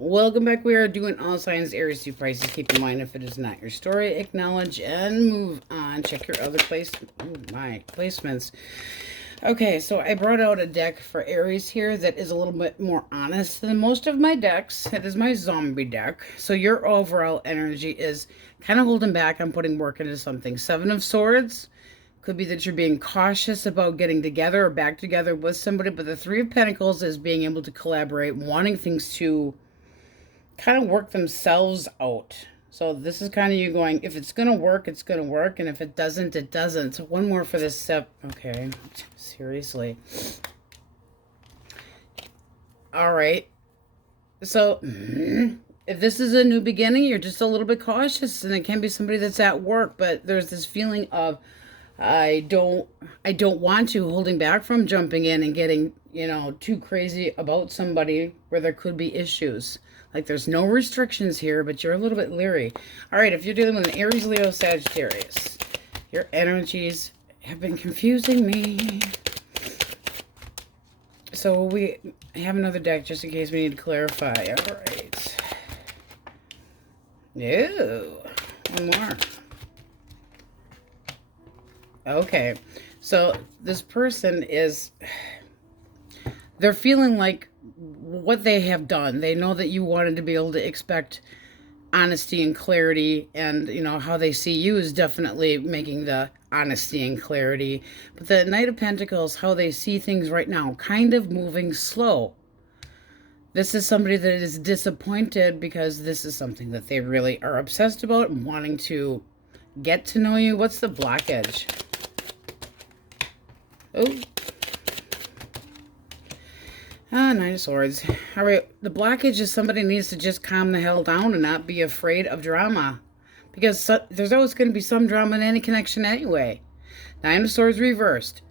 Welcome back. We are doing all signs, Aries, to Pisces. Keep in mind, if it is not your story, acknowledge and move on. Check your other placements. Okay, so I brought out a deck for Aries here that is a little bit more honest than most of my decks. It is my zombie deck. So your overall energy is kind of holding back on putting work into something. Seven of Swords. Could be that you're being cautious about getting together or back together with somebody, but the Three of Pentacles is being able to collaborate, wanting things to kind of work themselves out. So this is kind of you going, if it's going to work, it's going to work. And if it doesn't, it doesn't. So one more for this step. Okay. Seriously. All right. So if this is a new beginning, you're just a little bit cautious, and it can be somebody that's at work, but there's this feeling of, I don't want to, holding back from jumping in and getting, too crazy about somebody where there could be issues. Like there's no restrictions here, but you're a little bit leery. All right, if you're dealing with an Aries, Leo, Sagittarius, your energies have been confusing me. So we have another deck just in case we need to clarify. All right. Ew. One more. Okay, so this person is, they're feeling like what they have done. They know that you wanted to be able to expect honesty and clarity, and how they see you is definitely making the honesty and clarity. But the Knight of Pentacles, how they see things right now, kind of moving slow. This is somebody that is disappointed because this is something that they really are obsessed about and wanting to get to know you. What's the blockage? Oh. Nine of Swords. All right, the blockage is somebody needs to just calm the hell down and not be afraid of drama. Because there's always going to be some drama in any connection anyway. Nine of Swords reversed.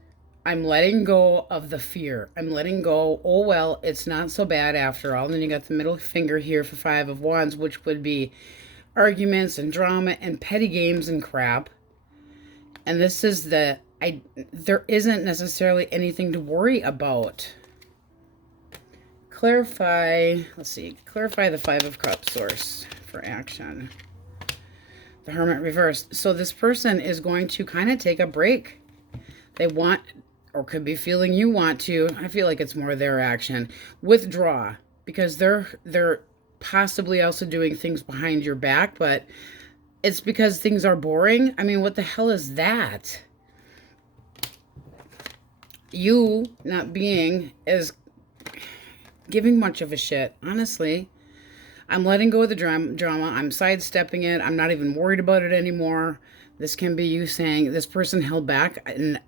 I'm letting go of the fear. I'm letting go. Oh, well, it's not so bad after all. And then you got the middle finger here for Five of Wands, which would be arguments and drama and petty games and crap. And this is there isn't necessarily anything to worry about. Clarify, let's see, clarify the Five of Cups source for action. The Hermit reversed. So this person is going to kind of take a break. They want, or could be feeling you want to, I feel like it's more their action, withdraw, because they're possibly also doing things behind your back, but it's because things are boring. I mean, what the hell is that? You not being as giving much of a shit, honestly. I'm letting go of the drama. I'm sidestepping it. I'm not even worried about it anymore. This can be you saying this person held back, and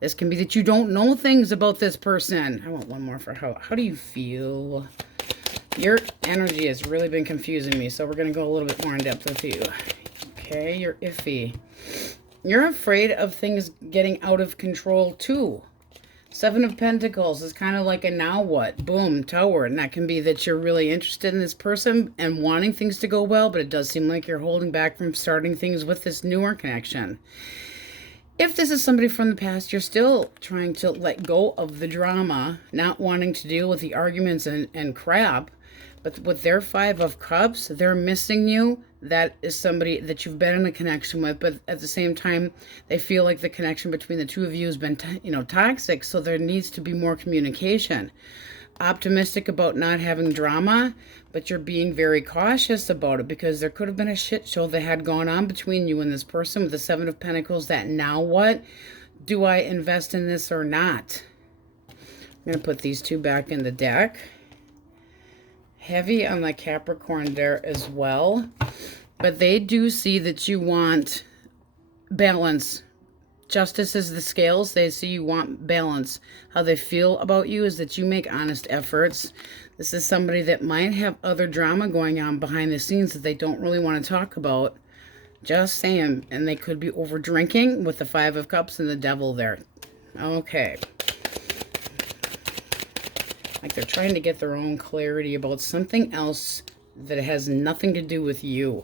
this can be that you don't know things about this person. I want one more for how do you feel? Your energy has really been confusing me, so we're going to go a little bit more in depth with you. Okay, you're iffy. You're afraid of things getting out of control too. Seven of Pentacles is kind of like a now what? Boom, Tower. And that can be that you're really interested in this person and wanting things to go well, but it does seem like you're holding back from starting things with this newer connection. If this is somebody from the past, you're still trying to let go of the drama, not wanting to deal with the arguments and crap. But with their Five of Cups, they're missing you. That is somebody that you've been in a connection with, but at the same time, they feel like the connection between the two of you has been, toxic, so there needs to be more communication. Optimistic about not having drama, but you're being very cautious about it because there could have been a shit show that had gone on between you and this person with the Seven of Pentacles. That now what? Do I invest in this or not? I'm going to put these two back in the deck. Heavy on the Capricorn there as well. But they do see that you want balance. Justice is the scales. They see you want balance. How they feel about you is that you make honest efforts. This is somebody that might have other drama going on behind the scenes that they don't really want to talk about. Just saying. And they could be over drinking with the Five of Cups and the Devil there. Okay. Like they're trying to get their own clarity about something else that has nothing to do with you.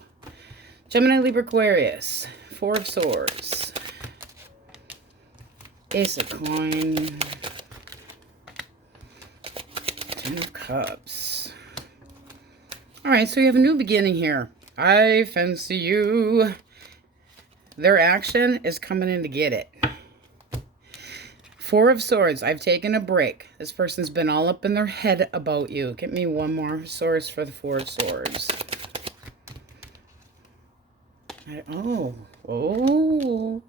Gemini, Libra, Aquarius. Four of Swords. Ace of Coin. Ten of Cups. All right, so you have a new beginning here. I fancy you. Their action is coming in to get it. Four of Swords. I've taken a break. This person's been all up in their head about you. Get me one more source for the Four of Swords. Oh.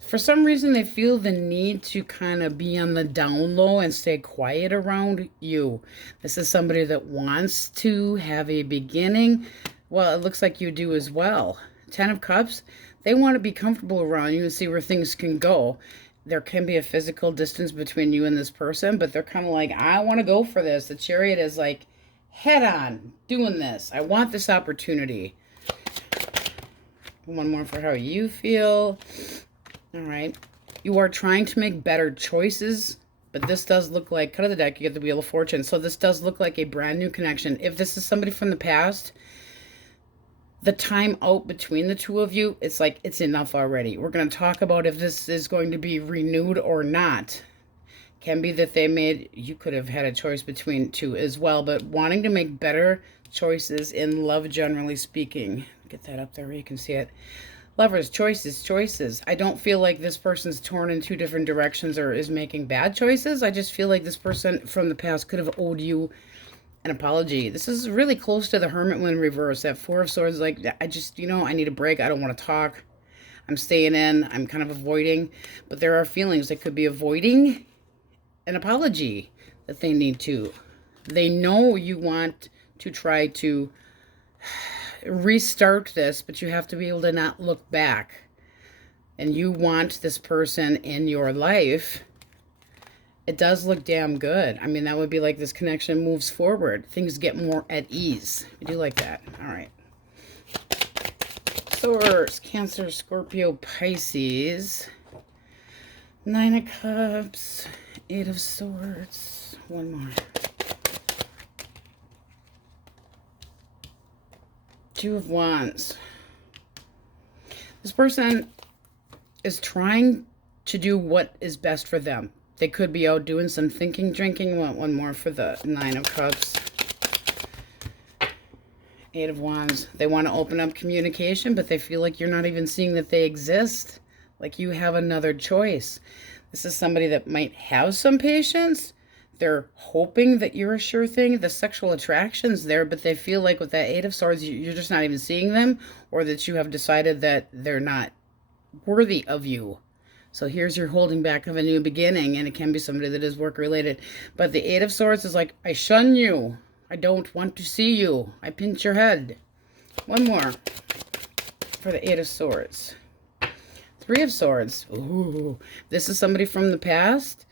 For some reason, they feel the need to kind of be on the down low and stay quiet around you. This is somebody that wants to have a beginning. Well, it looks like you do as well. Ten of Cups, they want to be comfortable around you and see where things can go. There can be a physical distance between you and this person, but they're kind of like, I want to go for this. The Chariot is like, head on, doing this. I want this opportunity. One more for how you feel. All right. You are trying to make better choices, but this does look like, cut of the deck, you get the Wheel of Fortune. So this does look like a brand new connection. If this is somebody from the past, the time out between the two of you, it's like, it's enough already. We're going to talk about if this is going to be renewed or not. Can be that you could have had a choice between two as well, but wanting to make better choices in love, generally speaking. Get that up there where you can see it. Lovers, choices. I don't feel like this person's torn in two different directions or is making bad choices. I just feel like this person from the past could have owed you an apology. This is really close to the Hermit when reversed. That Four of Swords, like, I just, I need a break. I don't want to talk. I'm staying in. I'm kind of avoiding. But there are feelings that could be avoiding an apology that they need to. They know you want to try to restart this, but you have to be able to not look back. And you want this person in your life. It does look damn good. I mean, that would be like this connection moves forward. Things get more at ease. I do like that. All right. Taurus, Cancer, Scorpio, Pisces. Nine of Cups, Eight of Swords. One more. Two of Wands. This person is trying to do what is best for them. They could be out doing some thinking, drinking. Want one more for the Nine of Cups. Eight of Wands. They want to open up communication, but they feel like you're not even seeing that they exist. Like you have another choice. This is somebody that might have some patience. They're hoping that you're a sure thing. The sexual attraction's there, but they feel like with that Eight of Swords, you're just not even seeing them, or that you have decided that they're not worthy of you. So here's your holding back of a new beginning, and it can be somebody that is work-related. But the Eight of Swords is like, I shun you. I don't want to see you. I pinch your head. One more for the Eight of Swords. Three of Swords. Ooh, this is somebody from the past.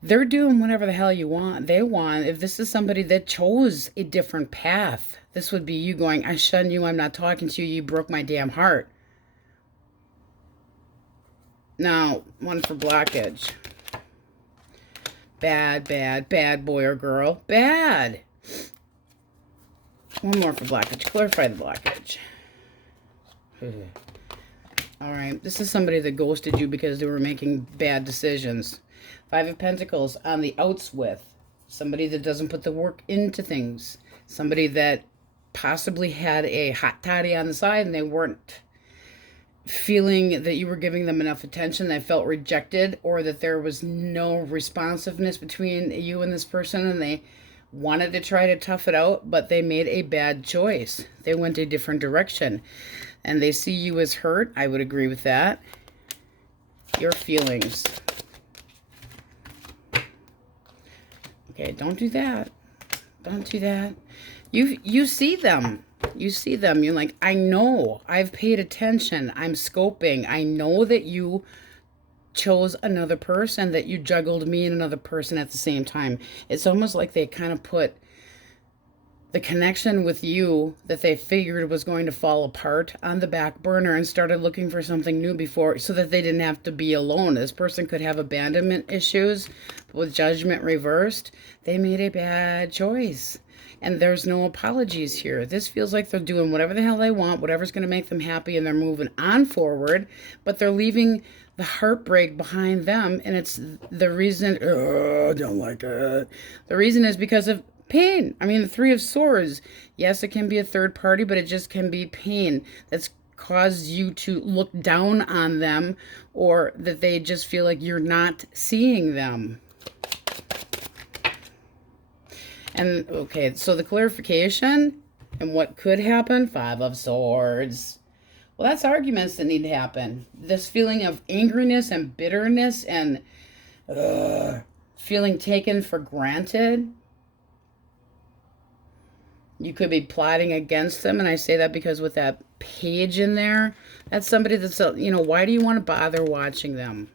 They're doing whatever the hell they want. If this is somebody that chose a different path, this would be you going, I shun you, I'm not talking to you, you broke my damn heart. Now, one for blockage. Bad boy or girl. Bad. One more for blockage. Clarify the blockage. All right, this is somebody that ghosted you because they were making bad decisions. Five of Pentacles on the outs with. Somebody that doesn't put the work into things. Somebody that possibly had a hot toddy on the side and they weren't feeling that you were giving them enough attention. They felt rejected, or that there was no responsiveness between you and this person, and they wanted to try to tough it out, but they made a bad choice. They went a different direction, and they see you as hurt. I would agree with that. Your feelings. Okay, don't do that. Don't do that. You see them. You see them. You're like, I know. I've paid attention. I'm scoping. I know that you chose another person, that you juggled me and another person at the same time. It's almost like they kind of put the connection with you that they figured was going to fall apart on the back burner and started looking for something new before, so that they didn't have to be alone. This person could have abandonment issues, but with Judgment reversed, they made a bad choice. And there's no apologies here. This feels like they're doing whatever the hell they want, whatever's going to make them happy, and they're moving on forward, but they're leaving the heartbreak behind them. And it's the reason, I don't like it. The reason is because of Pain. I mean, the Three of Swords. Yes, it can be a third party, but it just can be pain that's caused you to look down on them, or that they just feel like you're not seeing them. And, okay, so the clarification and what could happen, Five of Swords. Well, that's arguments that need to happen. This feeling of angriness and bitterness and feeling taken for granted. You could be plotting against them, and I say that because with that page in there, that's somebody that's, you know, why do you want to bother watching them?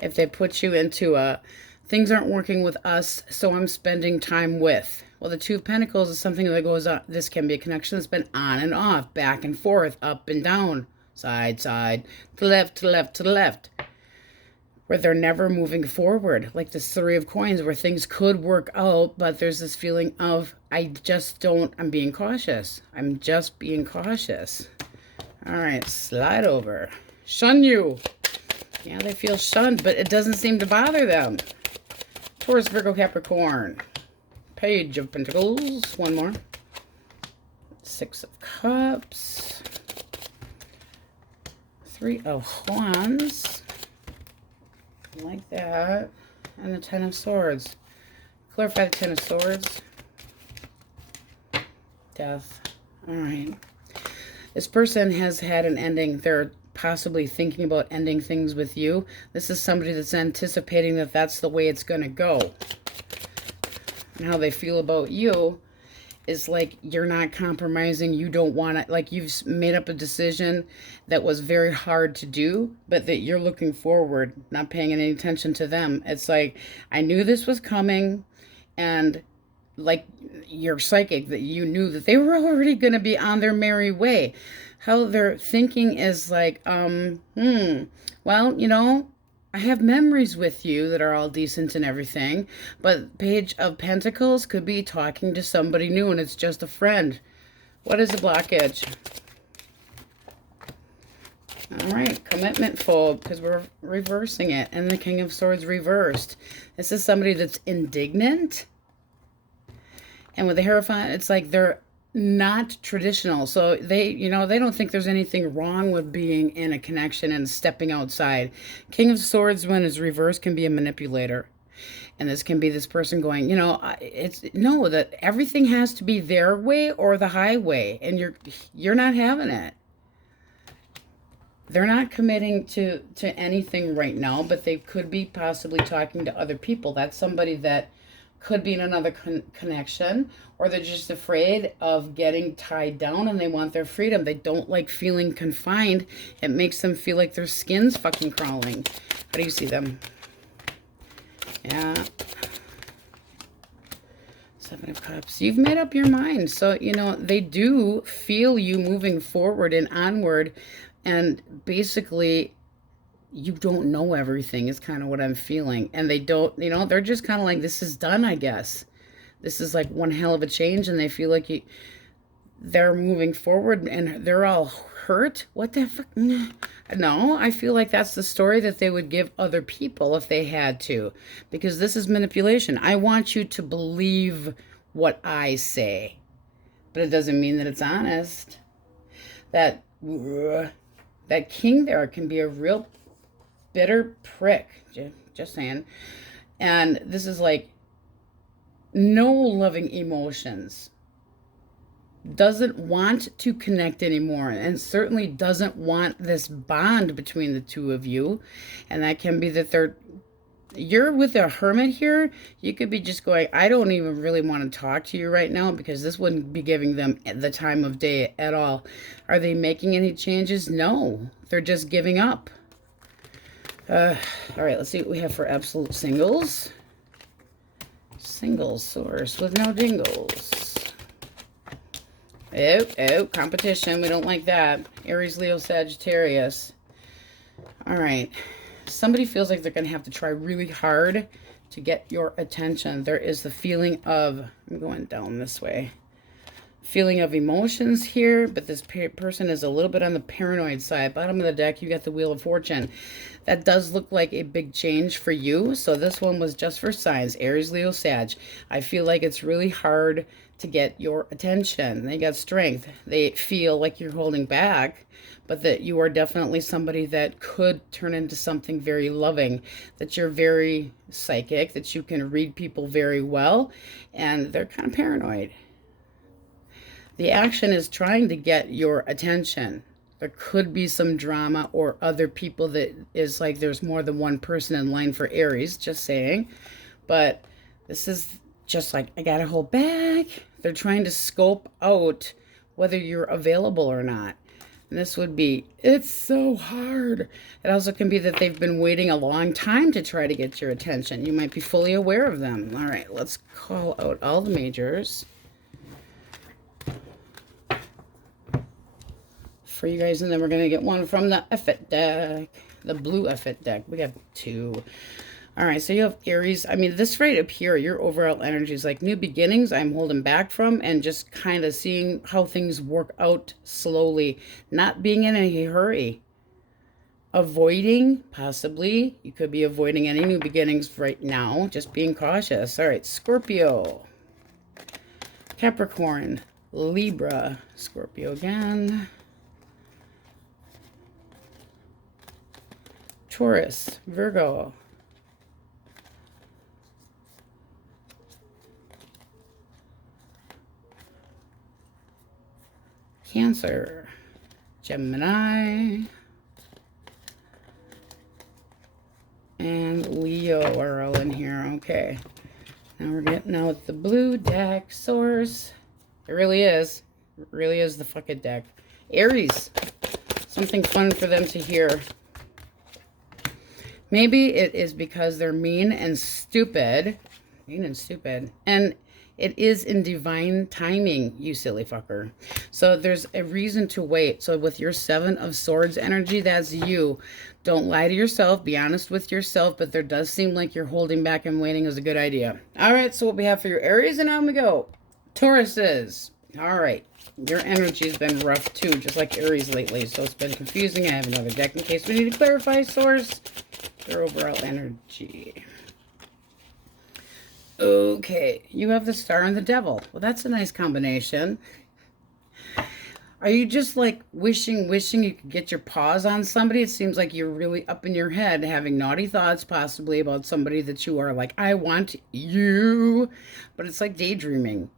If they put you into a, things aren't working with us, so I'm spending time with. Well, the Two of Pentacles is something that goes on. This can be a connection that's been on and off, back and forth, up and down, side, side, to left, to left, to left. Where they're never moving forward. Like this Three of Coins, where things could work out, but there's this feeling of, I'm being cautious. I'm just being cautious. All right, slide over. Shun you. Yeah, they feel shunned, but it doesn't seem to bother them. Taurus, Virgo, Capricorn. Page of Pentacles. One more. Six of Cups. Three of Wands. Like that. And the Ten of Swords. Clarify the Ten of Swords. Death. All right. This person has had an ending. They're possibly thinking about ending things with you. This is somebody that's anticipating that that's the way it's going to go. And how they feel about you is like you're not compromising. You don't want to, like you've made up a decision that was very hard to do, but that you're looking forward, not paying any attention to them. It's like, I knew this was coming, and like you're psychic that you knew that they were already going to be on their merry way. How they're thinking is like, well, you know, I have memories with you that are all decent and everything, but Page of Pentacles could be talking to somebody new and it's just a friend. What is the blockage? All right, commitment fold, because we're reversing it, and the King of Swords reversed. This is somebody that's indignant, and with the Hierophant, it's like they're not traditional. So they, you know, they don't think there's anything wrong with being in a connection and stepping outside. King of Swords, when it's reversed, can be a manipulator. And this can be this person going, you know, it's no, that everything has to be their way or the highway, and you're not having it. They're not committing to anything right now, but they could be possibly talking to other people. That's somebody that could be in another connection, or they're just afraid of getting tied down and they want their freedom. They don't like feeling confined. It makes them feel like their skin's fucking crawling. How do you see them? Yeah. Seven of Cups. You've made up your mind. So, you know, they do feel you moving forward and onward, and basically you don't know everything is kind of what I'm feeling. And they don't, you know, they're just kind of like, this is done, I guess. This is like one hell of a change, and they feel like they're moving forward and they're all hurt. What the fuck? No, I feel like that's the story that they would give other people if they had to, because this is manipulation. I want you to believe what I say, but it doesn't mean that it's honest. That king there can be a real bitter prick, just saying. And this is like no loving emotions, doesn't want to connect anymore, and certainly doesn't want this bond between the two of you. And that can be that you're with a hermit here. You could be just going, I don't even really want to talk to you right now, because this wouldn't be giving them the time of day at all. Are they making any changes? No, they're just giving up. All right, let's see what we have for absolute singles. Single source with no dingles. Oh, competition. We don't like that. Aries, Leo, Sagittarius. All right. Somebody feels like they're going to have to try really hard to get your attention. There is the feeling of, I'm going down this way, feeling of emotions here, but this person is a little bit on the paranoid side. Bottom of the deck, you got the Wheel of Fortune. That does look like a big change for you. So this one was just for signs, Aries, Leo, Sag. I feel like it's really hard to get your attention. They got strength. They feel like you're holding back, but that you are definitely somebody that could turn into something very loving, that you're very psychic, that you can read people very well, and they're kind of paranoid. The action is trying to get your attention. There could be some drama or other people that is like there's more than one person in line for Aries, just saying. But this is just like, I gotta hold back. They're trying to scope out whether you're available or not. And this would be, it's so hard. It also can be that they've been waiting a long time to try to get your attention. You might be fully aware of them. All right, let's call out all the majors for you guys, and then we're going to get one from the Effet deck, the blue Effet deck. We got 2. All right, so you have Aries. I mean, this right up here, your overall energy is like new beginnings. I'm holding back from and just kind of seeing how things work out slowly, not being in a hurry. Avoiding, possibly. You could be avoiding any new beginnings right now, just being cautious. All right, Scorpio, Capricorn, Libra, Scorpio again, Taurus, Virgo, Cancer, Gemini, and Leo are all in here. Okay. Now we're getting out the blue deck source. It really is. It really is the fucking deck. Aries. Something fun for them to hear. Maybe it is because they're mean and stupid. Mean and stupid. And it is in divine timing, you silly fucker. So there's a reason to wait. So with your 7 of Swords energy, that's you. Don't lie to yourself. Be honest with yourself. But there does seem like you're holding back and waiting is a good idea. All right, so what we have for your Aries, and on we go. Tauruses. All right. Your energy has been rough too, just like Aries lately. So it's been confusing. I have another deck in case we need to clarify source. Their overall energy. Okay, you have the Star and the Devil. Well, that's a nice combination. Are you just like wishing you could get your paws on somebody? It seems like you're really up in your head having naughty thoughts possibly about somebody that you are like, I want you. But it's like daydreaming.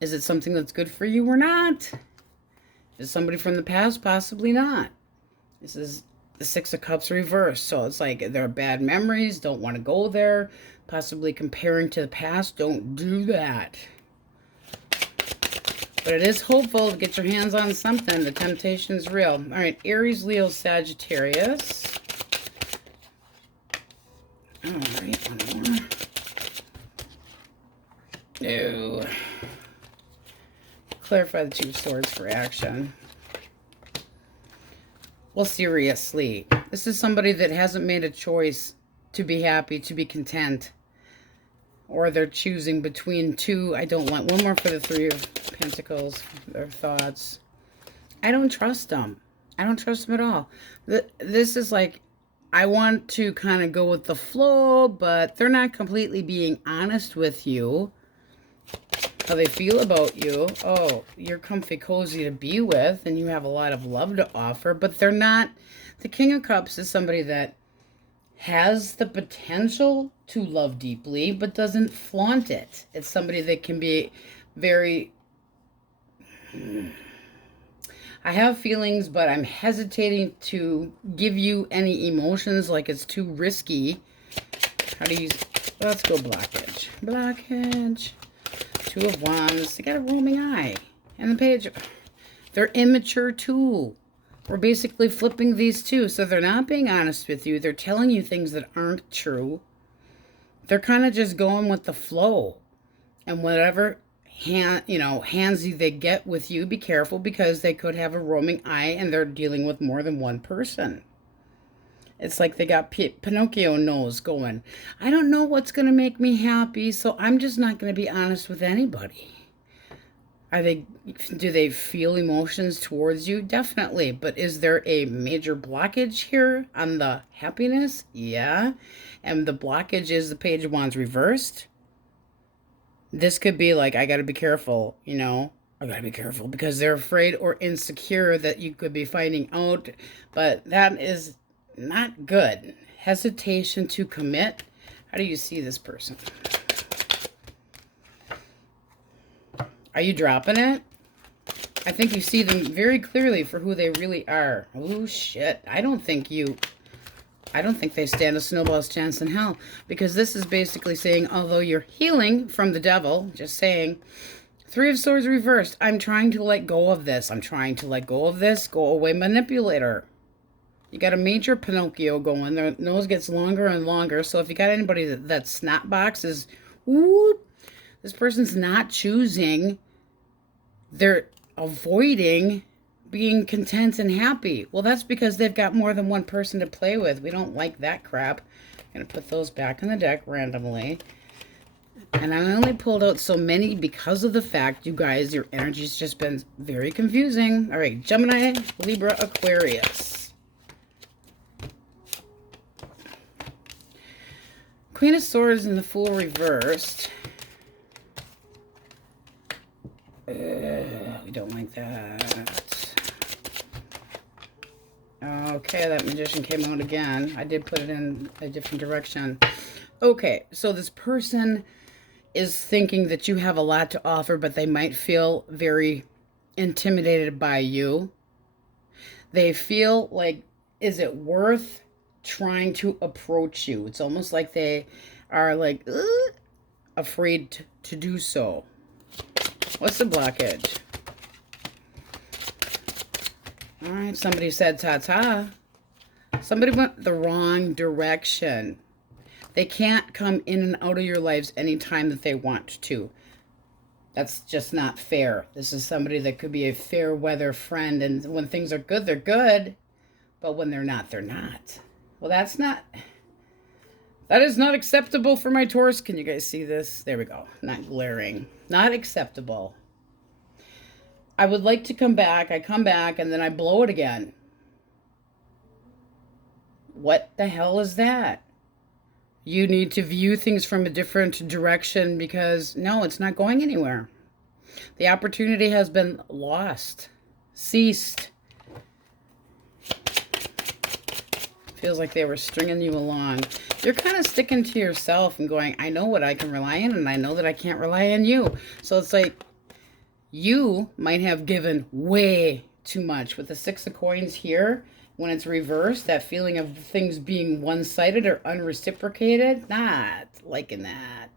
Is it something that's good for you or not? Is somebody from the past? Possibly not. This is the 6 of Cups reversed. So it's like there are bad memories. Don't want to go there. Possibly comparing to the past. Don't do that. But it is hopeful to get your hands on something. The temptation is real. All right, Aries, Leo, Sagittarius. All right, one more. No. Clarify the 2 of Swords for action. Well, seriously, this is somebody that hasn't made a choice to be happy, to be content. Or they're choosing between 2. I don't want one more for the 3 of Pentacles, their thoughts. I don't trust them. I don't trust them at all. This is like, I want to kind of go with the flow, but they're not completely being honest with you. How they feel about you. Oh, you're comfy, cozy to be with, and you have a lot of love to offer, but they're not. The King of Cups is somebody that has the potential to love deeply, but doesn't flaunt it. It's somebody that can be very, I have feelings, but I'm hesitating to give you any emotions, like it's too risky. How do you, let's go blockage. Blockage. 2 of Wands. They got a roaming eye. And the page, they're immature too. We're basically flipping these 2. So they're not being honest with you. They're telling you things that aren't true. They're kind of just going with the flow. And whatever handsy they get with you, be careful, because they could have a roaming eye and they're dealing with more than one person. It's like they got Pinocchio nose going. I don't know what's going to make me happy, so I'm just not going to be honest with anybody. Do they feel emotions towards you? Definitely. But is there a major blockage here on the happiness? Yeah. And the blockage is the Page of Wands reversed. This could be like, I got to be careful, you know? I got to be careful because they're afraid or insecure that you could be finding out. But that is not good. Hesitation to commit. How do you see this person? Are you dropping it? I think you see them very clearly for who they really are. Oh, shit. I don't think they stand a snowball's chance in hell. Because this is basically saying, although you're healing from the devil, just saying, Three of Swords reversed. I'm trying to let go of this. I'm trying to let go of this. Go away, manipulator. You got a major Pinocchio going. Their nose gets longer and longer. So if you got anybody that snap box is, whoop, this person's not choosing. They're avoiding being content and happy. Well, that's because they've got more than one person to play with. We don't like that crap. I'm going to put those back in the deck randomly. And I only pulled out so many because of the fact, you guys, your energy's just been very confusing. All right, Gemini, Libra, Aquarius. Queen of Swords and the Fool reversed. We don't like that. Okay, that Magician came out again. I did put it in a different direction. Okay, so this person is thinking that you have a lot to offer, but they might feel very intimidated by you. They feel like, is it worth trying to approach you? It's almost like they are like, afraid to do so. What's the blockage? All right, somebody said ta-ta. Somebody went the wrong direction. They can't come in and out of your lives anytime that they want to. That's just not fair. This is somebody that could be a fair weather friend, and when things are good, they're good. But when they're not, they're not. Well, that is not acceptable for my Taurus. Can you guys see this? There we go. Not glaring. Not acceptable. I would like to come back. I come back and then I blow it again. What the hell is that? You need to view things from a different direction because, no, it's not going anywhere. The opportunity has been lost. Ceased. Feels like they were stringing you along. You're kind of sticking to yourself and going, I know what I can rely on and I know that I can't rely on you. So it's like you might have given way too much. With the Six of Coins here, when it's reversed, that feeling of things being one-sided or unreciprocated, not liking that.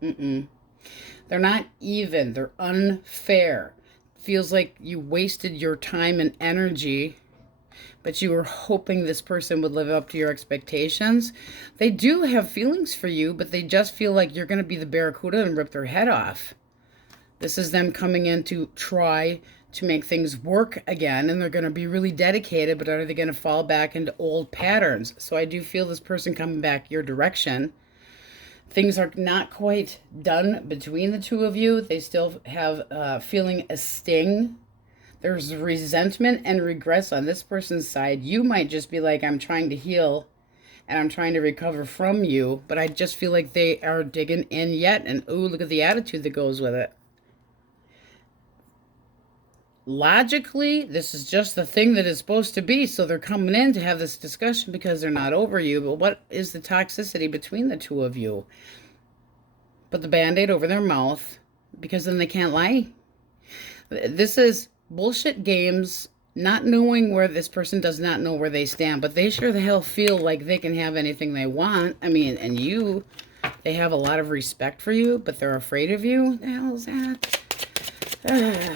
They're not even. They're unfair. Feels like you wasted your time and energy, but you were hoping this person would live up to your expectations. They do have feelings for you, but they just feel like you're going to be the barracuda and rip their head off. This is them coming in to try to make things work again, and they're going to be really dedicated, but are they going to fall back into old patterns? So I do feel this person coming back your direction. Things are not quite done between the two of you. They still have feeling a sting. There's resentment and regrets on this person's side. You might just be like, I'm trying to heal and I'm trying to recover from you, but I just feel like they are digging in yet. And ooh, look at the attitude that goes with it. Logically, this is just the thing that is supposed to be, so they're coming in to have this discussion because they're not over you. But what is the toxicity between the two of you? Put the Band-Aid over their mouth, because then they can't lie. This is bullshit games, not knowing where this person does not know where they stand, but they sure the hell feel like they can have anything they want. I mean, and you, they have a lot of respect for you, but they're afraid of you. What the hell is that?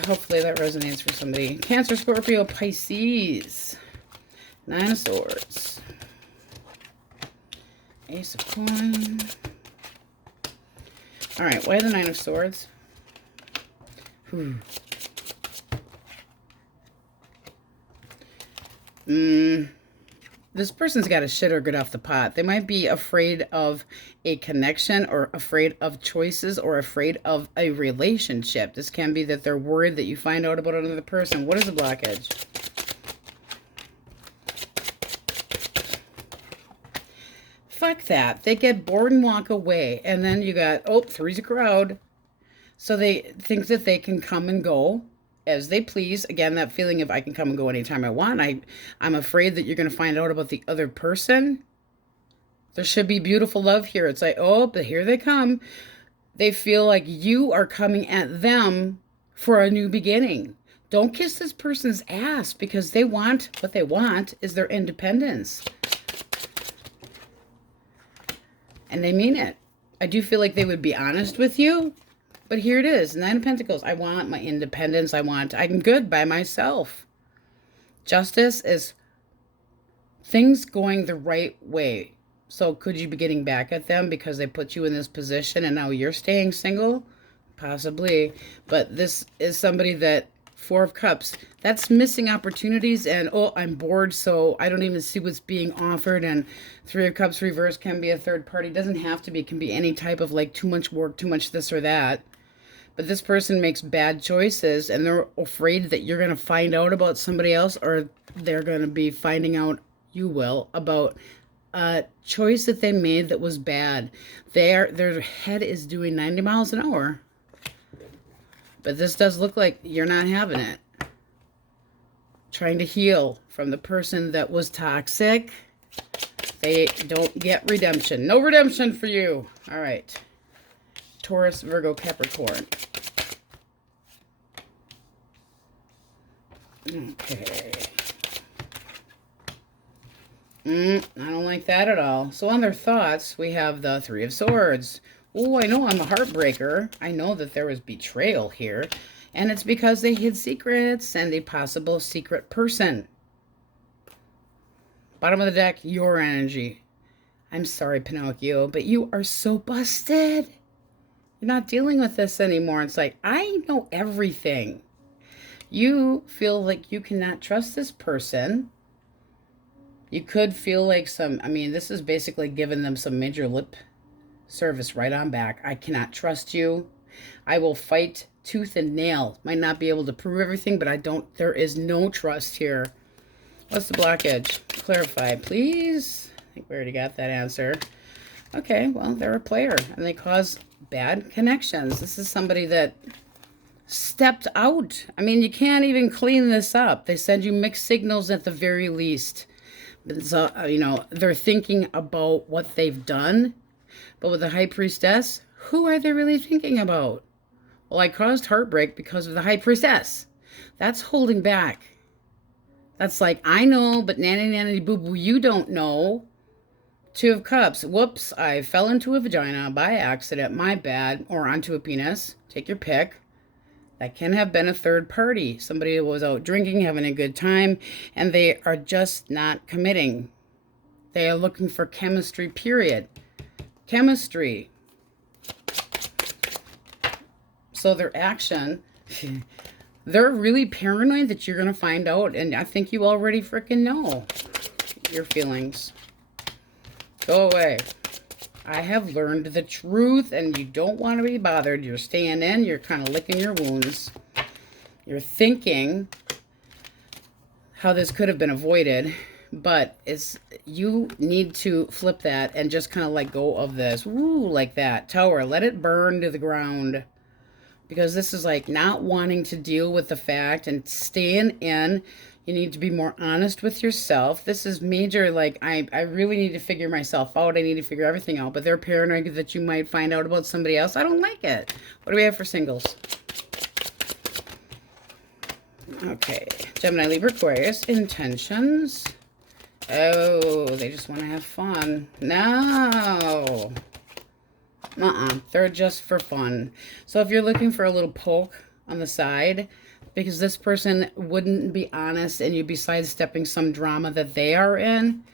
Hopefully that resonates for somebody. Cancer, Scorpio, Pisces. Nine of Swords. Ace of Coins. All right, why the Nine of Swords? this person's got a shit or get off the pot. They might be afraid of a connection or afraid of choices or afraid of a relationship. This can be that they're worried that you find out about another person. What is the blockage? Fuck that. They get bored and walk away. And then you got, oh, three's a crowd. So they think that they can come and go as they please. Again, that feeling of I can come and go anytime I want. I'm afraid that you're going to find out about the other person. There should be beautiful love here. It's like, oh, but here they come. They feel like you are coming at them for a new beginning. Don't kiss this person's ass, because they want, what they want is their independence. And they mean it. I do feel like they would be honest with you. But here it is, Nine of Pentacles. I want my independence. I'm good by myself. Justice is things going the right way. So could you be getting back at them because they put you in this position and now you're staying single? Possibly. But this is somebody that, Four of Cups, that's missing opportunities and, oh, I'm bored, so I don't even see what's being offered. And Three of Cups reverse can be a third party. It doesn't have to be. It can be any type of like too much work, too much this or that. But this person makes bad choices and they're afraid that you're going to find out about somebody else, or they're going to be finding out, you will, about a choice that they made that was bad. Their head is doing 90 miles an hour. But this does look like you're not having it. Trying to heal from the person that was toxic. They don't get redemption. No redemption for you. All right. Taurus, Virgo, Capricorn. Okay. I don't like that at all. So on their thoughts, we have the Three of Swords. Oh, I know I'm a heartbreaker. I know that there was betrayal here. And it's because they hid secrets and a possible secret person. Bottom of the deck, your energy. I'm sorry, Pinocchio, but you are so busted. You're not dealing with this anymore. It's like, I know everything. You feel like you cannot trust this person. You could feel like this is basically giving them some major lip service right on back. I cannot trust you. I will fight tooth and nail. Might not be able to prove everything, but there is no trust here. What's the blockage? Clarify, please. I think we already got that answer. Okay, well, they're a player and they cause bad connections. This is somebody that stepped out. You can't even clean this up. They send you mixed signals at the very least. So, they're thinking about what they've done. But with the High Priestess, who are they really thinking about? Well, I caused heartbreak because of the High Priestess. That's holding back. That's like, I know, but nanny boo boo, you don't know. Two of Cups. Whoops, I fell into a vagina by accident. My bad. Or onto a penis. Take your pick. That can have been a third party. Somebody was out drinking, having a good time, and they are just not committing. They are looking for chemistry, period. Chemistry. So their action, they're really paranoid that you're going to find out, and I think you already freaking know your feelings. Go away. I have learned the truth, and you don't want to be bothered. You're staying in. You're kind of licking your wounds. You're thinking how this could have been avoided, but you need to flip that and just kind of let go of this. Woo, like that. Tower, let it burn to the ground. Because this is like not wanting to deal with the fact and staying in. You need to be more honest with yourself. This is major, like, I really need to figure myself out. I need to figure everything out. But they're paranoid that you might find out about somebody else. I don't like it. What do we have for singles? Okay. Gemini, Libra, Aquarius. Intentions. Oh, they just want to have fun. No. They're just for fun. So if you're looking for a little poke on the side, because this person wouldn't be honest and you'd be sidestepping some drama that they are in,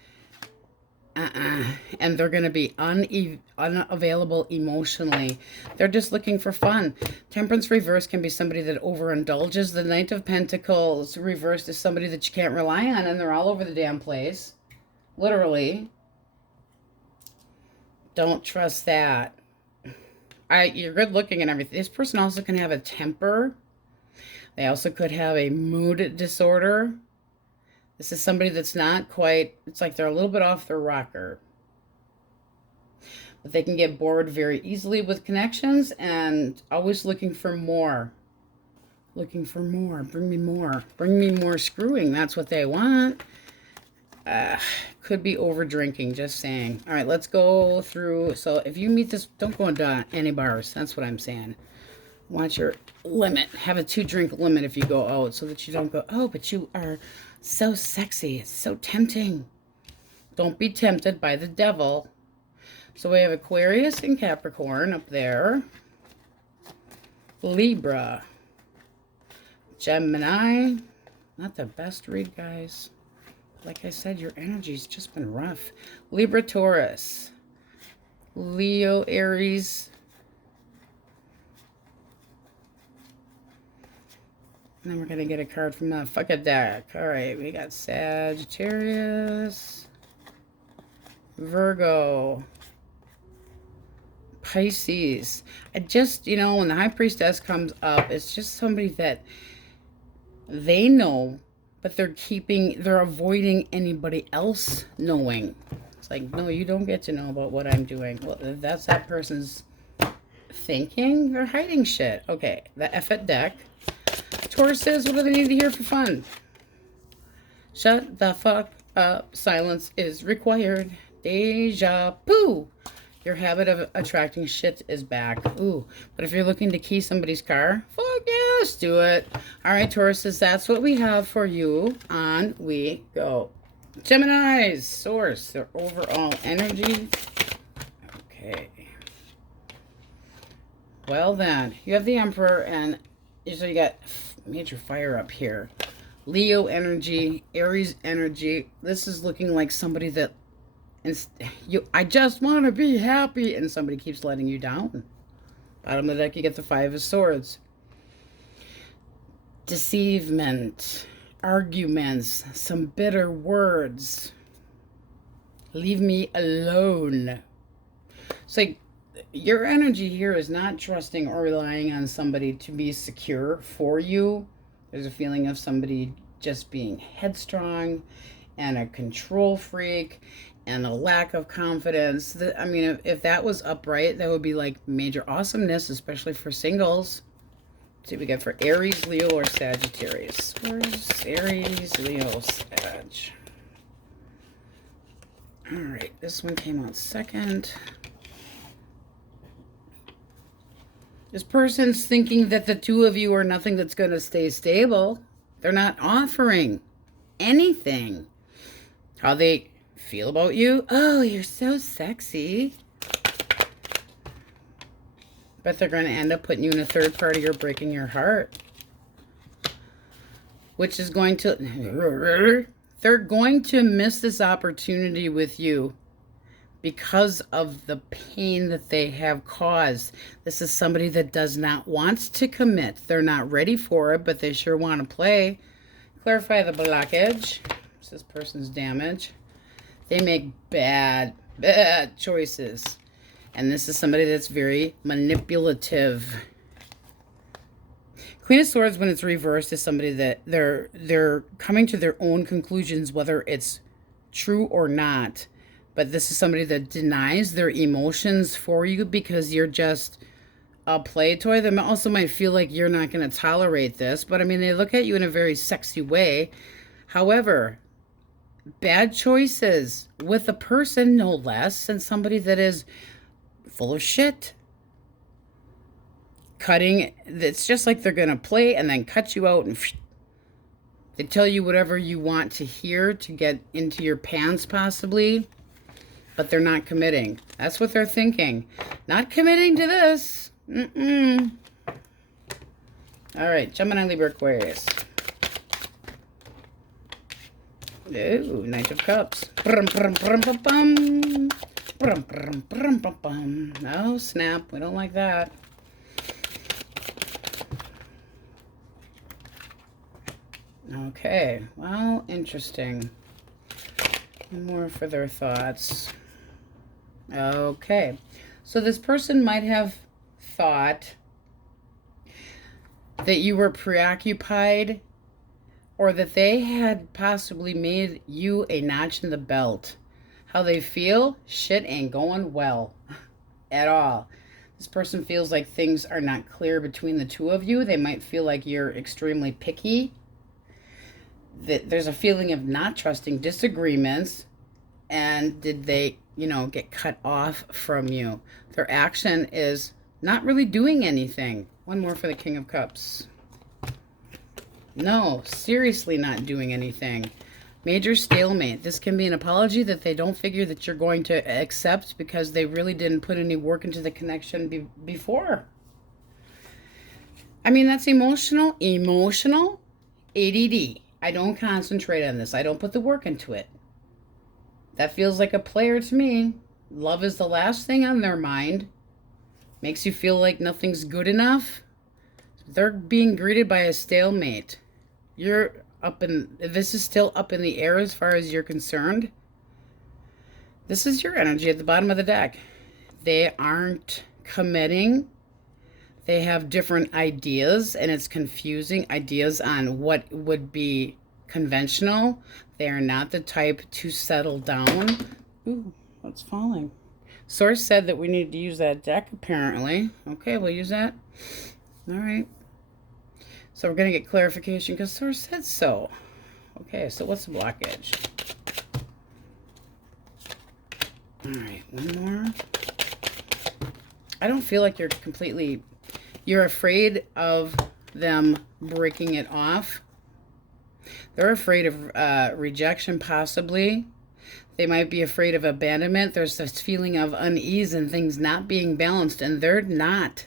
and they're going to be unavailable emotionally. They're just looking for fun. Temperance reverse can be somebody that overindulges. The Knight of Pentacles reversed is somebody that you can't rely on, and they're all over the damn place. Literally. Don't trust that. You're good looking and everything. This person also can have a temper. They also could have a mood disorder. This is somebody that's not quite, it's like they're a little bit off their rocker. But they can get bored very easily with connections and always looking for more. Looking for more. Bring me more. Bring me more screwing. That's what they want. Could be over drinking, just saying. All right, let's go through. So if you meet this, don't go into any bars. That's what I'm saying. Watch your limit. Have a 2-drink limit if you go out so that you don't go, oh, but you are so sexy. It's so tempting. Don't be tempted by the devil. So we have Aquarius and Capricorn up there. Libra. Gemini. Not the best read, guys. Like I said, your energy's just been rough. Libra, Taurus. Leo, Aries. And then we're going to get a card from the fucking deck. All right, we got Sagittarius. Virgo. Pisces. I just, you know, when the High Priestess comes up, it's just somebody that they know, but they're avoiding anybody else knowing. It's like, no, you don't get to know about what I'm doing. Well, if that's that person's thinking, they're hiding shit. Okay, the effort deck. Taurus says, what do they need to hear for fun? Shut the fuck up. Silence is required. Deja vu. Your habit of attracting shit is back. Ooh, but if you're looking to key somebody's car, fuck yes, do it. All right, Tauruses, that's what we have for you. On we go. Gemini's source, their overall energy. Okay. Well then, you have the Emperor, and so you got major fire up here. Leo energy, Aries energy. This is looking like somebody that I just want to be happy, and somebody keeps letting you down. Bottom of the deck, you get the Five of Swords. Deceivement, arguments, some bitter words. Leave me alone. It's like your energy here is not trusting or relying on somebody to be secure for you. There's a feeling of somebody just being headstrong and a control freak and a lack of confidence. I mean, if that was upright, that would be like major awesomeness, especially for singles. Let's see what we got for Aries, Leo, or Sagittarius. Where's Aries, Leo, Sag? All right, this one came out second. This person's thinking that the two of you are nothing that's going to stay stable. They're not offering anything. How they feel about you? Oh, you're so sexy. But they're going to end up putting you in a third party or breaking your heart. Which is going to... They're going to miss this opportunity with you because of the pain that they have caused. This is somebody that does not want to commit. They're not ready for it, but they sure want to play. Clarify the blockage. This person's damage. They make bad choices. And this is somebody that's very manipulative. Queen of Swords, when it's reversed, is somebody that they're coming to their own conclusions, whether it's true or not. But this is somebody that denies their emotions for you because you're just a play toy. They also might feel like you're not going to tolerate this. But, I mean, they look at you in a very sexy way. However, bad choices with a person, no less, and somebody that is full of shit. Cutting, it's just like they're going to play and then cut you out, and they tell you whatever you want to hear to get into your pants possibly, but they're not committing. That's what they're thinking. Not committing to this. All right, Gemini, Libra, Aquarius. Ooh, Knight of Cups. No, snap. We don't like that. Okay, well, interesting. More for their thoughts. Okay. So this person might have thought that you were preoccupied, or that they had possibly made you a notch in the belt. How they feel? Shit ain't going well at all. This person feels like things are not clear between the two of you. They might feel like you're extremely picky. That there's a feeling of not trusting, disagreements, and did they, get cut off from you? Their action is not really doing anything. One more for the King of Cups. No, seriously not doing anything. Major stalemate. This can be an apology that they don't figure that you're going to accept because they really didn't put any work into the connection before. I mean, that's emotional. Emotional. ADD. I don't concentrate on this. I don't put the work into it. That feels like a player to me. Love is the last thing on their mind. Makes you feel like nothing's good enough. They're being greeted by a stalemate. This is still up in the air as far as you're concerned. This is your energy at the bottom of the deck. They aren't committing. They have different ideas, and it's confusing ideas on what would be conventional. They are not the type to settle down. Ooh, what's falling? Source said that we need to use that deck, apparently. Okay, we'll use that. All right. So we're going to get clarification because Source said so. Okay, so what's the blockage? All right, one more. I don't feel like you're afraid of them breaking it off. They're afraid of rejection, possibly. They might be afraid of abandonment. There's this feeling of unease and things not being balanced, and they're not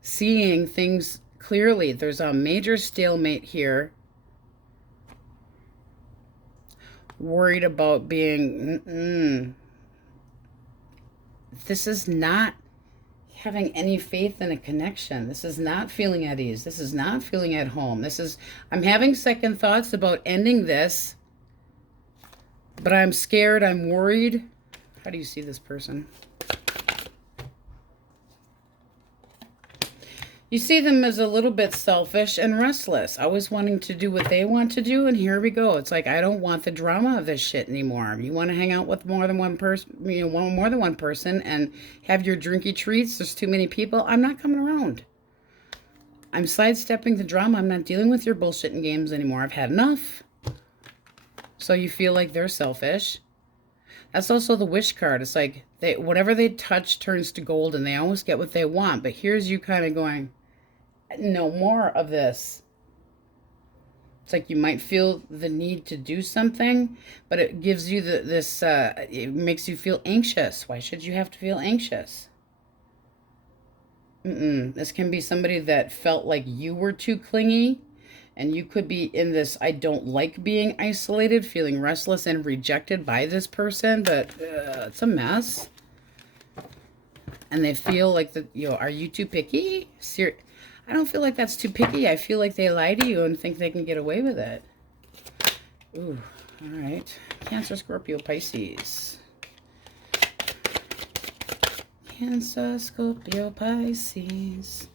seeing things clearly. There's a major stalemate here. Worried about being... This is not having any faith in a connection. This is not feeling at ease. This is not feeling at home. I'm having second thoughts about ending this, but I'm scared, I'm worried. How do you see this person? You see them as a little bit selfish and restless, always wanting to do what they want to do, and here we go. It's like, I don't want the drama of this shit anymore. You want to hang out with more than one person, more than one person, and have your drinky treats. There's too many people. I'm not coming around. I'm sidestepping the drama. I'm not dealing with your bullshitting games anymore. I've had enough. So you feel like they're selfish. That's also the wish card. It's like whatever they touch turns to gold, and they always get what they want. But here's you kind of going, no more of this. It's like you might feel the need to do something, but it gives you it makes you feel anxious. Why should you have to feel anxious? This can be somebody that felt like you were too clingy, and you could be in this, I don't like being isolated, feeling restless and rejected by this person, but it's a mess. And they feel like, are you too picky? I don't feel like that's too picky. I feel like they lie to you and think they can get away with it. Ooh, all right. Cancer, Scorpio, Pisces. Cancer, Scorpio, Pisces.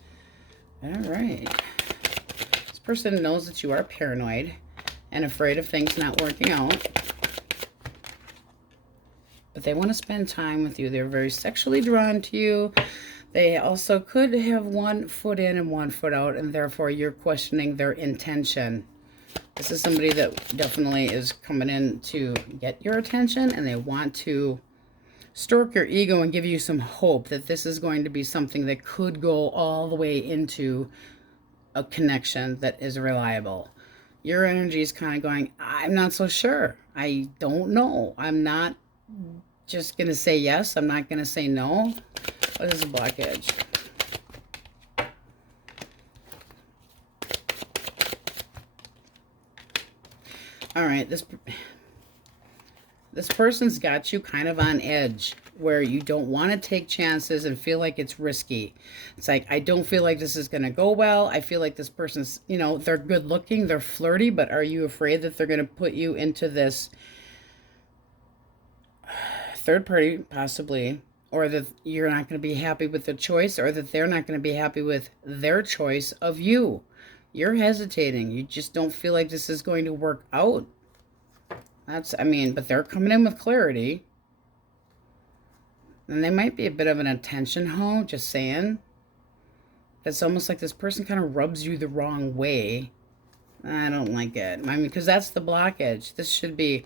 All right. This person knows that you are paranoid and afraid of things not working out. But they want to spend time with you. They're very sexually drawn to you. They also could have one foot in and one foot out, and therefore you're questioning their intention. This is somebody that definitely is coming in to get your attention, and they want to stroke your ego and give you some hope that this is going to be something that could go all the way into a connection that is reliable. Your energy is kind of going, I'm not so sure. I don't know. I'm not just going to say yes. I'm not going to say no. What is a blockage? All right, this person's got you kind of on edge where you don't want to take chances and feel like it's risky. It's like, I don't feel like this is going to go well. I feel like this person's, they're good looking, they're flirty, but are you afraid that they're going to put you into this third party, possibly, or that you're not going to be happy with the choice, or that they're not going to be happy with their choice of you. You're hesitating. You just don't feel like this is going to work out. But they're coming in with clarity. And they might be a bit of an attention hoe, just saying. It's almost like this person kind of rubs you the wrong way. I don't like it. Because that's the blockage. This should be...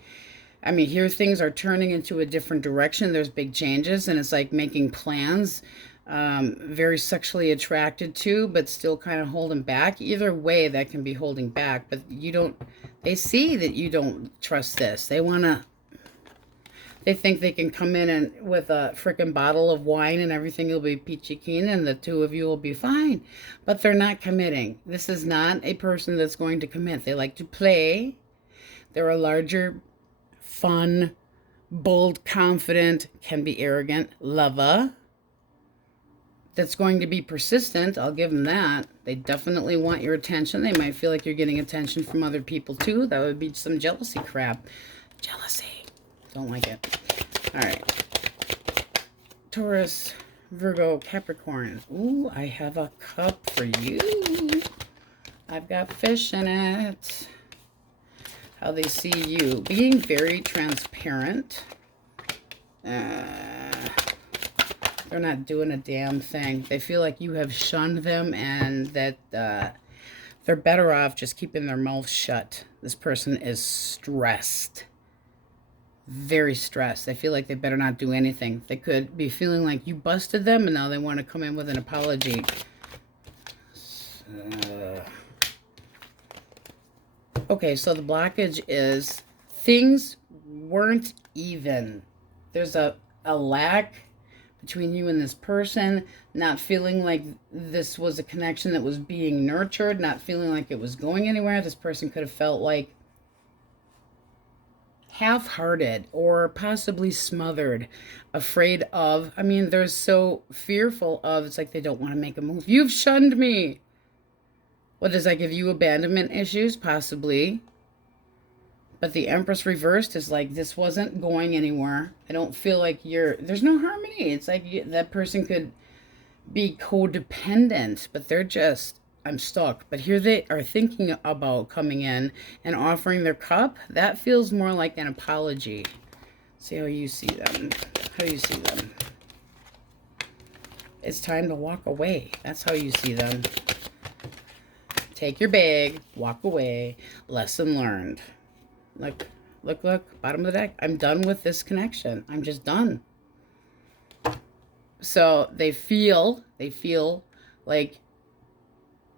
here things are turning into a different direction. There's big changes, and it's like making plans. Very sexually attracted to, but still kind of holding back. Either way, that can be holding back. But you don't... They see that you don't trust this. They want to... They think they can come in and with a frickin' bottle of wine and everything will be peachy keen and the two of you will be fine. But they're not committing. This is not a person that's going to commit. They like to play. They're a larger, fun, bold, confident, can be arrogant lover that's going to be persistent. I'll give them that. They definitely want your attention. They might feel like you're getting attention from other people too. That would be some jealousy crap. Jealousy. Don't like it. All right. Taurus, Virgo, Capricorn. Ooh, I have a cup for you. I've got fish in it. How they see you. Being very transparent. They're not doing a damn thing. They feel like you have shunned them and that they're better off just keeping their mouth shut. This person is stressed. Very stressed. They feel like they better not do anything. They could be feeling like you busted them and now they want to come in with an apology. Okay, so the blockage is things weren't even. There's a lack between you and this person, not feeling like this was a connection that was being nurtured, not feeling like it was going anywhere. This person could have felt like half-hearted or possibly smothered, afraid of, they're so fearful of, it's like they don't want to make a move. You've shunned me. What, does that give you abandonment issues? Possibly. But the Empress reversed is like, this wasn't going anywhere. I don't feel like there's no harmony. It's like that person could be codependent, but they're just, I'm stuck. But here they are thinking about coming in and offering their cup. That feels more like an apology. See how you see them. How you see them. It's time to walk away. That's how you see them. Take your bag, walk away. Lesson learned. Look, look, look. Bottom of the deck. I'm done with this connection. I'm just done. So they feel like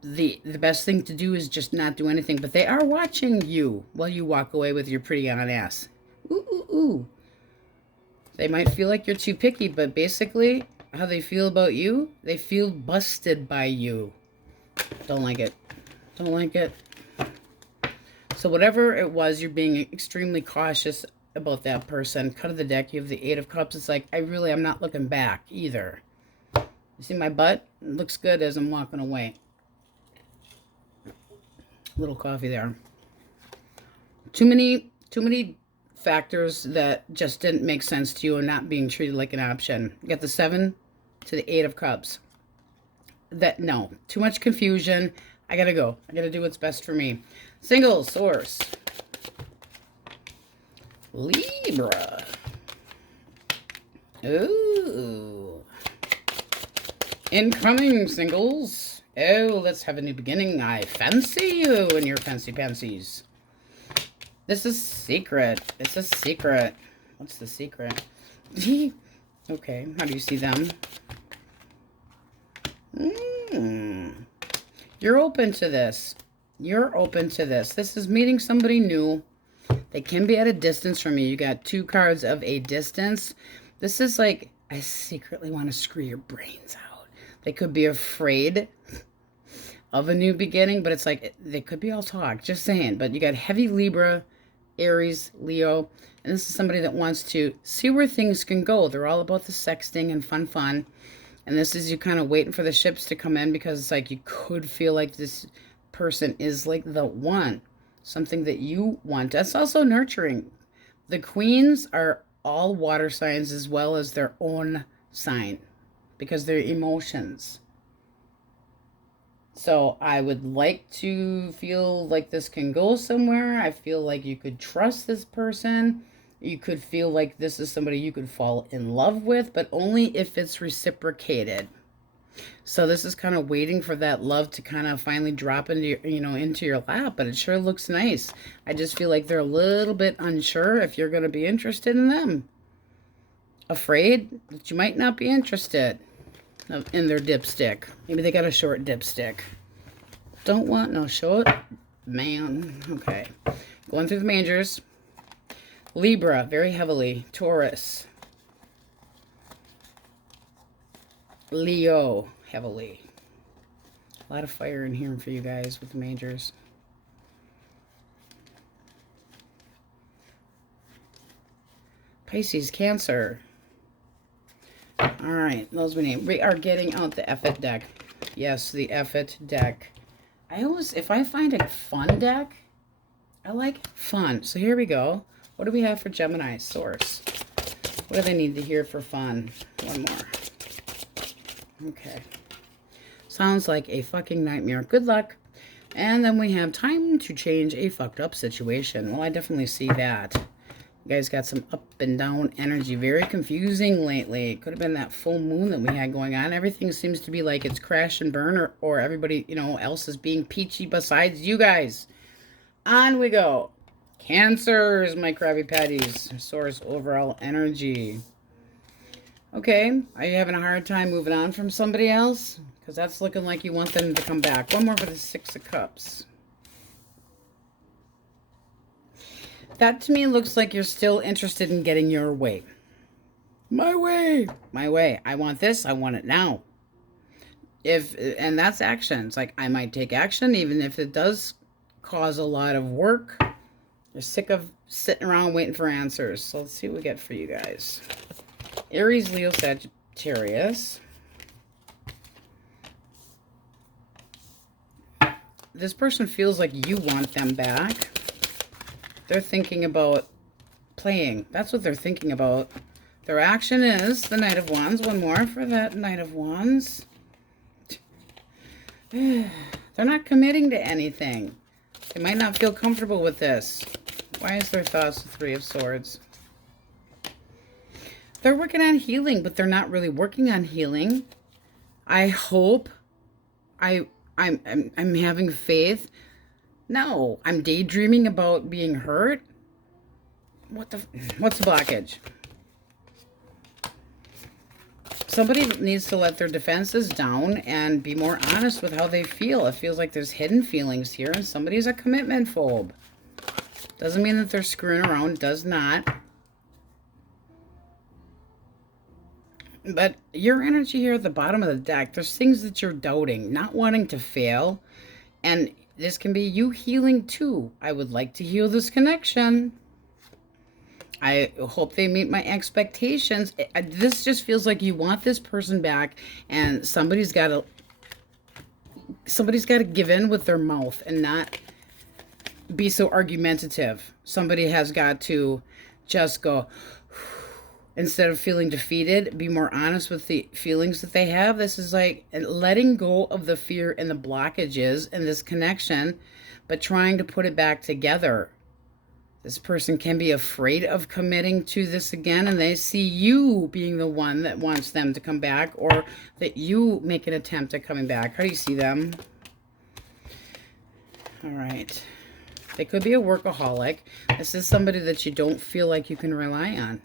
the best thing to do is just not do anything, but they are watching you while you walk away with your pretty on ass. Ooh, ooh, ooh. They might feel like you're too picky, but basically how they feel about you, they feel busted by you. Don't like it. Don't like it. So whatever it was, you're being extremely cautious about that person. Cut of the deck, you have the Eight of Cups. It's like, I'm not looking back either. You see my butt? It looks good as I'm walking away. Little coffee there. Too many factors that just didn't make sense to you and not being treated like an option. You got the 7 to the 8 of Cups. No, too much confusion. I gotta go. I gotta do what's best for me. Single source. Libra. Ooh. Incoming singles. Oh, let's have a new beginning. I fancy you and your fancy pansies. This is secret. It's a secret. What's the secret? Okay, how do you see them? You're open to this. You're open to this. This is meeting somebody new. They can be at a distance from you. You got 2 cards of a distance. This is like, I secretly want to screw your brains out. They could be afraid of a new beginning, but it's like, they could be all talk. Just saying. But you got heavy Libra, Aries, Leo. And this is somebody that wants to see where things can go. They're all about the sexting and fun. And this is you kind of waiting for the ships to come in because it's like you could feel like this person is like the one. Something that you want. That's also nurturing. The queens are all water signs as well as their own sign because they're emotions. So I would like to feel like this can go somewhere. I feel like you could trust this person. You could feel like this is somebody you could fall in love with, but only if it's reciprocated. So this is kind of waiting for that love to kind of finally drop into your, into your lap, but it sure looks nice. I just feel like they're a little bit unsure if you're going to be interested in them. Afraid that you might not be interested in their dipstick. Maybe they got a short dipstick. Don't want no short man. Okay. Going through the majors. Libra, very heavily. Taurus. Leo, heavily. A lot of fire in here for you guys with the majors. Pisces, Cancer. All right, those we name. We are getting out the F-it deck. Yes, the F-it deck. I always, if I find a fun deck, I like fun. So here we go. What do we have for Gemini? Source. What do they need to hear for fun? One more. Okay. Sounds like a fucking nightmare. Good luck. And then we have time to change a fucked up situation. Well, I definitely see that. You guys got some up and down energy. Very confusing lately. It could have been that full moon that we had going on. Everything seems to be like it's crash and burn, or everybody, else is being peachy besides you guys. On we go. Cancers, my Krabby Patties. Source overall energy. Okay. Are you having a hard time moving on from somebody else? Because that's looking like you want them to come back. One more for the Six of Cups. That to me looks like you're still interested in getting your way. My way. My way. I want this. I want it now. And that's action. It's like I might take action even if it does cause a lot of work. You're sick of sitting around waiting for answers. So let's see what we get for you guys. Aries, Leo, Sagittarius. This person feels like you want them back. They're thinking about playing. That's what they're thinking about. Their action is the Knight of Wands. One more for that Knight of Wands. They're not committing to anything. They might not feel comfortable with this. Why is their thoughts the Three of Swords? They're working on healing, but they're not really working on healing. I hope. I'm having faith. No, I'm daydreaming about being hurt. What's the blockage? Somebody needs to let their defenses down and be more honest with how they feel. It feels like there's hidden feelings here, and somebody's a commitment phobe. Doesn't mean that they're screwing around. Does not. But your energy here at the bottom of the deck, there's things that you're doubting, not wanting to fail. And this can be you healing too. I would like to heal this connection. I hope they meet my expectations. This just feels like you want this person back, and somebody's got to give in with their mouth and not be so argumentative. Somebody has got to just go, instead of feeling defeated, be more honest with the feelings that they have. This is like letting go of the fear and the blockages in this connection, but trying to put it back together. This person can be afraid of committing to this again, and they see you being the one that wants them to come back, or that you make an attempt at coming back. How do you see them? All right. They could be a workaholic. This is somebody that you don't feel like you can rely on.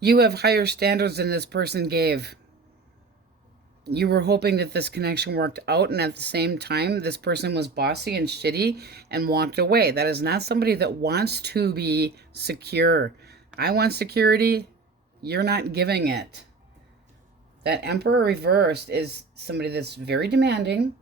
You have higher standards than this person gave. You were hoping that this connection worked out, and at the same time, this person was bossy and shitty and walked away. That is not somebody that wants to be secure. I want security. You're not giving it. That Emperor reversed is somebody that's very demanding.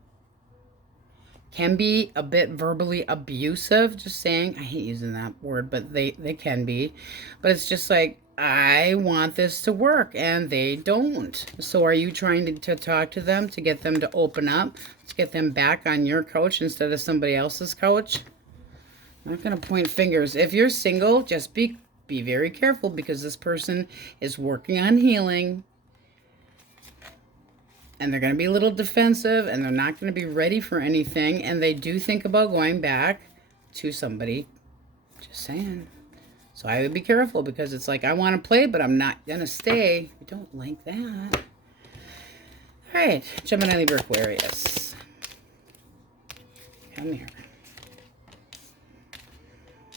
Can be a bit verbally abusive. Just saying. I hate using that word, but they can be. But it's just like, I want this to work, and they don't. So are you trying to talk to them to get them to open up, to get them back on your couch instead of somebody else's couch? I'm not going to point fingers. If you're single, just be very careful, because this person is working on healing. And they're going to be a little defensive, and they're not going to be ready for anything. And they do think about going back to somebody. Just saying. So I would be careful, because it's like, I want to play, but I'm not going to stay. I don't like that. All right, Gemini, Libra, Aquarius. Come here.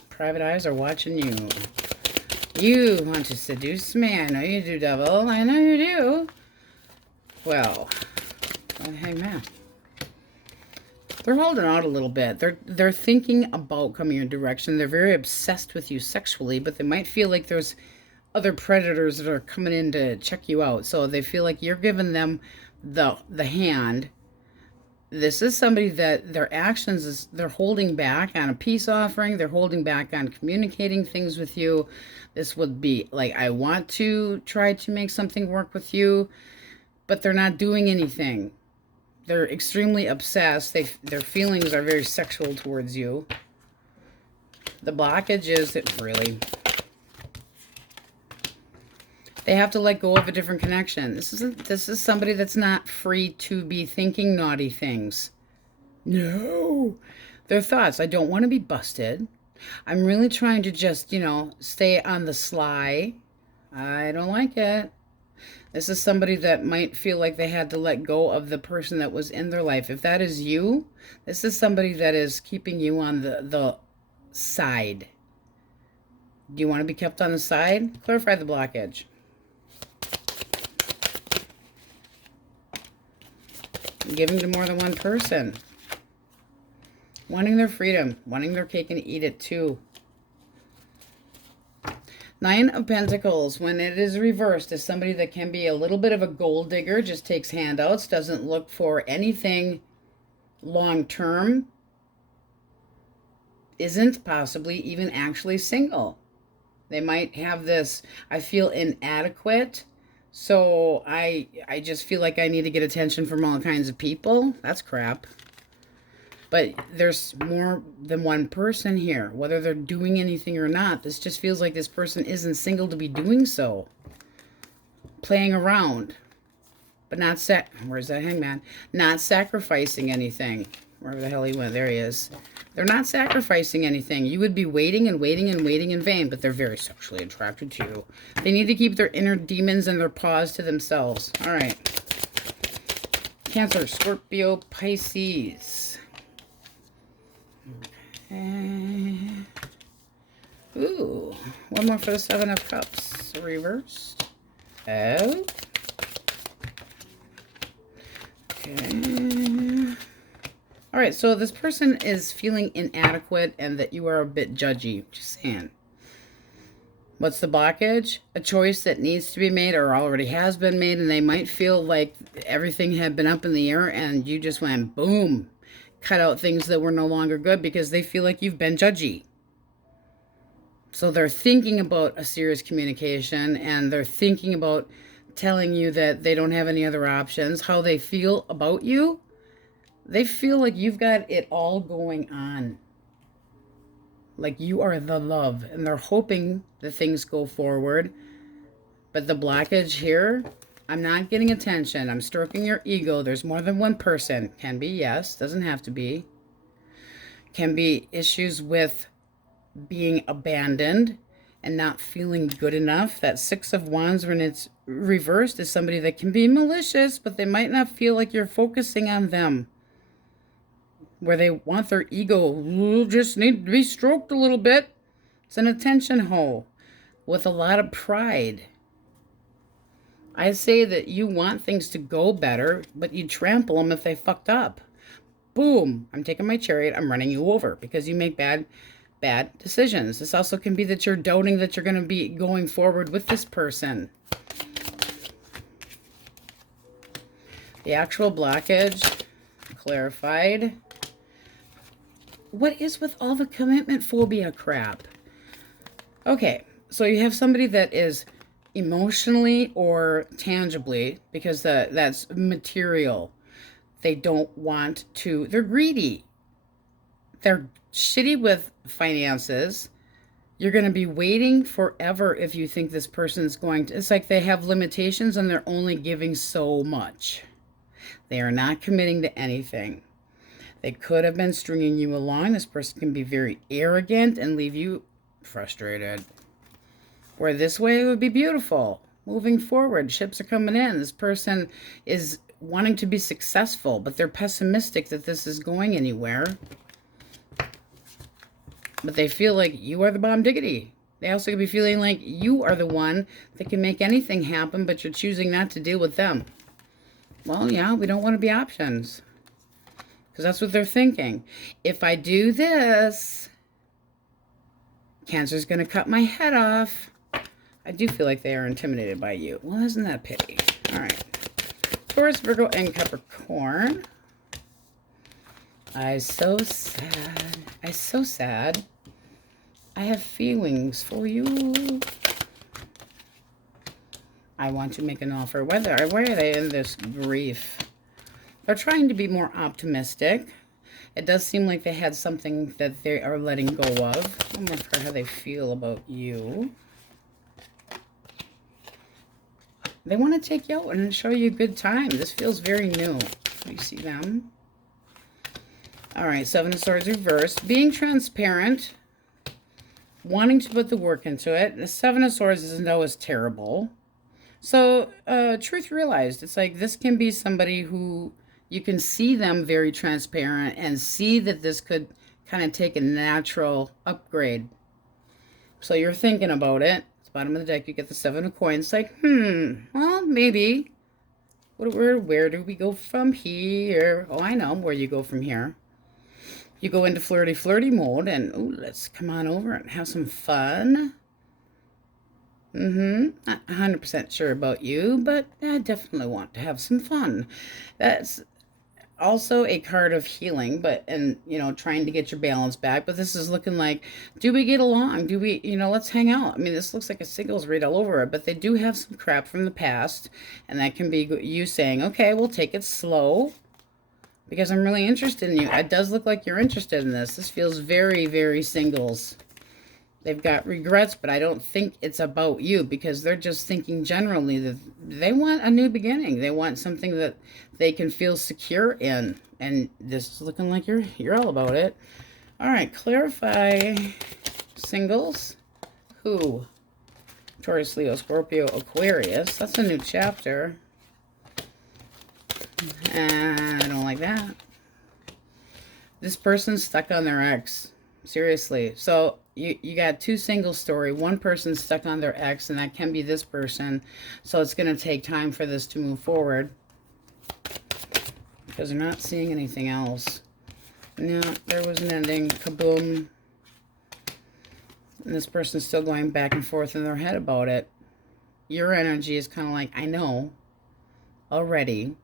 Private eyes are watching you. You want to seduce me. I know you do, devil. I know you do. Well, hangman. They're holding out a little bit. They're thinking about coming your direction. They're very obsessed with you sexually, but they might feel like there's other predators that are coming in to check you out. So they feel like you're giving them the hand. This is somebody that their actions is they're holding back on a peace offering. They're holding back on communicating things with you. This would be like, I want to try to make something work with you, but they're not doing anything. They're extremely obsessed. Their feelings are very sexual towards you. The blockage is that really they have to let go of a different connection. This is somebody that's not free to be thinking naughty things. No. Their thoughts, I don't want to be busted. I'm really trying to just, stay on the sly. I don't like it. This is somebody that might feel like they had to let go of the person that was in their life. If that is you, this is somebody that is keeping you on the side. Do you want to be kept on the side? Clarify the blockage. Giving to more than one person. Wanting their freedom. Wanting their cake and eat it too. 9 of Pentacles, when it is reversed, is somebody that can be a little bit of a gold digger, just takes handouts, doesn't look for anything long-term, isn't possibly even actually single. They might have this, I feel inadequate, so I just feel like I need to get attention from all kinds of people. That's crap. But there's more than one person here, whether they're doing anything or not. This just feels like this person isn't single to be doing so. Playing around. But not where's that hangman? Not sacrificing anything. Wherever the hell he went. There he is. They're not sacrificing anything. You would be waiting and waiting and waiting in vain, but they're very sexually attracted to you. They need to keep their inner demons and their paws to themselves. All right. Cancer, Scorpio, Pisces. Ooh, one more for the 7 of Cups, reversed. Oh. Okay. All right, so this person is feeling inadequate and that you are a bit judgy. Just saying. What's the blockage? A choice that needs to be made or already has been made, and they might feel like everything had been up in the air and you just went boom. Cut out things that were no longer good because they feel like you've been judgy. So they're thinking about a serious communication, and they're thinking about telling you that they don't have any other options. How they feel about you, they feel like you've got it all going on. Like you are the love, and they're hoping that things go forward. But the blockage here, I'm not getting attention. I'm stroking your ego. There's more than one person. Can be, yes. Doesn't have to be. Can be issues with being abandoned and not feeling good enough. That 6 of Wands, when it's reversed, is somebody that can be malicious, but they might not feel like you're focusing on them. Where they want their ego just need to be stroked a little bit. It's an attention hole with a lot of pride. I say that you want things to go better, but you trample them if they fucked up. Boom. I'm taking my chariot. I'm running you over because you make bad decisions. This also can be that you're doubting that you're going to be going forward with this person. The actual blockage clarified. What is with all the commitment phobia crap? Okay, so you have somebody that is emotionally or tangibly, because that's material. They don't want to, they're greedy. They're shitty with finances. You're going to be waiting forever if you think this person's going to. It's like they have limitations and they're only giving so much. They are not committing to anything. They could have been stringing you along. This person can be very arrogant and leave you frustrated. Where this way it would be beautiful. Moving forward, ships are coming in. This person is wanting to be successful, but they're pessimistic that this is going anywhere. But they feel like you are the bomb diggity. They also could be feeling like you are the one that can make anything happen, but you're choosing not to deal with them. Well, yeah, we don't want to be options. Because that's what they're thinking. If I do this, Cancer's going to cut my head off. I do feel like they are intimidated by you. Well, isn't that a pity? All right. Taurus, Virgo, and Capricorn. I'm so sad. I'm so sad. I have feelings for you. I want to make an offer. Why are they in this grief? They're trying to be more optimistic. It does seem like they had something that they are letting go of. I'm more for how they feel about you. They want to take you out and show you a good time. This feels very new. You see them? All right, Seven of Swords reversed. Being transparent. Wanting to put the work into it. The Seven of Swords isn't always terrible. So, truth realized. It's like this can be somebody who you can see them very transparent and see that this could kind of take a natural upgrade. So you're thinking about it. At the bottom of the deck, you get the Seven of Coins. Like, well, maybe. Where do we go from here? Oh, I know where you go from here. You go into flirty mode and, ooh, let's come on over and have some fun. Not 100% sure about you, but I definitely want to have some fun. That's also a card of healing, and trying to get your balance back. But this is looking like, do we get along? Do we, let's hang out. I mean, this looks like a singles read all over it, but they do have some crap from the past, and that can be you saying, okay, we'll take it slow. Because I'm really interested in you. It does look like you're interested in this. This feels very, very singles. They've got regrets, but I don't think it's about you because they're just thinking generally that they want a new beginning. They want something that they can feel secure in. And this is looking like you're all about it. All right, clarify singles. Who? Taurus, Leo, Scorpio, Aquarius. That's a new chapter. I don't like that. This person's stuck on their ex. Seriously. So you got two single story. One person's stuck on their ex, and that can be this person. So it's going to take time for this to move forward. Because they're not seeing anything else. No, there was an ending. Kaboom. And this person's still going back and forth in their head about it. Your energy is kind of like, I know already.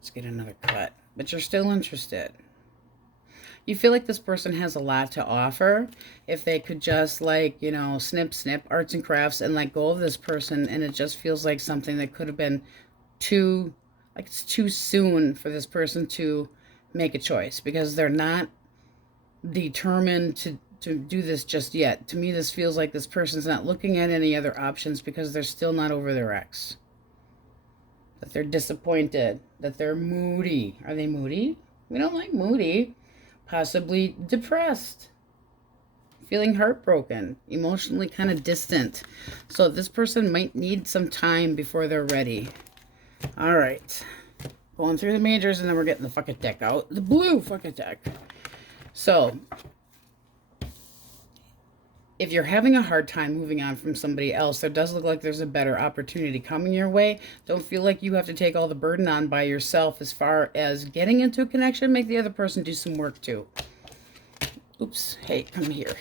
Let's get another cut. But you're still interested. You feel like this person has a lot to offer. If they could just, like, snip, arts and crafts, and let go of this person, and it just feels like something that could have been it's too soon for this person to make a choice, because they're not determined to do this just yet. To me, this feels like this person's not looking at any other options because they're still not over their ex. That they're disappointed, that they're moody. Are they moody? We don't like moody. Possibly depressed. Feeling heartbroken. Emotionally kind of distant. So this person might need some time before they're ready. All right. Going through the majors, and then we're getting the fucking deck out. The blue fucking deck. So if you're having a hard time moving on from somebody else, there does look like there's a better opportunity coming your way. Don't feel like you have to take all the burden on by yourself as far as getting into a connection. Make the other person do some work too. Oops. Hey, come here.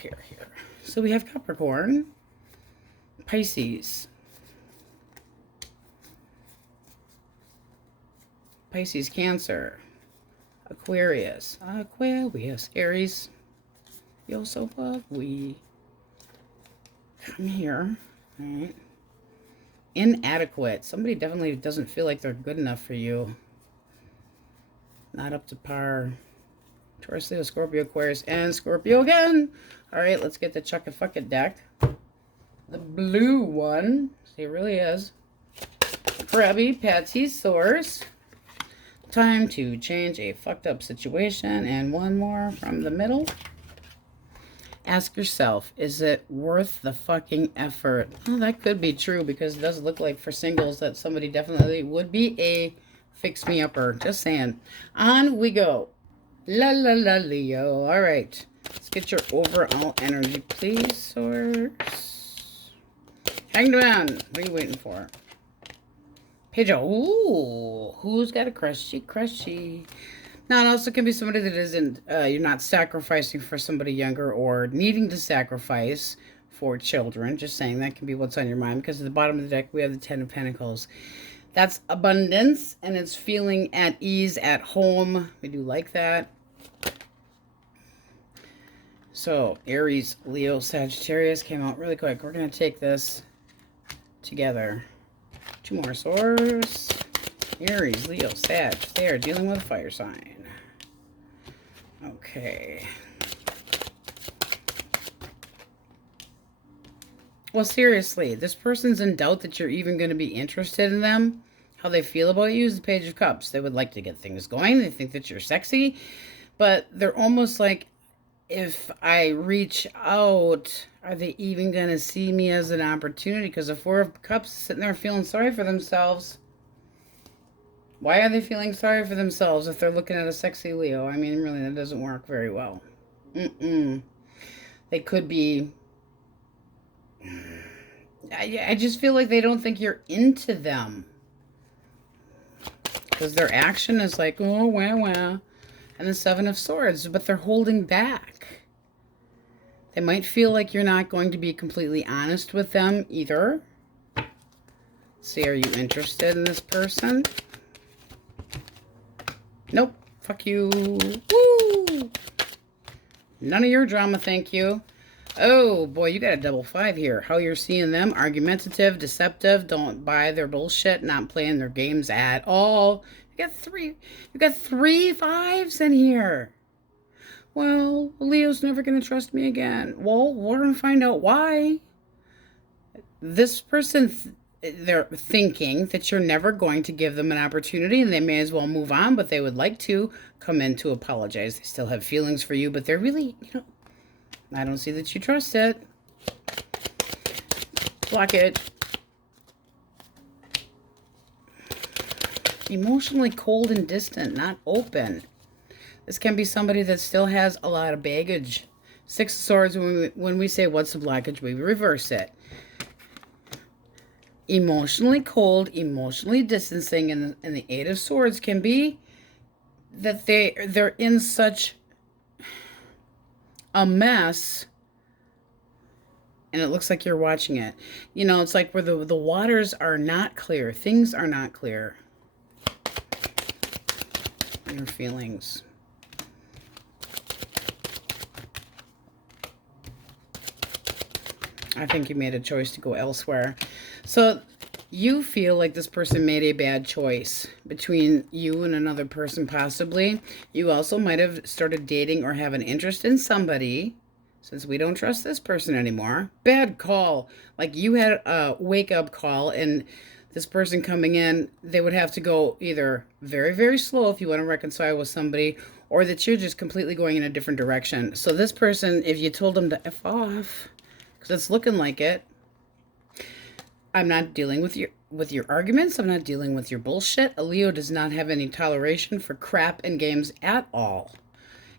So we have Capricorn, Pisces, Cancer, Aquarius, Aries. You're so lovely. Come here. All right. Inadequate. Somebody definitely doesn't feel like they're good enough for you. Not up to par. Taurus, Leo, Scorpio, Aquarius, and Scorpio again. All right, let's get the Chuck It Fuck It deck. The blue one. See, it really is. Krabby Patty Source. Time to change a fucked up situation. And one more from the middle. Ask yourself, is it worth the fucking effort? Well, that could be true because it does look like for singles that somebody definitely would be a fix-me-upper. Just saying. On we go. La la la Leo. All right. Let's get your overall energy, please, Source. Hanged Man. What are you waiting for? Page. Ooh. Who's got a crushy? Now, it also can be somebody that isn't, you're not sacrificing for somebody younger or needing to sacrifice for children. Just saying that can be what's on your mind because at the bottom of the deck, we have the Ten of Pentacles. That's abundance, and it's feeling at ease at home. We do like that. So, Aries, Leo, Sagittarius came out really quick. We're going to take this together. Two more swords. Aries, Leo, Sag. They are dealing with a fire sign. Okay. Well, seriously, this person's in doubt that you're even going to be interested in them. How they feel about you is the Page of Cups. They would like to get things going. They think that you're sexy. But they're almost like, if I reach out, are they even going to see me as an opportunity? Because the Four of Cups is sitting there feeling sorry for themselves. Why are they feeling sorry for themselves if they're looking at a sexy Leo? I mean, really, that doesn't work very well. They could be... I just feel like they don't think you're into them. Because their action is like, oh, wah. And the Seven of Swords, but they're holding back. They might feel like you're not going to be completely honest with them either. Let's see, are you interested in this person? Nope. Fuck you. Woo! None of your drama, thank you. Oh, boy, you got a double 5 here. How you're seeing them. Argumentative, deceptive. Don't buy their bullshit. Not playing their games at all. You got three 5s in here. Well, Leo's never going to trust me again. Well, we're going to find out why. This person... they're thinking that you're never going to give them an opportunity and they may as well move on, but they would like to come in to apologize. They still have feelings for you, but they're really, I don't see that you trust it. Block it. Emotionally cold and distant, not open. This can be somebody that still has a lot of baggage. Six of Swords, when we say what's the blockage, we reverse it. Emotionally cold, emotionally distancing, and the Eight of Swords can be that they're in such a mess, and it looks like you're watching it. It's like where the waters are not clear. Things are not clear. Your feelings. I think you made a choice to go elsewhere. So you feel like this person made a bad choice between you and another person, possibly. You also might have started dating or have an interest in somebody, since we don't trust this person anymore. Bad call. Like you had a wake-up call, and this person coming in, they would have to go either very, very slow if you want to reconcile with somebody, or that you're just completely going in a different direction. So this person, if you told them to F off, because it's looking like it, I'm not dealing with your arguments. I'm not dealing with your bullshit. A Leo does not have any toleration for crap and games at all.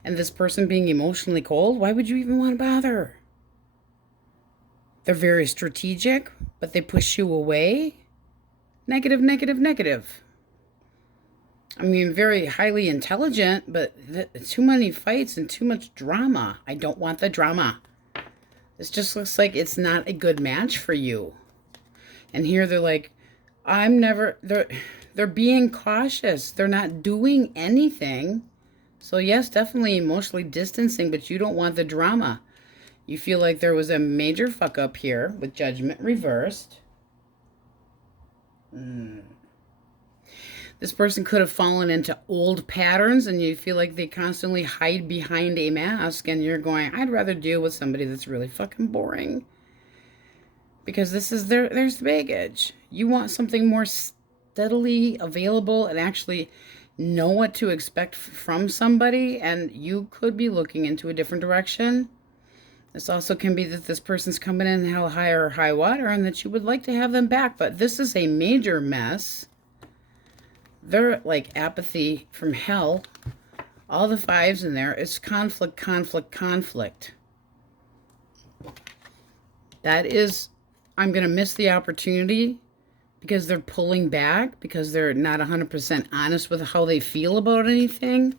And this person being emotionally cold, why would you even want to bother? They're very strategic, but they push you away. Negative, negative, negative. I mean, very highly intelligent, but too many fights and too much drama. I don't want the drama. This just looks like it's not a good match for you. And here they're like, they're being cautious. They're not doing anything. So yes, definitely emotionally distancing, but you don't want the drama. You feel like there was a major fuck up here with Judgment reversed. This person could have fallen into old patterns and you feel like they constantly hide behind a mask and you're going, I'd rather deal with somebody that's really fucking boring. Because this is there's the baggage. You want something more steadily available and actually know what to expect from somebody, and you could be looking into a different direction. This also can be that this person's coming in hell high or high water and that you would like to have them back, but this is a major mess. They're like apathy from hell. All the fives in there. It's conflict, conflict, conflict. That is, I'm going to miss the opportunity because they're pulling back, because they're not 100% honest with how they feel about anything.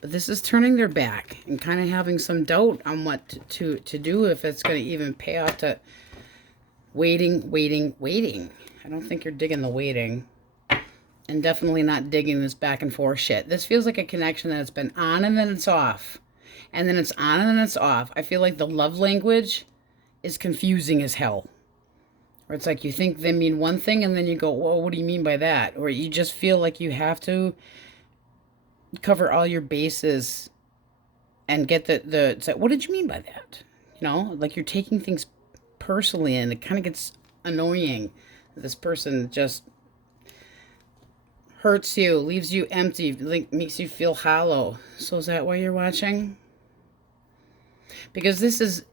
But this is turning their back and kind of having some doubt on what to do, if it's going to even pay off to waiting, waiting, waiting. I don't think you're digging the waiting. And definitely not digging this back and forth shit. This feels like a connection that's been on and then it's off. And then it's on and then it's off. I feel like the love language is confusing as hell. Or it's like you think they mean one thing and then you go, whoa, what do you mean by that? Or you just feel like you have to cover all your bases and get it's like, what did you mean by that? You know, like you're taking things personally and it kind of gets annoying. This person just hurts you, leaves you empty, like makes you feel hollow. So is that why you're watching? Because this is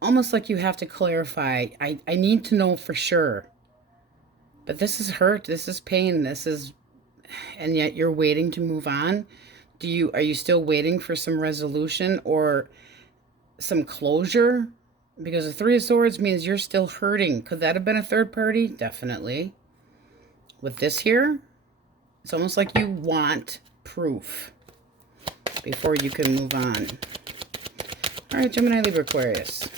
almost like you have to clarify. I need to know for sure. But this is hurt, this is pain, this is, and yet you're waiting to move on. Are you still waiting for some resolution or some closure? Because the Three of Swords means you're still hurting. Could that have been a third party? Definitely. With this here, it's almost like you want proof before you can move on. All right, Gemini, Libra, Aquarius.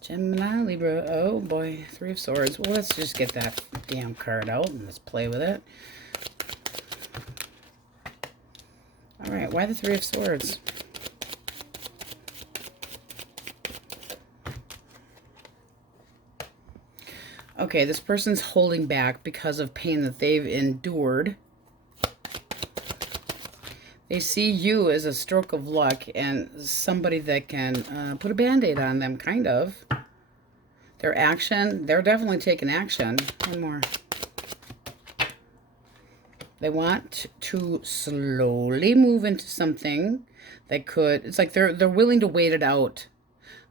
Gemini, Libra, oh boy, Three of Swords. Well, let's just get that damn card out and let's play with it. All right, why the Three of Swords? Okay, this person's holding back because of pain that they've endured. They see you as a stroke of luck and somebody that can put a Band-Aid on them, kind of. Their action, they're definitely taking action. One more. They want to slowly move into something that could, it's like they're willing to wait it out.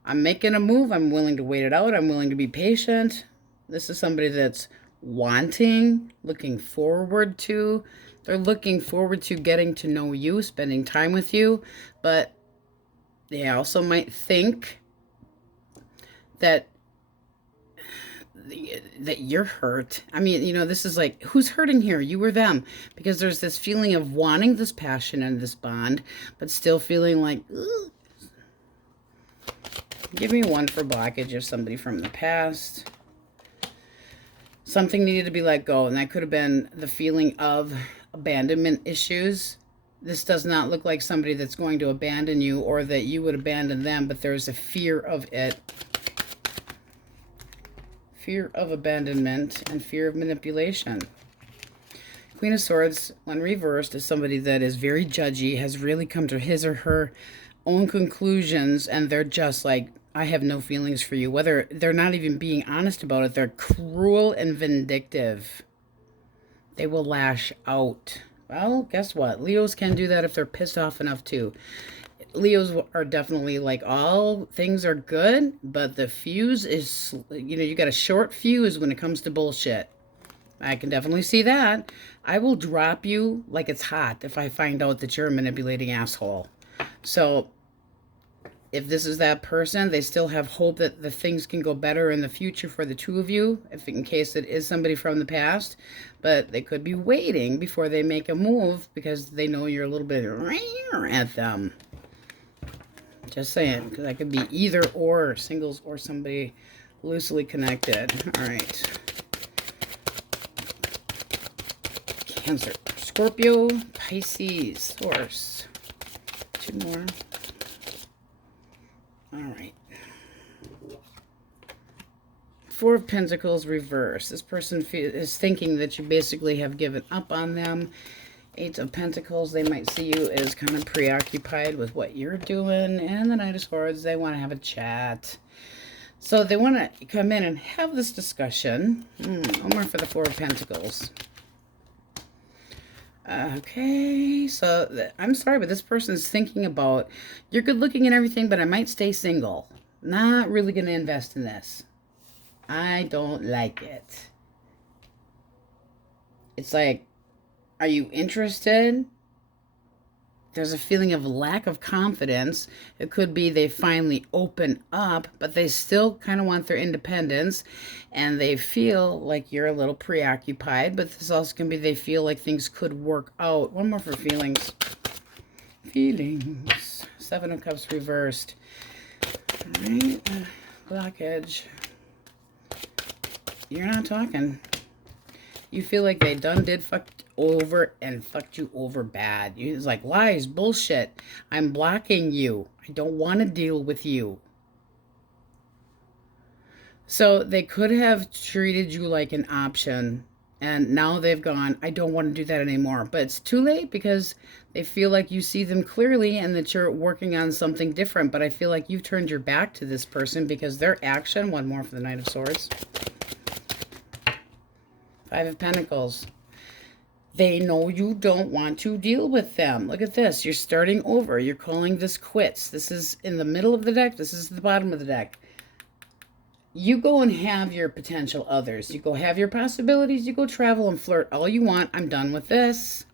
I'm making a move, I'm willing to wait it out, I'm willing to be patient. This is somebody that's wanting, looking forward to. They're looking forward to getting to know you, spending time with you. But they also might think that you're hurt. I mean, you know, this is like, who's hurting here? You or them? Because there's this feeling of wanting this passion and this bond, but still feeling like, ugh. Give me one for blockage of somebody from the past. Something needed to be let go, and that could have been the feeling of abandonment issues. This does not look like somebody that's going to abandon you or that you would abandon them, but there's a fear of it. Fear of abandonment and fear of manipulation. Queen of Swords, when reversed, is somebody that is very judgy, has really come to his or her own conclusions, and they're just like, I have no feelings for you. Whether they're not even being honest about it, they're cruel and vindictive. They will lash out. Well, guess what? Leos can do that if they're pissed off enough too. Leos are definitely like, all things are good, but the fuse is, you know, you got a short fuse when it comes to bullshit. I can definitely see that. I will drop you like it's hot if I find out that you're a manipulating asshole. So if this is that person, they still have hope that the things can go better in the future for the two of you, if in case it is somebody from the past. But they could be waiting before they make a move because they know you're a little bit at them. Just saying, because that could be either or, singles or somebody loosely connected. All right. Cancer, Scorpio, Pisces, Taurus. Two more. All right. Four of Pentacles reverse. This person is thinking that you basically have given up on them. Eight of Pentacles, they might see you as kind of preoccupied with what you're doing. And the Knight of Swords, they want to have a chat. So they want to come in and have this discussion. One more for the Four of Pentacles. Okay, so I'm sorry, but this person's thinking about, you're good looking and everything, but I might stay single. Not really going to invest in this. I don't like it. It's like, are you interested? There's a feeling of lack of confidence. It could be they finally open up, but they still kind of want their independence, and they feel like you're a little preoccupied, but this also can be they feel like things could work out. One more for feelings. Feelings. Seven of Cups reversed. All right. Blockage. You're not talking. You feel like they did fuck over and fucked you over bad. It's like lies, bullshit. I'm blocking you. I don't want to deal with you. So they could have treated you like an option, and now they've gone, I don't want to do that anymore. But it's too late because they feel like you see them clearly and that you're working on something different. But I feel like you've turned your back to this person because their action, one more for the Knight of Swords. Five of Pentacles. They know you don't want to deal with them. Look at this. You're starting over. You're calling this quits. This is in the middle of the deck. This is the bottom of the deck. You go and have your potential others. You go have your possibilities. You go travel and flirt all you want. I'm done with this.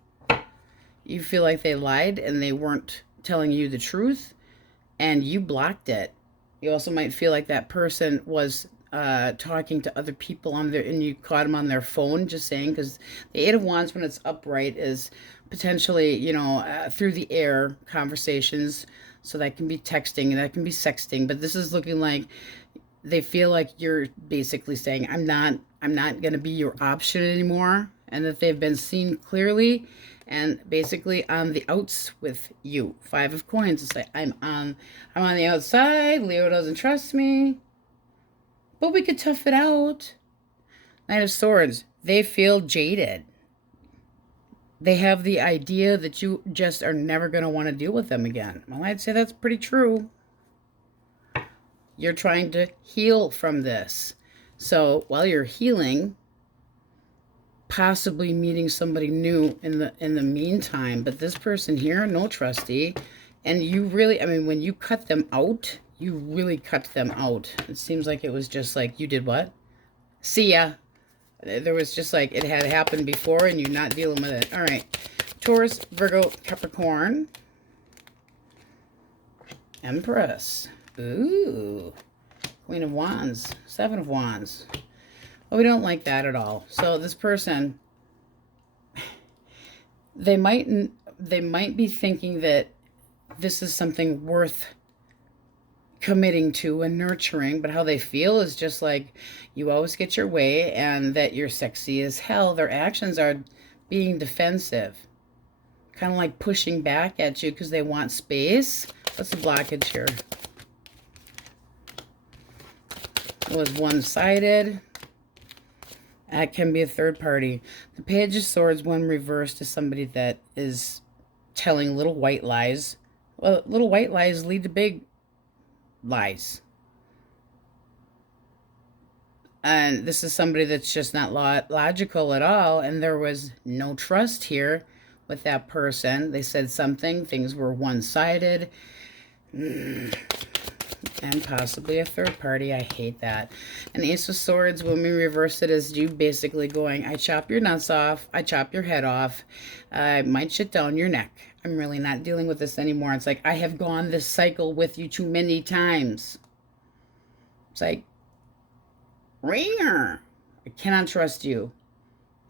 You feel like they lied and they weren't telling you the truth, and you blocked it. You also might feel like that person was talking to other people on their, and you caught them on their phone, just saying, because the Eight of Wands, when it's upright, is potentially, you know, through the air conversations. So that can be texting, that can be sexting, but this is looking like they feel like you're basically saying, I'm not going to be your option anymore, and that they've been seen clearly and basically on the outs with you. Five of Coins, it's like, I'm on the outside. Leo doesn't trust me. But we could tough it out. Knight of Swords, they feel jaded. They have the idea that you just are never going to want to deal with them again. Well, I'd say that's pretty true. You're trying to heal from this. So while you're healing, possibly meeting somebody new in the meantime. But this person here, no trustee. And you really, I mean, when you cut them out, you really cut them out. It seems like it was just like, you did what? See ya. There was just like, it had happened before and you're not dealing with it. All right. Taurus, Virgo, Capricorn. Empress. Ooh. Queen of Wands. Seven of Wands. Well, we don't like that at all. So this person, they might be thinking that this is something worth committing to and nurturing, but how they feel is just like you always get your way and that you're sexy as hell. Their actions are being defensive, kind of like pushing back at you because they want space. What's the blockage here? It was one-sided. That can be a third party. The Page of Swords, when reversed, is somebody that is telling little white lies. Well, little white lies lead to big lies. And this is somebody that's just not logical at all, and there was no trust here with that person. They said something, things were one-sided, and possibly a third party. I hate that. And the Ace of Swords, when we reverse it, is you basically going, I chop your nuts off, I chop your head off, I might shit down your neck. I'm really not dealing with this anymore. It's like, I have gone this cycle with you too many times. It's like, ringer, I cannot trust you.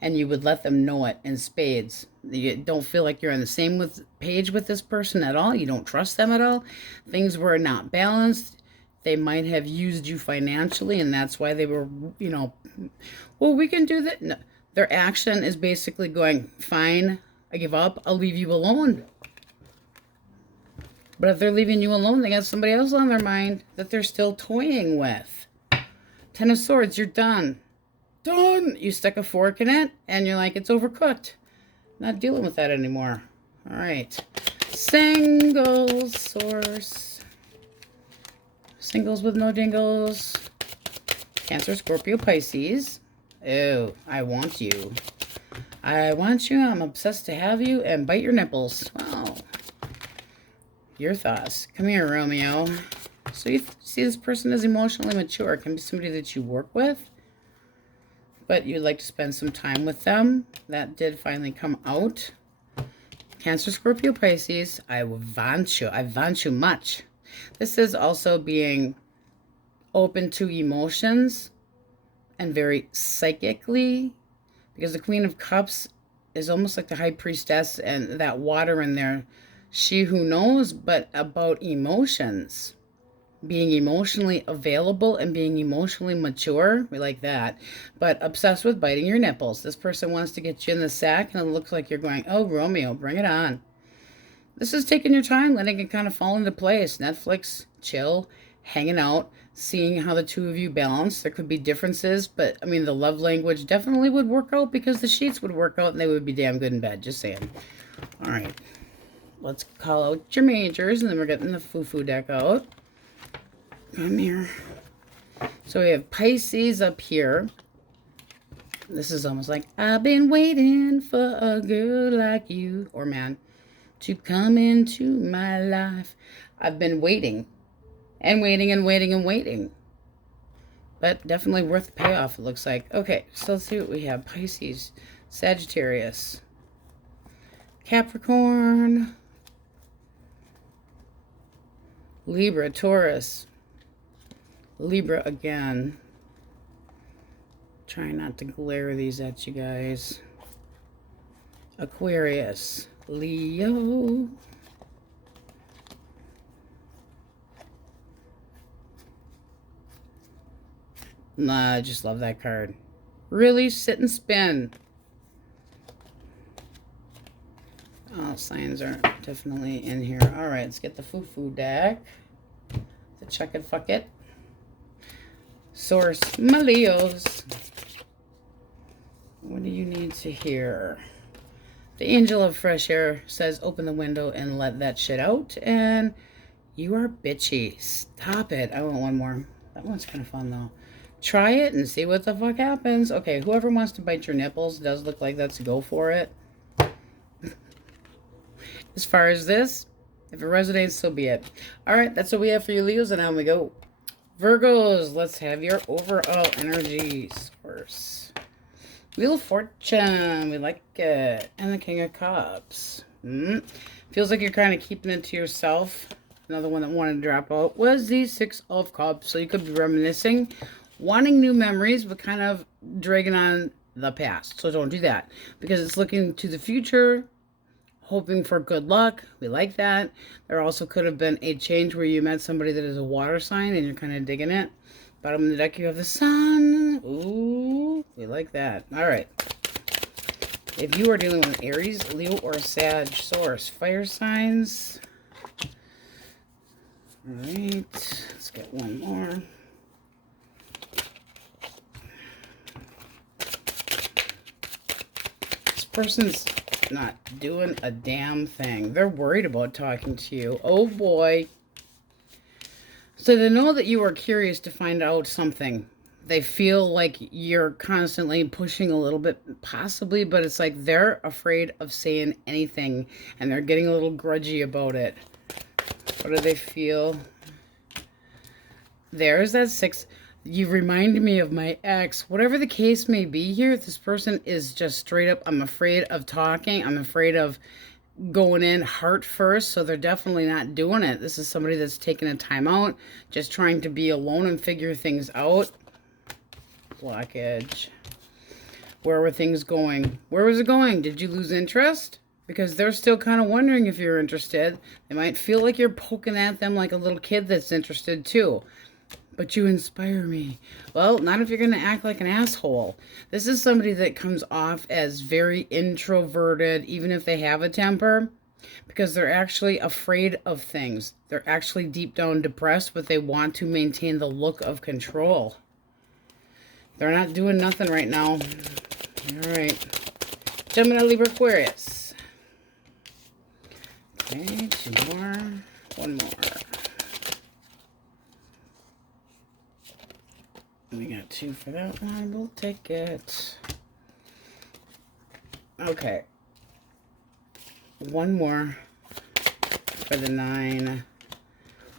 And you would let them know it in spades. You don't feel like you're on the same page with this person at all. You don't trust them at all. Things were not balanced. They might have used you financially, and that's why they were, you know, well, we can do that. No. Their action is basically going, fine, I give up, I'll leave you alone. But if they're leaving you alone, they got somebody else on their mind that they're still toying with. Ten of Swords, you're done. Done! You stuck a fork in it, and you're like, it's overcooked. Not dealing with that anymore. All right. Single source. Singles with no jingles. Cancer, Scorpio, Pisces. Oh, I want you. I want you. I'm obsessed to have you. And bite your nipples. Wow. Your thoughts. Come here, Romeo. So you see this person is emotionally mature. It can be somebody that you work with, but you'd like to spend some time with them. That did finally come out. Cancer, Scorpio, Pisces. I want you. I want you much. This is also being open to emotions and very psychically, because the Queen of Cups is almost like the High Priestess, and that water in there. She who knows, but about emotions. Being emotionally available and being emotionally mature. We like that. But obsessed with biting your nipples. This person wants to get you in the sack, and it looks like you're going, oh, Romeo, bring it on. This is taking your time, letting it kind of fall into place. Netflix, chill, hanging out, seeing how the two of you balance. There could be differences, but, I mean, the love language definitely would work out because the sheets would work out and they would be damn good in bed. Just saying. All right. Let's call out your majors, and then we're getting the foo-foo deck out. Come here. So we have Pisces up here. This is almost like, I've been waiting for a girl like you, or man, to come into my life. I've been waiting and waiting and waiting and waiting. But definitely worth the payoff, it looks like. Okay, so let's see what we have. Pisces, Sagittarius, Capricorn, Libra, Taurus, Libra again. Try not to glare these at you guys. Aquarius, Leo, nah, I just love that card. Really sit and spin. All signs are definitely in here. All right, let's get the foo-foo deck. The check it, fuck it. Source, my Leos. What do you need to hear? The angel of fresh air says, open the window and let that shit out. And you are bitchy. Stop it. I want one more. That one's kind of fun, though. Try it and see what the fuck happens. Okay, whoever wants to bite your nipples, does look like that's a go for it. As far as this, if it resonates, so be it. All right, that's what we have for you, Leos, and on we go. Virgos, let's have your overall energy source. Wheel of Fortune, we like it. And the King of Cups. Feels like you're kind of keeping it to yourself. Another one that wanted to drop out was the Six of Cups. So you could be reminiscing, wanting new memories, but kind of dragging on the past. So don't do that, because it's looking to the future, hoping for good luck. We like that. There also could have been a change where you met somebody that is a water sign and you're kind of digging it. Bottom of the deck, you have the Sun. Ooh, we like that. All right. If you are dealing with Aries, Leo, or Sag source, fire signs. All right. Let's get one more. This person's not doing a damn thing. They're worried about talking to you. Oh boy. So they know that you are curious to find out something. They feel like you're constantly pushing a little bit, possibly, but it's like they're afraid of saying anything and they're getting a little grudgy about it. What do they feel? There's that six. You reminded me of my ex. Whatever the case may be here, this person is just straight up, I'm afraid of talking. I'm afraid of going in heart first, so they're definitely not doing it. This is somebody that's taking a time out, just trying to be alone and figure things out. Blockage. Where were things going? Where was it going? Did you lose interest? Because they're still kind of wondering if you're interested. They might feel like you're poking at them like a little kid that's interested too. But you inspire me. Well, not if you're going to act like an asshole. This is somebody that comes off as very introverted, even if they have a temper, because they're actually afraid of things. They're actually deep down depressed, but they want to maintain the look of control. They're not doing nothing right now. All right. Gemini, Libra, Aquarius. Okay, 2 more. 1 more. We got 2 for that one. We'll take it. Okay. 1 more for the 9.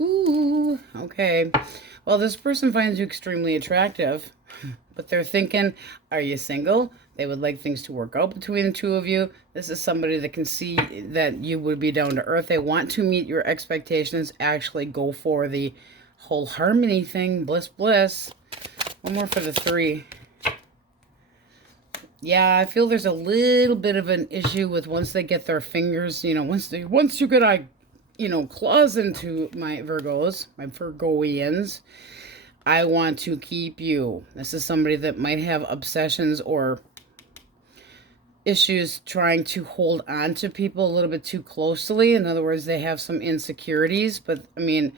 Ooh, okay. Well, this person finds you extremely attractive, but they're thinking, are you single? They would like things to work out between the two of you. This is somebody that can see that you would be down to earth. They want to meet your expectations, actually go for the whole harmony thing. Bliss, bliss. 1 more for the 3. Yeah, I feel there's a little bit of an issue with once they get their fingers, you know, once you get, claws into my Virgos, my Virgoians, I want to keep you. This is somebody that might have obsessions or issues trying to hold on to people a little bit too closely. In other words, they have some insecurities, but I mean,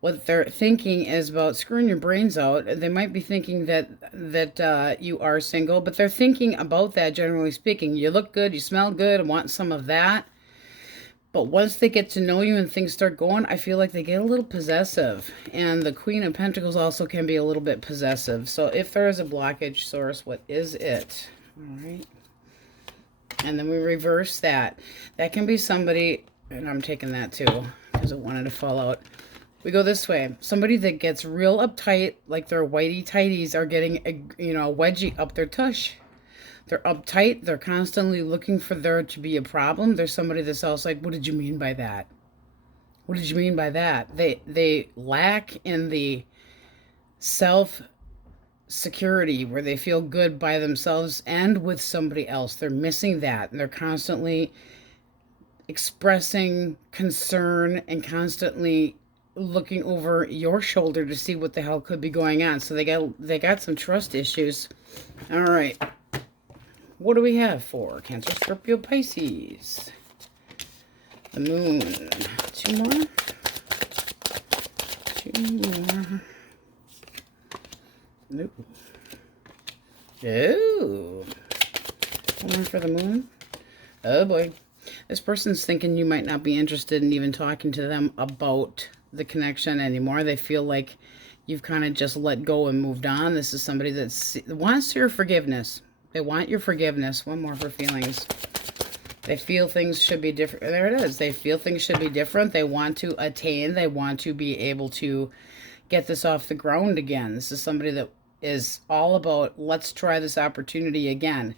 what they're thinking is about screwing your brains out. They might be thinking that you are single, but they're thinking about that, generally speaking. You look good, you smell good, I want some of that. But once they get to know you and things start going, I feel like they get a little possessive. And the Queen of Pentacles also can be a little bit possessive. So if there is a blockage, source, what is it? All right. And then we reverse that. That can be somebody, and I'm taking that too, because I wanted to fall out. We go this way. Somebody that gets real uptight, like their whitey tighties are getting a wedgie up their tush. They're uptight. They're constantly looking for there to be a problem. There's somebody that's also like, what did you mean by that? What did you mean by that? They lack in the self-security where they feel good by themselves and with somebody else. They're missing that. And they're constantly expressing concern and constantly looking over your shoulder to see what the hell could be going on. So they got some trust issues. All right. What do we have for Cancer, Scorpio, Pisces? The moon. 2 more. 2 more. Nope. Oh. 1 more for the moon. Oh boy. This person's thinking you might not be interested in even talking to them about the connection anymore. They feel like you've kind of just let go and moved on. This is somebody that wants your forgiveness. They want your forgiveness. 1 more for feelings. They feel things should be different. There it is. They feel things should be different. They want to attain. They want to be able to get this off the ground again. This is somebody that is all about, let's try this opportunity again.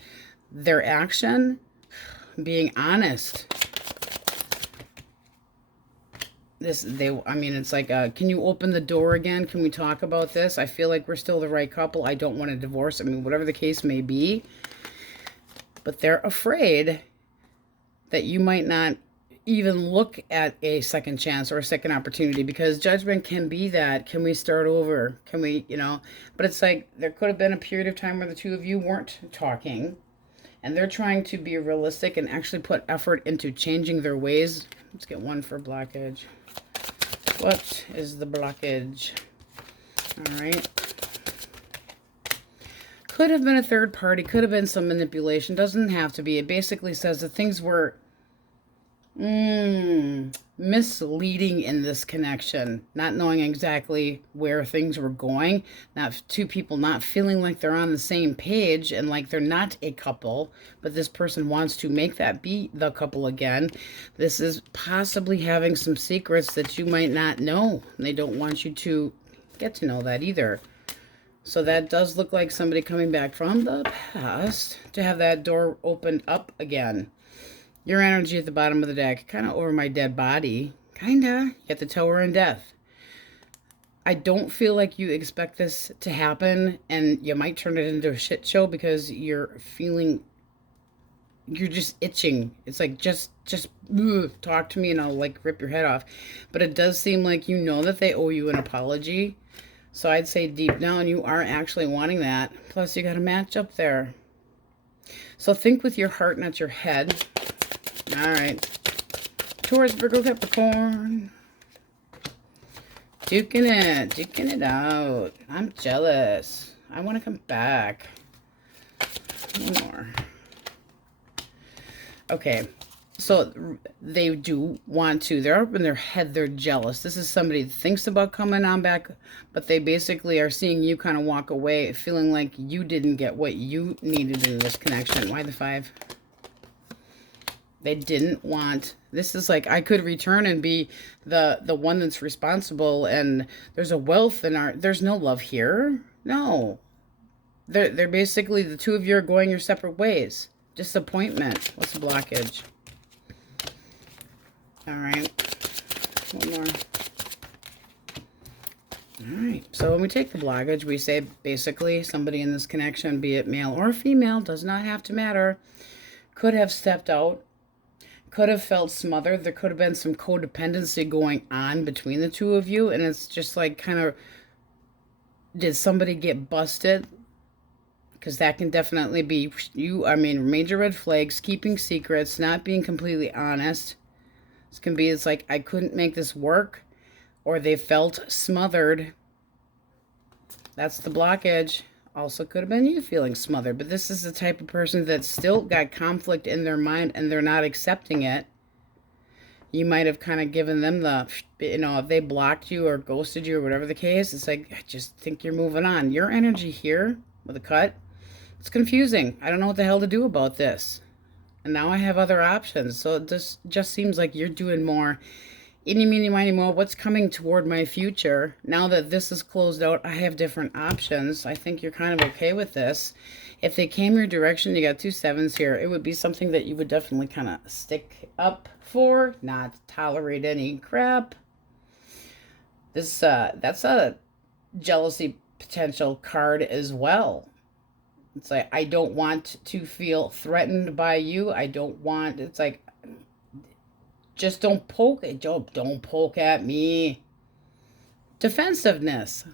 Their action, being honest. It's like, can you open the door again? Can we talk about this? I feel like we're still the right couple. I don't want a divorce. I mean, whatever the case may be. But they're afraid that you might not even look at a second chance or a second opportunity, because judgment can be that. Can we start over? Can we, but it's like there could have been a period of time where the two of you weren't talking, and they're trying to be realistic and actually put effort into changing their ways. Let's get 1 for blockage. What is the blockage? All right. Could have been a third party. Could have been some manipulation. Doesn't have to be. It basically says that things were misleading in this connection. Not knowing exactly where things were going. Not two people not feeling like they're on the same page and like they're not a couple. But this person wants to make that be the couple again. This is possibly having some secrets that you might not know. They don't want you to get to know that either. So that does look like somebody coming back from the past to have that door opened up again. Your energy at the bottom of the deck, kind of over my dead body. Kinda. You got the Tower and Death. I don't feel like you expect this to happen, and you might turn it into a shit show because you're just itching. It's like, just talk to me and I'll like rip your head off. But it does seem like you know that they owe you an apology. So I'd say deep down you are actually wanting that. Plus you got a match up there. So think with your heart, not your head. All right. Taurus, Virgo, Capricorn. Duking it out. I'm jealous. I want to come back. One more. Okay. So they do want to. They're up in their head. They're jealous. This is somebody that thinks about coming on back, but they basically are seeing you kind of walk away, feeling like you didn't get what you needed in this connection. Why the 5? They didn't want. This is like, I could return and be the one that's responsible, and there's a wealth in our. There's no love here. No. They're basically, the two of you are going your separate ways. Disappointment. What's the blockage? All right, one more. All right, so when we take the blockage, we say basically somebody in this connection, be it male or female, does not have to matter, could have stepped out, could have felt smothered. There could have been some codependency going on between the two of you, and it's just like kind of, did somebody get busted? Because that can definitely be you. I mean, major red flags, keeping secrets, not being completely honest. This can be, it's like, I couldn't make this work, or they felt smothered. That's the blockage. Also could have been you feeling smothered, but this is the type of person that's still got conflict in their mind and they're not accepting it. You might have kind of given them the, you know, if they blocked you or ghosted you or whatever the case, it's like, I just think you're moving on. Your energy here with a cut, it's confusing. I don't know what the hell to do about this. And now I have other options. So it just seems like you're doing more. Eeny, meeny, miny, mo. What's coming toward my future? Now that this is closed out, I have different options. I think you're kind of okay with this. If they came your direction, you got 2 7s here. It would be something that you would definitely kind of stick up for, not tolerate any crap. This that's a jealousy potential card as well. It's like, I don't want to feel threatened by you. I don't want, it's like, just don't poke it. Don't poke at me. Defensiveness.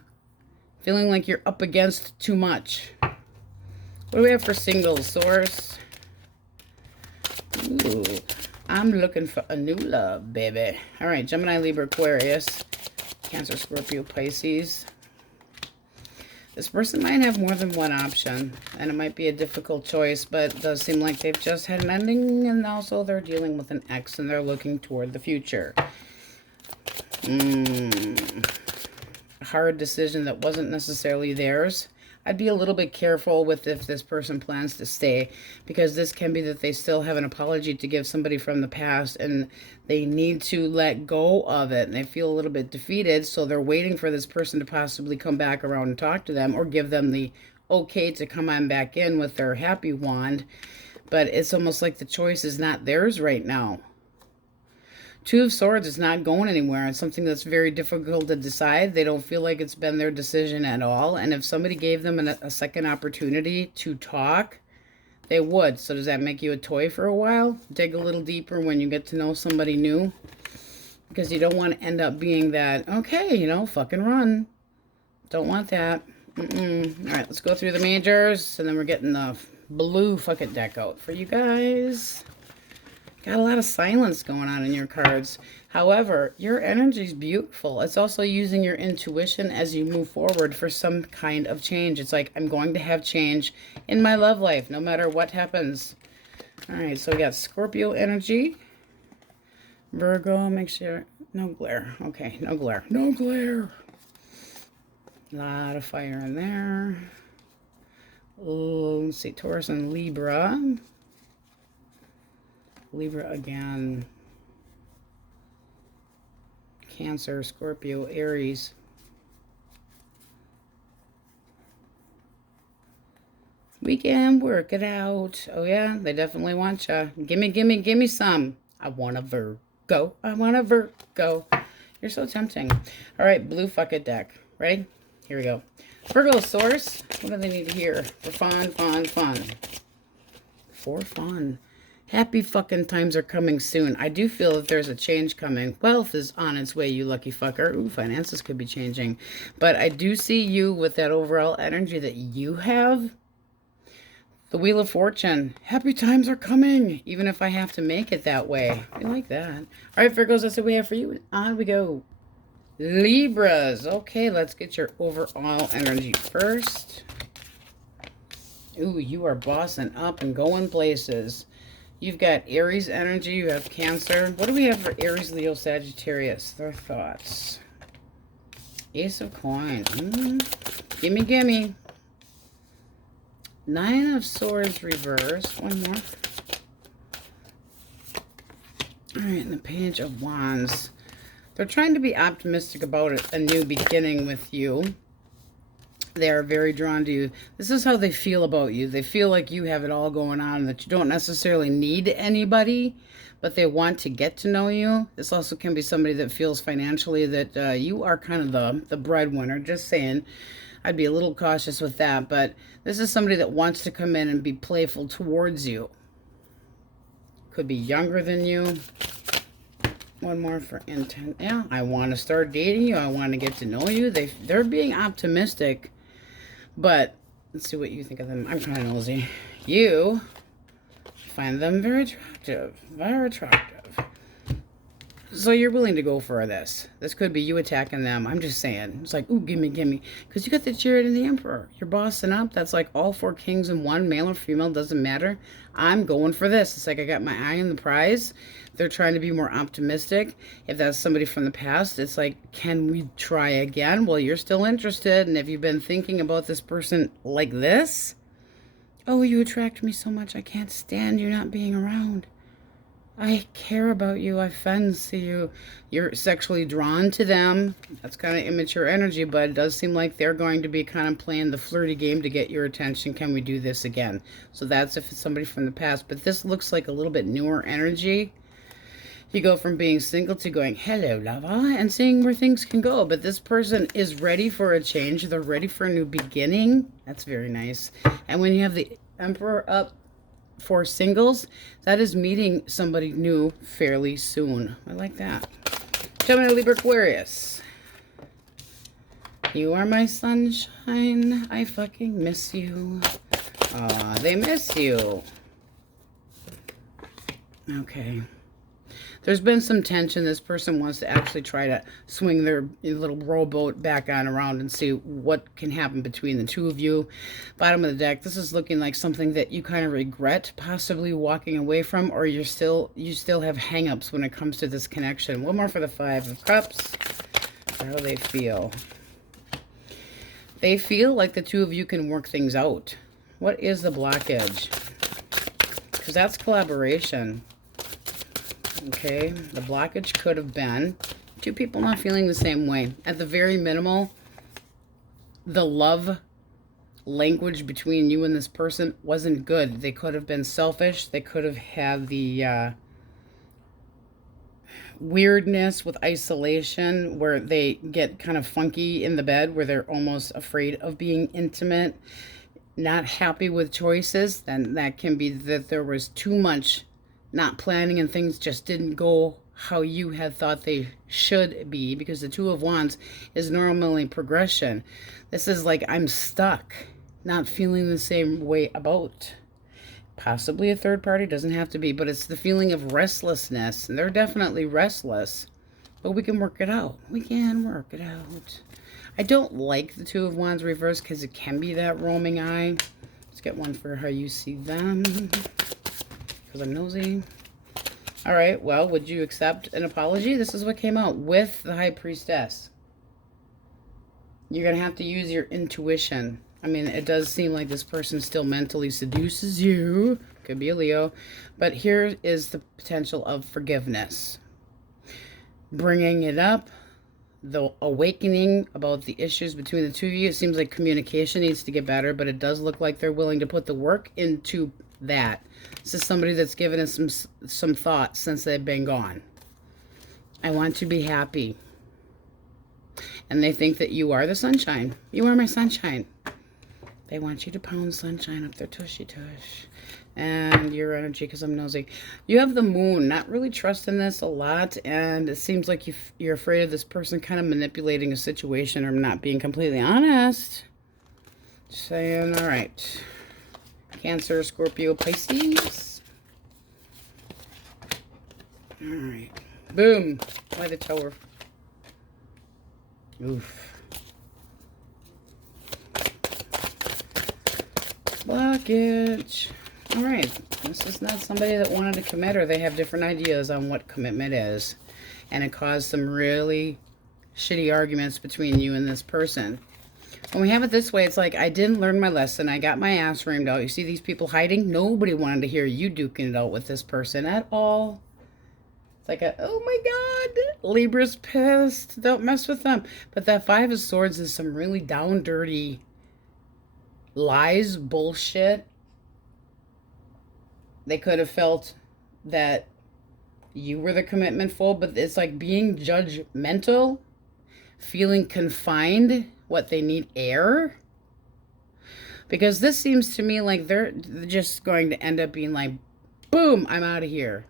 Feeling like you're up against too much. What do we have for singles, source? Ooh, I'm looking for a new love, baby. All right, Gemini, Libra, Aquarius, Cancer, Scorpio, Pisces. This person might have more than one option, and it might be a difficult choice, but it does seem like they've just had an ending, and also they're dealing with an ex, and they're looking toward the future. A hard decision that wasn't necessarily theirs. I'd be a little bit careful with if this person plans to stay, because this can be that they still have an apology to give somebody from the past, and they need to let go of it, and they feel a little bit defeated, so they're waiting for this person to possibly come back around and talk to them, or give them the okay to come on back in with their happy wand. But it's almost like the choice is not theirs right now. 2 of Swords is not going anywhere. It's something that's very difficult to decide. They don't feel like it's been their decision at all. And if somebody gave them a second opportunity to talk, they would. So does that make you a toy for a while? Dig a little deeper when you get to know somebody new. Because you don't want to end up being that, okay, you know, fucking run. Don't want that. All right, let's go through the majors. And then we're getting the blue fucking deck out for you guys. Got a lot of silence going on in your cards. However, your energy is beautiful. It's also using your intuition as you move forward for some kind of change. It's like, I'm going to have change in my love life, no matter what happens. All right, so we got Scorpio energy. Virgo, make sure, no glare. Okay, no glare. No glare. A lot of fire in there. Oh, let's see, Taurus and Libra. Libra again. Cancer, Scorpio, Aries. We can work it out. Oh yeah, they definitely want you. Gimme some. I want a Virgo. I want a Virgo. You're so tempting. All right, blue fucking deck. Ready? Here we go. Virgo source. What do they need to hear? For fun. For fun. Happy fucking times are coming soon. I do feel that there's a change coming. Wealth is on its way, you lucky fucker. Ooh, finances could be changing. But I do see you with that overall energy that you have. The Wheel of Fortune. Happy times are coming, even if I have to make it that way. I like that. All right, Virgos, that's what we have for you. On we go. Libras. Okay, let's get your overall energy first. Ooh, you are bossing up and going places. You've got Aries energy. You have Cancer. What do we have for Aries, Leo, Sagittarius? Their thoughts. Ace of Coins. Gimme, gimme. Nine of Swords reversed. One more. All right, and the Page of Wands. They're trying to be optimistic about a new beginning with you. They are very drawn to you. This is how they feel about you. They feel like you have it all going on, that you don't necessarily need anybody, but they want to get to know you. This also can be somebody that feels financially that you are kind of the breadwinner. Just saying. I'd be a little cautious with that, but this is somebody that wants to come in and be playful towards you. Could be younger than you. One more for intent. Yeah, I want to start dating you. I want to get to know you. They're being optimistic, but let's see what you think of them. I'm kind of nosy. You find them very attractive. Very attractive. So you're willing to go for this. This could be you attacking them. I'm just saying. It's like, ooh, gimme, gimme. Because you got the Chariot and the Emperor. You're bossing up. That's like all 4 kings in one, male or female, doesn't matter. I'm going for this. It's like I got my eye on the prize. They're trying to be more optimistic. If that's somebody from the past, it's like, can we try again? Well, you're still interested. And if you've been thinking about this person like this, oh, you attract me so much. I can't stand you not being around. I care about you. I fancy you. You're sexually drawn to them. That's kind of immature energy, but it does seem like they're going to be kind of playing the flirty game to get your attention. Can we do this again? So that's if it's somebody from the past. But this looks like a little bit newer energy. You go from being single to going, hello, lover, and seeing where things can go. But this person is ready for a change. They're ready for a new beginning. That's very nice. And when you have the Emperor up, for singles, that is meeting somebody new fairly soon. I like that. Gemini, Libra, Aquarius. You are my sunshine. I fucking miss you. They miss you. Okay. There's been some tension. This person wants to actually try to swing their little rowboat back on around and see what can happen between the two of you. Bottom of the deck, this is looking like something that you kind of regret possibly walking away from, or you still have hang-ups when it comes to this connection. One more for the 5 of Cups. How do they feel? They feel like the two of you can work things out. What is the blockage? Because that's collaboration. Okay, the blockage could have been 2 people not feeling the same way. At the very minimal, the love language between you and this person wasn't good. They could have been selfish. They could have had the weirdness with isolation where they get kind of funky in the bed, where they're almost afraid of being intimate, not happy with choices. Then that can be that there was too much not planning and things just didn't go how you had thought they should be, because the 2 of Wands is normally progression. This is like, I'm stuck, not feeling the same way about. Possibly a third party, doesn't have to be, but it's the feeling of restlessness. And they're definitely restless, but we can work it out. We can work it out. I don't like the 2 of Wands reversed because it can be that roaming eye. Let's get one for how you see them, because I'm nosy. All right, well, would you accept an apology? This is what came out with the High Priestess. You're going to have to use your intuition. I mean, it does seem like this person still mentally seduces you. Could be a Leo. But here is the potential of forgiveness. Bringing it up, the awakening about the issues between the 2 of you. It seems like communication needs to get better, but it does look like they're willing to put the work into that. This is somebody that's given us some thought since they've been gone. I want to be happy. And they think that you are the sunshine. You are my sunshine. They want you to pound sunshine up their tushy tush. And your energy, because I'm nosy. You have the moon. Not really trusting this a lot. And it seems like you're afraid of this person kind of manipulating a situation or not being completely honest. Saying, all right. Cancer, Scorpio, Pisces. All right. Boom. By the Tower. Oof. Blockage. All right. This is not somebody that wanted to commit, or they have different ideas on what commitment is. And it caused some really shitty arguments between you and this person. When we have it this way, it's like, I didn't learn my lesson. I got my ass reamed out. You see these people hiding? Nobody wanted to hear you duking it out with this person at all. It's like, oh my God, Libra's pissed. Don't mess with them. But that Five of Swords is some really down dirty lies, bullshit. They could have felt that you were the commitment full, but it's like being judgmental, feeling confined. What they need air, because this seems to me like they're just going to end up being like, boom, I'm out of here.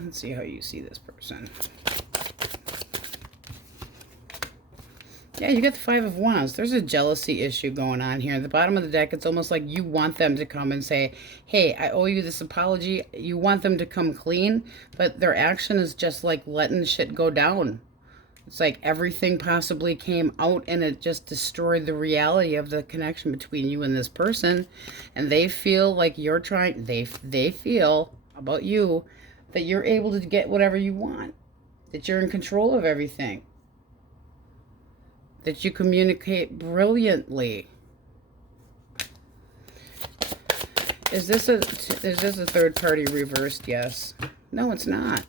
Let's see how you see this person. Yeah, you got the Five of Wands. There's a jealousy issue going on here. At the bottom of the deck, it's almost like you want them to come and say, hey, I owe you this apology. You want them to come clean, but their action is just like letting shit go down. It's like everything possibly came out and it just destroyed the reality of the connection between you and this person. And they feel like you're trying, they feel about you that you're able to get whatever you want, that you're in control of everything, that you communicate brilliantly. Is this a third party reversed? Yes. No, it's not.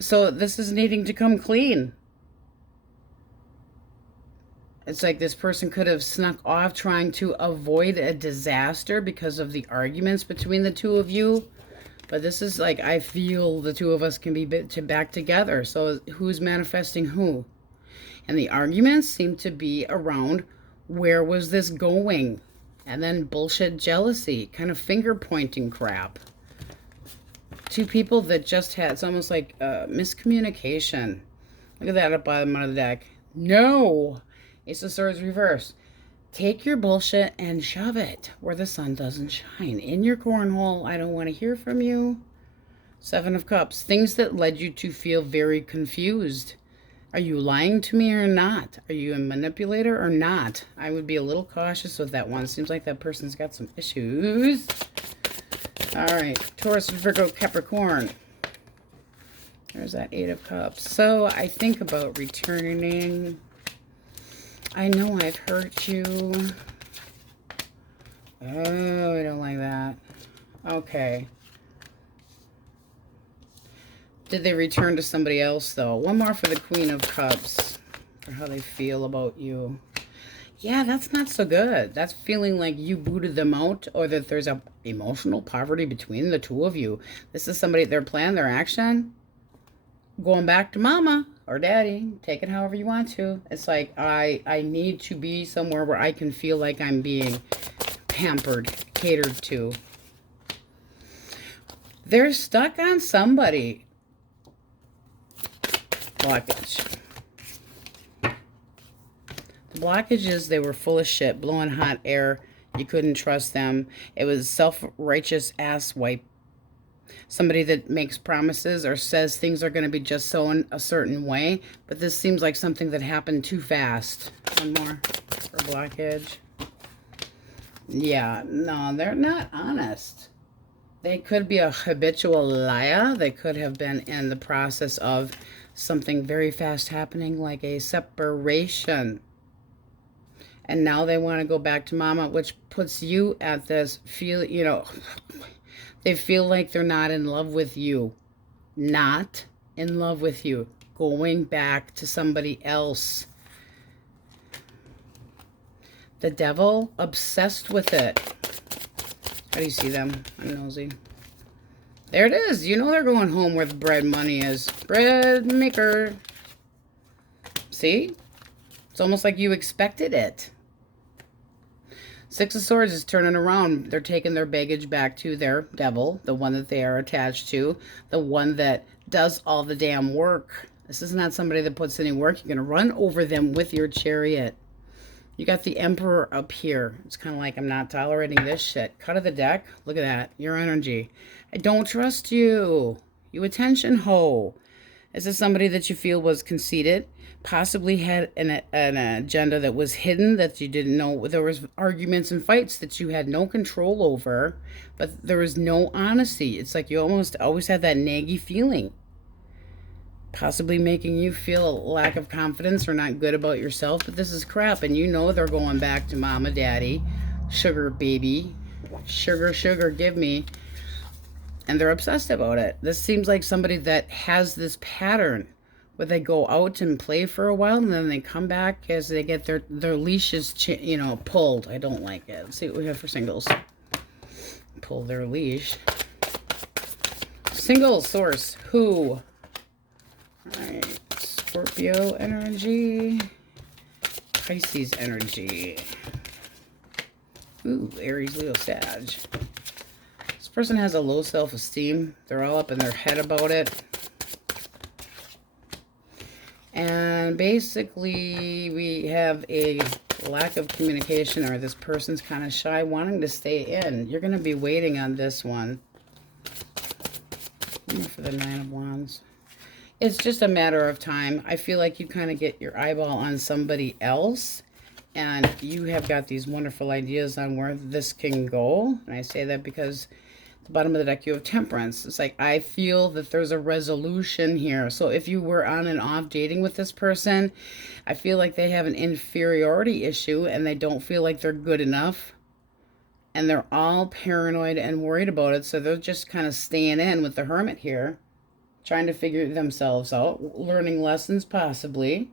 So this is needing to come clean. It's like this person could have snuck off trying to avoid a disaster because of the arguments between the two of you. But this is like, I feel the two of us can be back together. So who's manifesting who? And the arguments seem to be around, where was this going? And then bullshit jealousy, kind of finger pointing crap. Two people that just had, it's almost like miscommunication. Look at that up bottom of the deck. No! Ace of Swords reverse. Take your bullshit and shove it where the sun doesn't shine. In your cornhole. I don't want to hear from you. Seven of Cups. Things that led you to feel very confused. Are you lying to me or not? Are you a manipulator or not? I would be a little cautious with that one. Seems like that person's got some issues. All right, Taurus, Virgo, Capricorn. There's that Eight of Cups. So I think about returning. I know I've hurt you. Oh, I don't like that. Okay. Did they return to somebody else, though? One more for the Queen of Cups. For how they feel about you. Yeah, that's not so good. That's feeling like you booted them out, or that there's a emotional poverty between the two of you. This is somebody, their plan, their action, going back to mama or daddy. Take it however you want to. It's like, I need to be somewhere where I can feel like I'm being pampered, catered to. They're stuck on somebody. Blockage. The blockage is they were full of shit, blowing hot air. You couldn't trust them. It was self-righteous ass wipe. Somebody that makes promises or says things are going to be just so in a certain way. But this seems like something that happened too fast. One more for blockage. Yeah, no, they're not honest. They could be a habitual liar. They could have been in the process of something very fast happening, like a separation. And now they want to go back to mama, which puts you at this they feel like they're not in love with you. Not in love with you. Going back to somebody else. The Devil, obsessed with it. How do you see them? I'm nosy. There it is. You know they're going home where the bread money is. Bread maker. See? It's almost like you expected it. Six of Swords is turning around. They're taking their baggage back to their devil, the one that they are attached to, the one that does all the damn work. This is not somebody that puts any work. You're going to run over them with your chariot. You got the Emperor up here. It's kind of like, I'm not tolerating this shit. Cut of the deck. Look at that. Your energy. I don't trust you. You attention hoe. This is somebody that you feel was conceited, possibly had an agenda that was hidden that you didn't know. There was arguments and fights that you had no control over, but there was no honesty. It's like you almost always had that naggy feeling, possibly making you feel a lack of confidence or not good about yourself. But this is crap, and you know they're going back to mama, daddy, sugar baby, sugar, give me. And they're obsessed about it. This seems like somebody that has this pattern where they go out and play for a while and then they come back as they get their leashes, you know, pulled. I don't like it. Let's see what we have for singles. Pull their leash. Single source. Who? All right. Scorpio energy. Pisces energy. Ooh, Aries, Leo, Sag. This person has a low self-esteem. They're all up in their head about it. And basically, we have a lack of communication, or this person's kind of shy, wanting to stay in. You're going to be waiting on this one. For the Nine of Wands. It's just a matter of time. I feel like you kind of get your eyeball on somebody else, and you have got these wonderful ideas on where this can go. And I say that because the bottom of the deck, you have Temperance. It's like, I feel that there's a resolution here. So if you were on and off dating with this person, I feel like they have an inferiority issue and they don't feel like they're good enough. And they're all paranoid and worried about it. So they're just kind of staying in with the Hermit here, trying to figure themselves out, learning lessons possibly.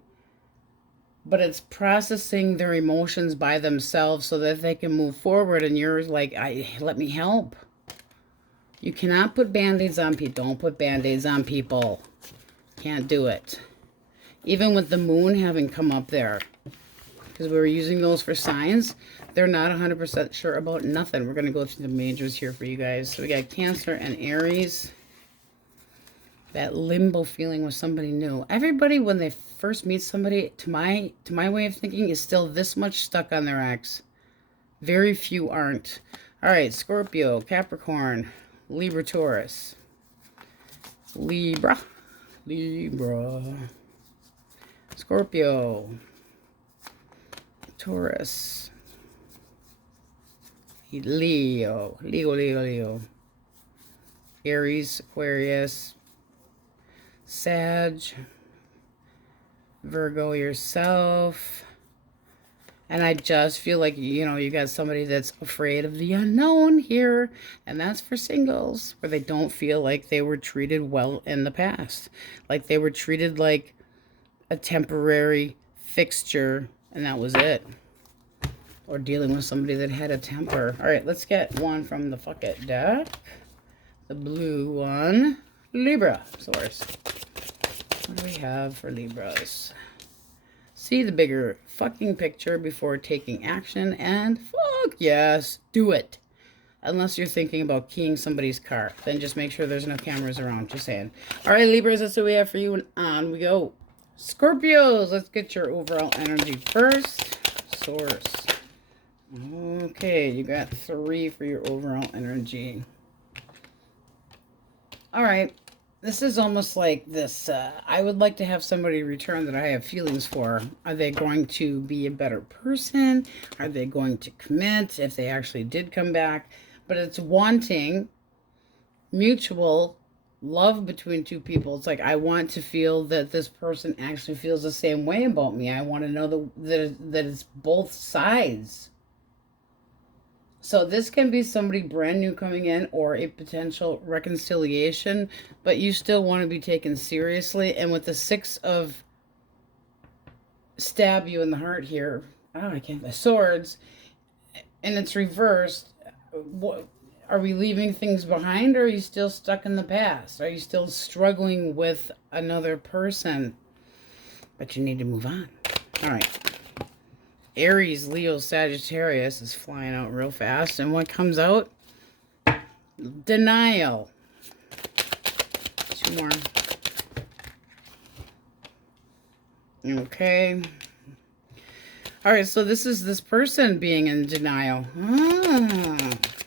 But it's processing their emotions by themselves so that they can move forward. And you're like, let me help. You cannot put Band-Aids on people. Don't put Band-Aids on people. Can't do it. Even with the moon having come up there, because we were using those for signs, they're not 100% sure about nothing. We're going to go through the majors here for you guys. So we got Cancer and Aries. That limbo feeling with somebody new. Everybody, when they first meet somebody, to my way of thinking, is still this much stuck on their ex. Very few aren't. All right, Scorpio, Capricorn, Libra, Taurus. Libra. Scorpio. Taurus. Leo. Aries, Aquarius. Sag. Virgo yourself. And I just feel like, you know, you got somebody that's afraid of the unknown here. And that's for singles, where they don't feel like they were treated well in the past. Like they were treated like a temporary fixture, and that was it. Or dealing with somebody that had a temper. All right, let's get one from the fuck it deck. The blue one. Libra source. What do we have for Libras? See the bigger fucking picture before taking action, and fuck yes, do it. Unless you're thinking about keying somebody's car, then just make sure there's no cameras around. Just saying. All right, Libras, that's what we have for you, and on we go. Scorpios, let's get your overall energy first. Source. Okay, you got 3 for your overall energy. All right. This is almost like this, I would like to have somebody return that I have feelings for. Are they going to be a better person? Are they going to commit if they actually did come back? But it's wanting mutual love between two people. It's like, I want to feel that this person actually feels the same way about me. I want to know that it's both sides. So this can be somebody brand new coming in, or a potential reconciliation, but you still want to be taken seriously. And with the 6 of stab you in the heart here, swords, and it's reversed. What, are we leaving things behind, or are you still stuck in the past? Are you still struggling with another person? But you need to move on. All right. Aries, Leo, Sagittarius is flying out real fast. And what comes out? Denial. 2 more. Okay. All right, so this is this person being in denial.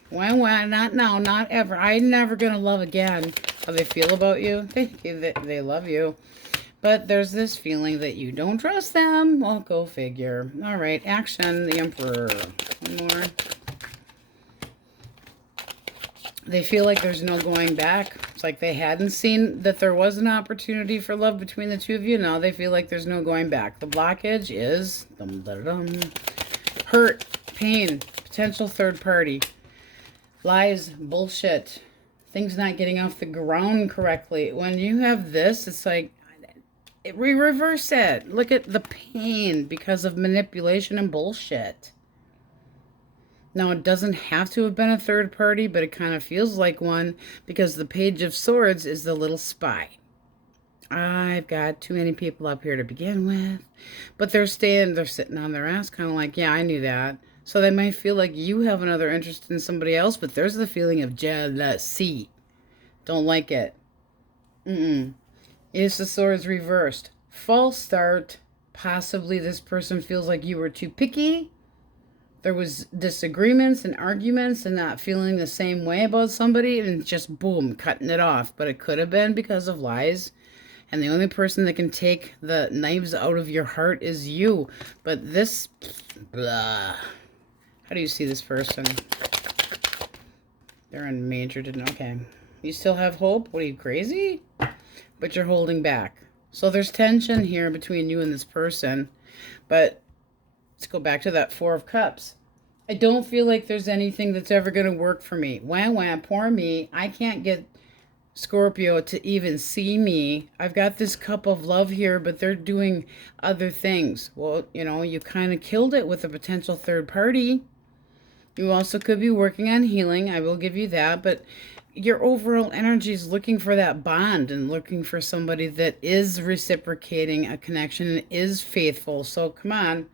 Why not now? Not ever. I'm never going to love again. how they feel about you. They love you. But there's this feeling that you don't trust them. Well, go figure. All right, action, the Emperor. One more. They feel like there's no going back. It's like they hadn't seen that there was an opportunity for love between the two of you. Now they feel like there's no going back. The blockage is hurt, pain, potential third party, lies, bullshit, things not getting off the ground correctly. When you have this, it's like, we reverse it. Look at the pain because of manipulation and bullshit. Now, it doesn't have to have been a third party, but it kind of feels like one because the Page of Swords is the little spy. I've got too many people up here to begin with. But they're sitting on their ass kind of like, yeah, I knew that. So they might feel like you have another interest in somebody else, but there's the feeling of jealousy. Don't like it. Ace of Swords reversed. False start. Possibly this person feels like you were too picky. There was disagreements and arguments and not feeling the same way about somebody and just boom, cutting it off. But it could have been because of lies. And the only person that can take the knives out of your heart is you. But this, blah. How do you see this person? They're in major, okay. You still have hope? What are you, crazy? But you're holding back. So there's tension here between you and this person. But let's go back to that Four of Cups. I don't feel like there's anything that's ever going to work for me. Wham, poor me. I can't get Scorpio to even see me. I've got this cup of love here, but they're doing other things. Well, you know, you kind of killed it with a potential third party. You also could be working on healing. I will give you that. But your overall energy is looking for that bond and looking for somebody that is reciprocating a connection and is faithful. So come on.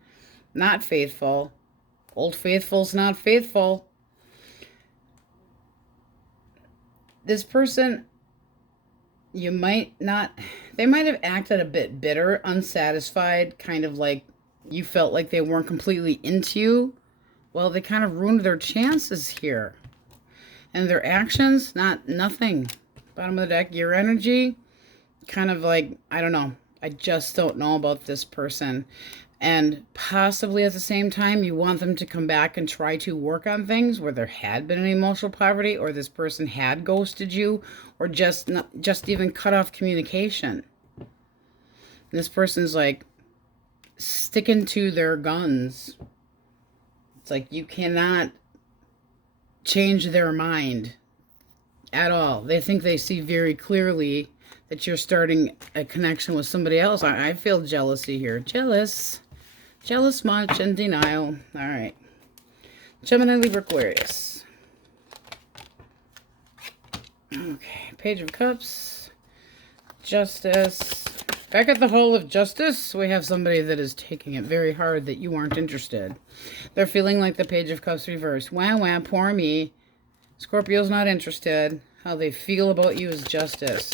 Not faithful. Old Faithful's not faithful. This person, they might have acted a bit bitter, unsatisfied, kind of like you felt like they weren't completely into you. Well, they kind of ruined their chances here. And their actions, nothing. Bottom of the deck, your energy, kind of like, I don't know. I just don't know about this person. And possibly at the same time, you want them to come back and try to work on things where there had been an emotional poverty, or this person had ghosted you, or just even cut off communication. This person's like sticking to their guns. It's like you cannot change their mind at all. They think they see very clearly that you're starting a connection with somebody else. I feel jealousy here. Jealous much and denial. All right. Gemini, Libra, Aquarius. Okay. Page of Cups. Justice. Back at the Hall of Justice, we have somebody that is taking it very hard that you aren't interested. They're feeling like the Page of Cups reversed. Wham, poor me. Scorpio's not interested. How they feel about you is justice.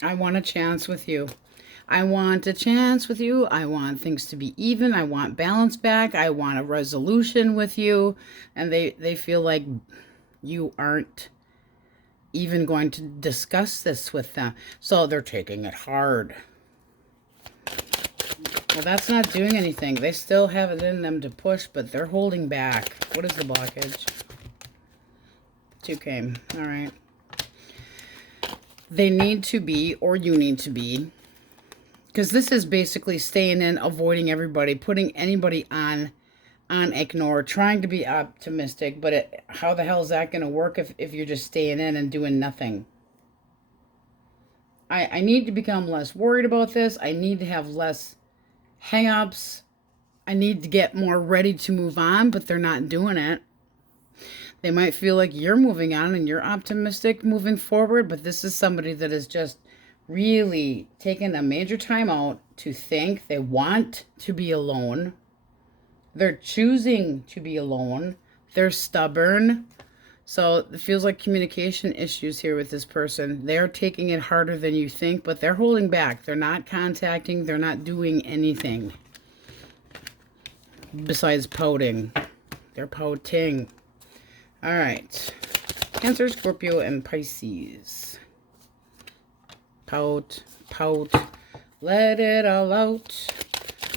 I want a chance with you. I want a chance with you. I want things to be even. I want balance back. I want a resolution with you. And they feel like you aren't even going to discuss this with them. So they're taking it hard. Well, that's not doing anything. They still have it in them to push, but they're holding back. What is the blockage? 2 came. All right. They need to be, or you need to be, because this is basically staying in, avoiding everybody, putting anybody on ignore, trying to be optimistic, but how the hell is that going to work if you're just staying in and doing nothing? I need to become less worried about this. I need to have less hang-ups. I need to get more ready to move on, but they're not doing it. They might feel like you're moving on and you're optimistic moving forward, but this is somebody that is just really taking a major time out to think. They want to be alone. They're choosing to be alone. They're stubborn. So it feels like communication issues here with this person. They're taking it harder than you think, but they're holding back. They're not contacting. They're not doing anything besides pouting. They're pouting. All right. Cancer, Scorpio, and Pisces. Pout, pout. Let it all out.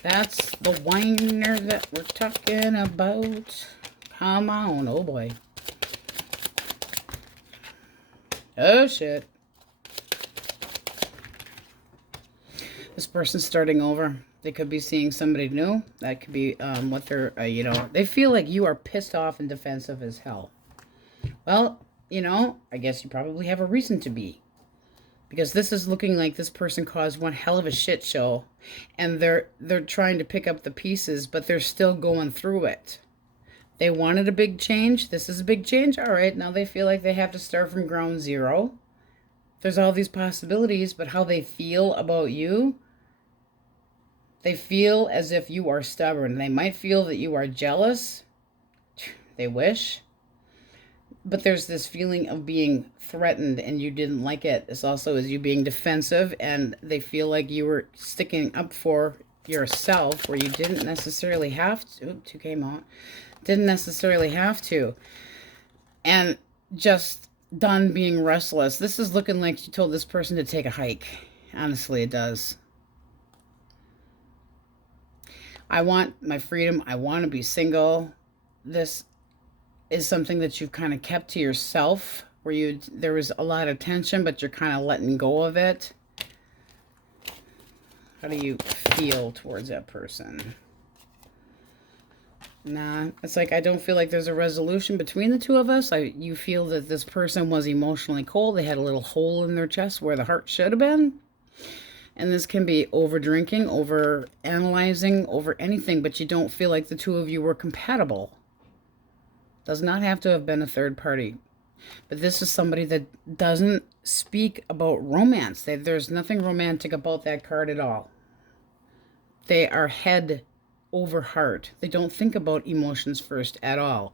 That's the whiner that we're talking about. Come on. Oh, boy. Oh, shit. This person's starting over. They could be seeing somebody new. That could be what they're, you know, they feel like you are pissed off and defensive as hell. Well, you know, I guess you probably have a reason to be. Because this is looking like this person caused one hell of a shit show. And they're trying to pick up the pieces, but they're still going through it. They wanted a big change. This is a big change. All right, now they feel like they have to start from ground zero. There's all these possibilities, but how they feel about you, they feel as if you are stubborn. They might feel that you are jealous. They wish. But there's this feeling of being threatened and you didn't like it. This also is you being defensive, and they feel like you were sticking up for yourself where you didn't necessarily have to. Oop, 2 came out. Didn't necessarily have to. And just done being restless. This is looking like you told this person to take a hike. Honestly, it does. I want my freedom. I want to be single. This is something that you've kind of kept to yourself, where there was a lot of tension, but you're kind of letting go of it. How do you feel towards that person? Nah, it's like I don't feel like there's a resolution between the two of us. You feel that this person was emotionally cold. They had a little hole in their chest where the heart should have been. And this can be over drinking, over analyzing, over anything, but you don't feel like the two of you were compatible. Does not have to have been a third party. But this is somebody that doesn't speak about romance. There's nothing romantic about that card at all. They are head over heart. They don't think about emotions first at all.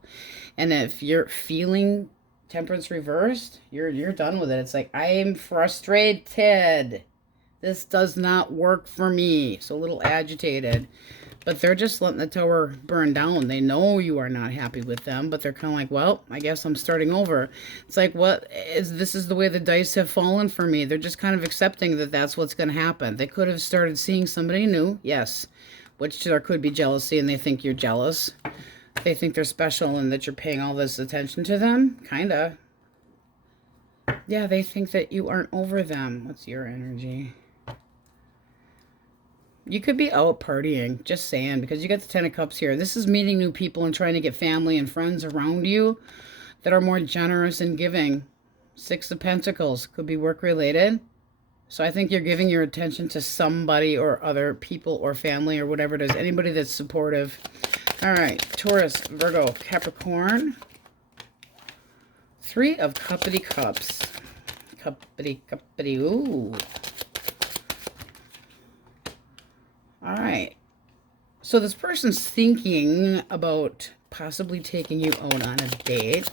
And if you're feeling temperance reversed, you're done with it. It's like, I am frustrated. This does not work for me. So a little agitated. But they're just letting the tower burn down. They know you are not happy with them, but they're kind of like, well, I guess I'm starting over. It's like, this is the way the dice have fallen for me. They're just kind of accepting that that's what's going to happen. They could have started seeing somebody new, yes, which there could be jealousy, and they think you're jealous. They think they're special and that you're paying all this attention to them, kind of. Yeah, they think that you aren't over them. What's your energy? You could be out partying, just saying, because you got the 10 of Cups here. This is meeting new people and trying to get family and friends around you that are more generous and giving. 6 of Pentacles could be work-related. So I think you're giving your attention to somebody or other people or family or whatever it is. Anybody that's supportive. All right, Taurus, Virgo, Capricorn. 3 of Cups. Cuppity, ooh. All right, so this person's thinking about possibly taking you out on a date,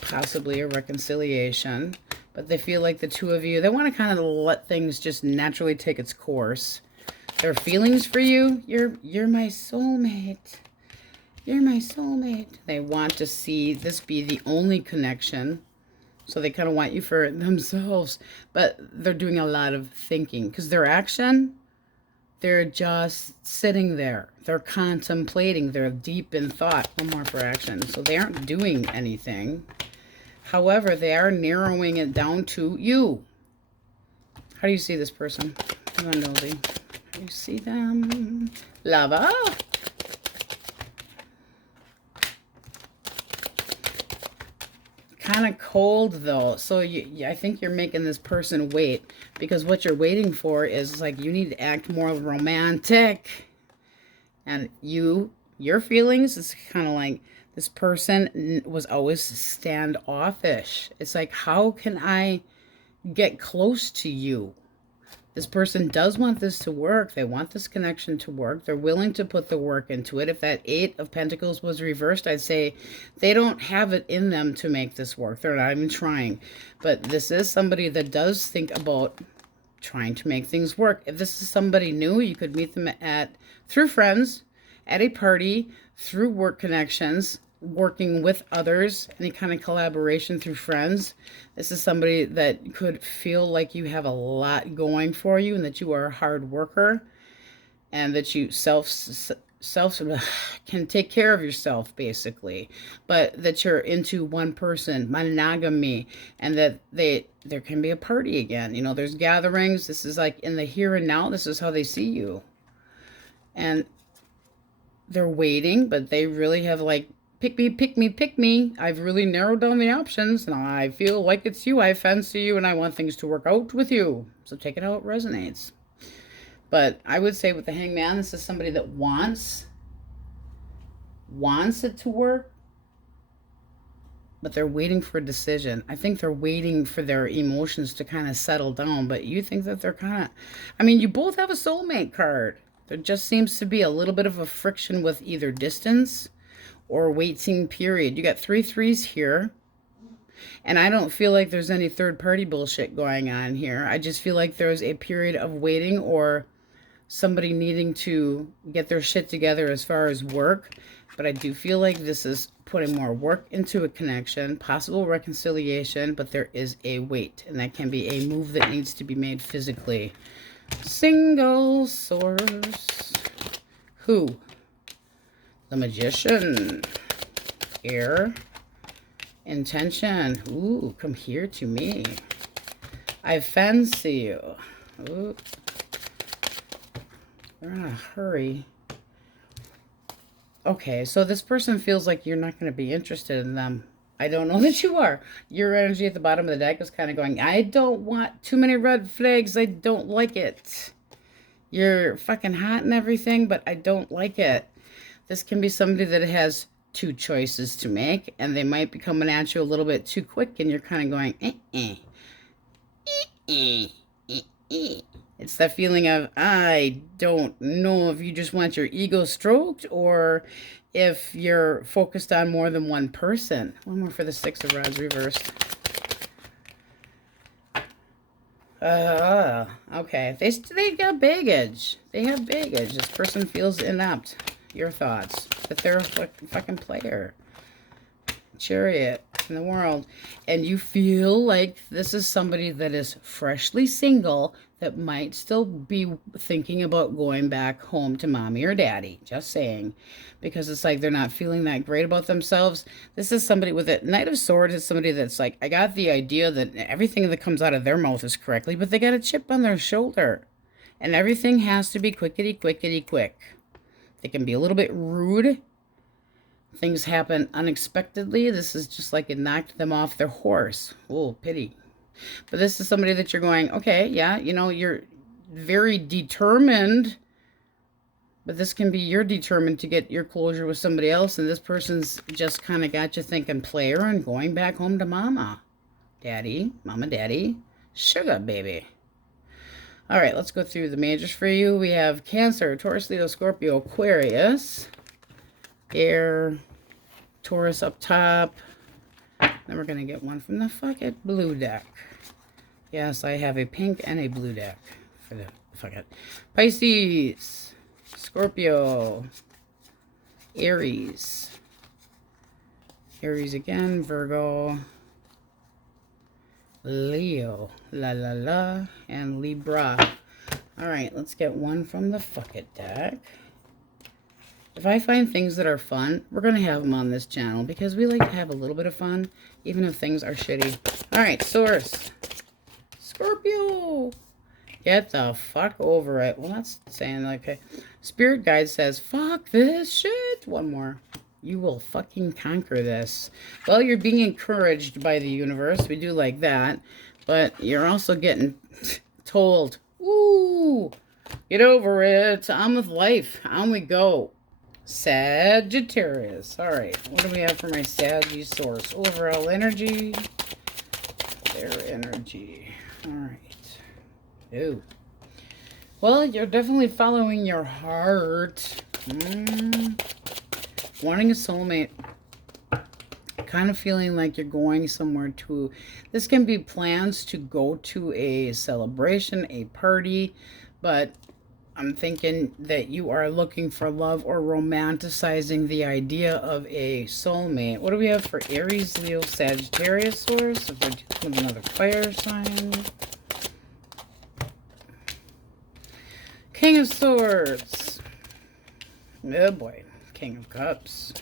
possibly a reconciliation, but they feel like the two of you, they want to kind of let things just naturally take its course. Their feelings for you, you're my soulmate. You're my soulmate. They want to see this be the only connection, so they kind of want you for themselves, but they're doing a lot of thinking because their action, they're just sitting there. They're contemplating. They're deep in thought. One more for action. So they aren't doing anything. However, they are narrowing it down to you. How do you see this person? How do you see them? Lava. Kind of cold though, so I think you're making this person wait, because what you're waiting for is like you need to act more romantic, and your feelings is kind of like this person was always standoffish. It's like, how can I get close to you? This person does want this to work. They want this connection to work. They're willing to put the work into it. If that 8 of Pentacles was reversed, I'd say they don't have it in them to make this work. They're not even trying. But this is somebody that does think about trying to make things work. If this is somebody new, you could meet them through friends, at a party, through work connections. working with others, any kind of collaboration through friends. This is somebody that could feel like you have a lot going for you and that you are a hard worker and that you self can take care of yourself, basically, but that you're into one person, monogamy, and that there can be a party again. You know, there's gatherings. This is like in the here and now. This is how they see you. And they're waiting, but they really have like, pick me, pick me, pick me. I've really narrowed down the options, and I feel like it's you. I fancy you, and I want things to work out with you. So take it how it resonates. But I would say with the Hangman, this is somebody that wants it to work, but they're waiting for a decision. I think they're waiting for their emotions to kind of settle down, but you think that they're kind of, I mean, you both have a soulmate card. There just seems to be a little bit of a friction with either distance or waiting period. You got 3 threes here. And I don't feel like there's any third party bullshit going on here. I just feel like there's a period of waiting or somebody needing to get their shit together as far as work. But I do feel like this is putting more work into a connection, possible reconciliation, but there is a wait. And that can be a move that needs to be made physically. Single source. Who? The Magician. Air. Intention. Ooh, come here to me. I fancy you. Ooh. They're in a hurry. Okay, so this person feels like you're not going to be interested in them. I don't know that you are. Your energy at the bottom of the deck is kind of going, I don't want too many red flags. I don't like it. You're fucking hot and everything, but I don't like it. This can be somebody that has 2 choices to make, and they might be coming at you a little bit too quick, and you're kind of going, It's that feeling of, I don't know if you just want your ego stroked or if you're focused on more than one person. One more for the 6 of Rods reversed. Okay. They got baggage. They have baggage. This person feels inept. Your thoughts. That they're a fucking player. Chariot in the world. And you feel like this is somebody that is freshly single that might still be thinking about going back home to mommy or daddy. Just saying. Because it's like they're not feeling that great about themselves. This is somebody with a Knight of Swords. Is somebody that's like, I got the idea that everything that comes out of their mouth is correctly, but they got a chip on their shoulder. And everything has to be quickety, quickety, quick. They can be a little bit rude. Things happen unexpectedly. This is just like it knocked them off their horse. Oh, pity. But this is somebody that you're going, okay, yeah, you know, you're very determined. But this can be you're determined to get your closure with somebody else. And this person's just kind of got you thinking player and going back home to mama. Daddy, mama, daddy, sugar baby. All right, let's go through the majors for you. We have Cancer, Taurus, Leo, Scorpio, Aquarius. Air, Taurus up top. Then we're going to get one from the fuck it blue deck. Yes, I have a pink and a blue deck for the fuck it. Pisces, Scorpio, Aries. Aries again, Virgo, Leo, la la la, and Libra. All right, let's get one from the fuck it deck. If I find things that are fun, we're going to have them on this channel because we like to have a little bit of fun, even if things are shitty. All right, source. Scorpio. Get the fuck over it. Well, that's saying, okay. Spirit guide says, fuck this shit. One more. You will fucking conquer this. Well, you're being encouraged by the universe. We do like that. But you're also getting told, ooh, get over it. On with life. On we go. Sagittarius. All right. What do we have for my Saggy source? Overall energy. Their energy. All right. Ooh. Well, you're definitely following your heart. Wanting a soulmate. Kind of feeling like you're going somewhere to... This can be plans to go to a celebration, a party, but... I'm thinking that you are looking for love or romanticizing the idea of a soulmate. What do we have for Aries, Leo, Sagittarius, Taurus? If we're dealing with another fire sign. King of Swords. Oh boy. King of Cups.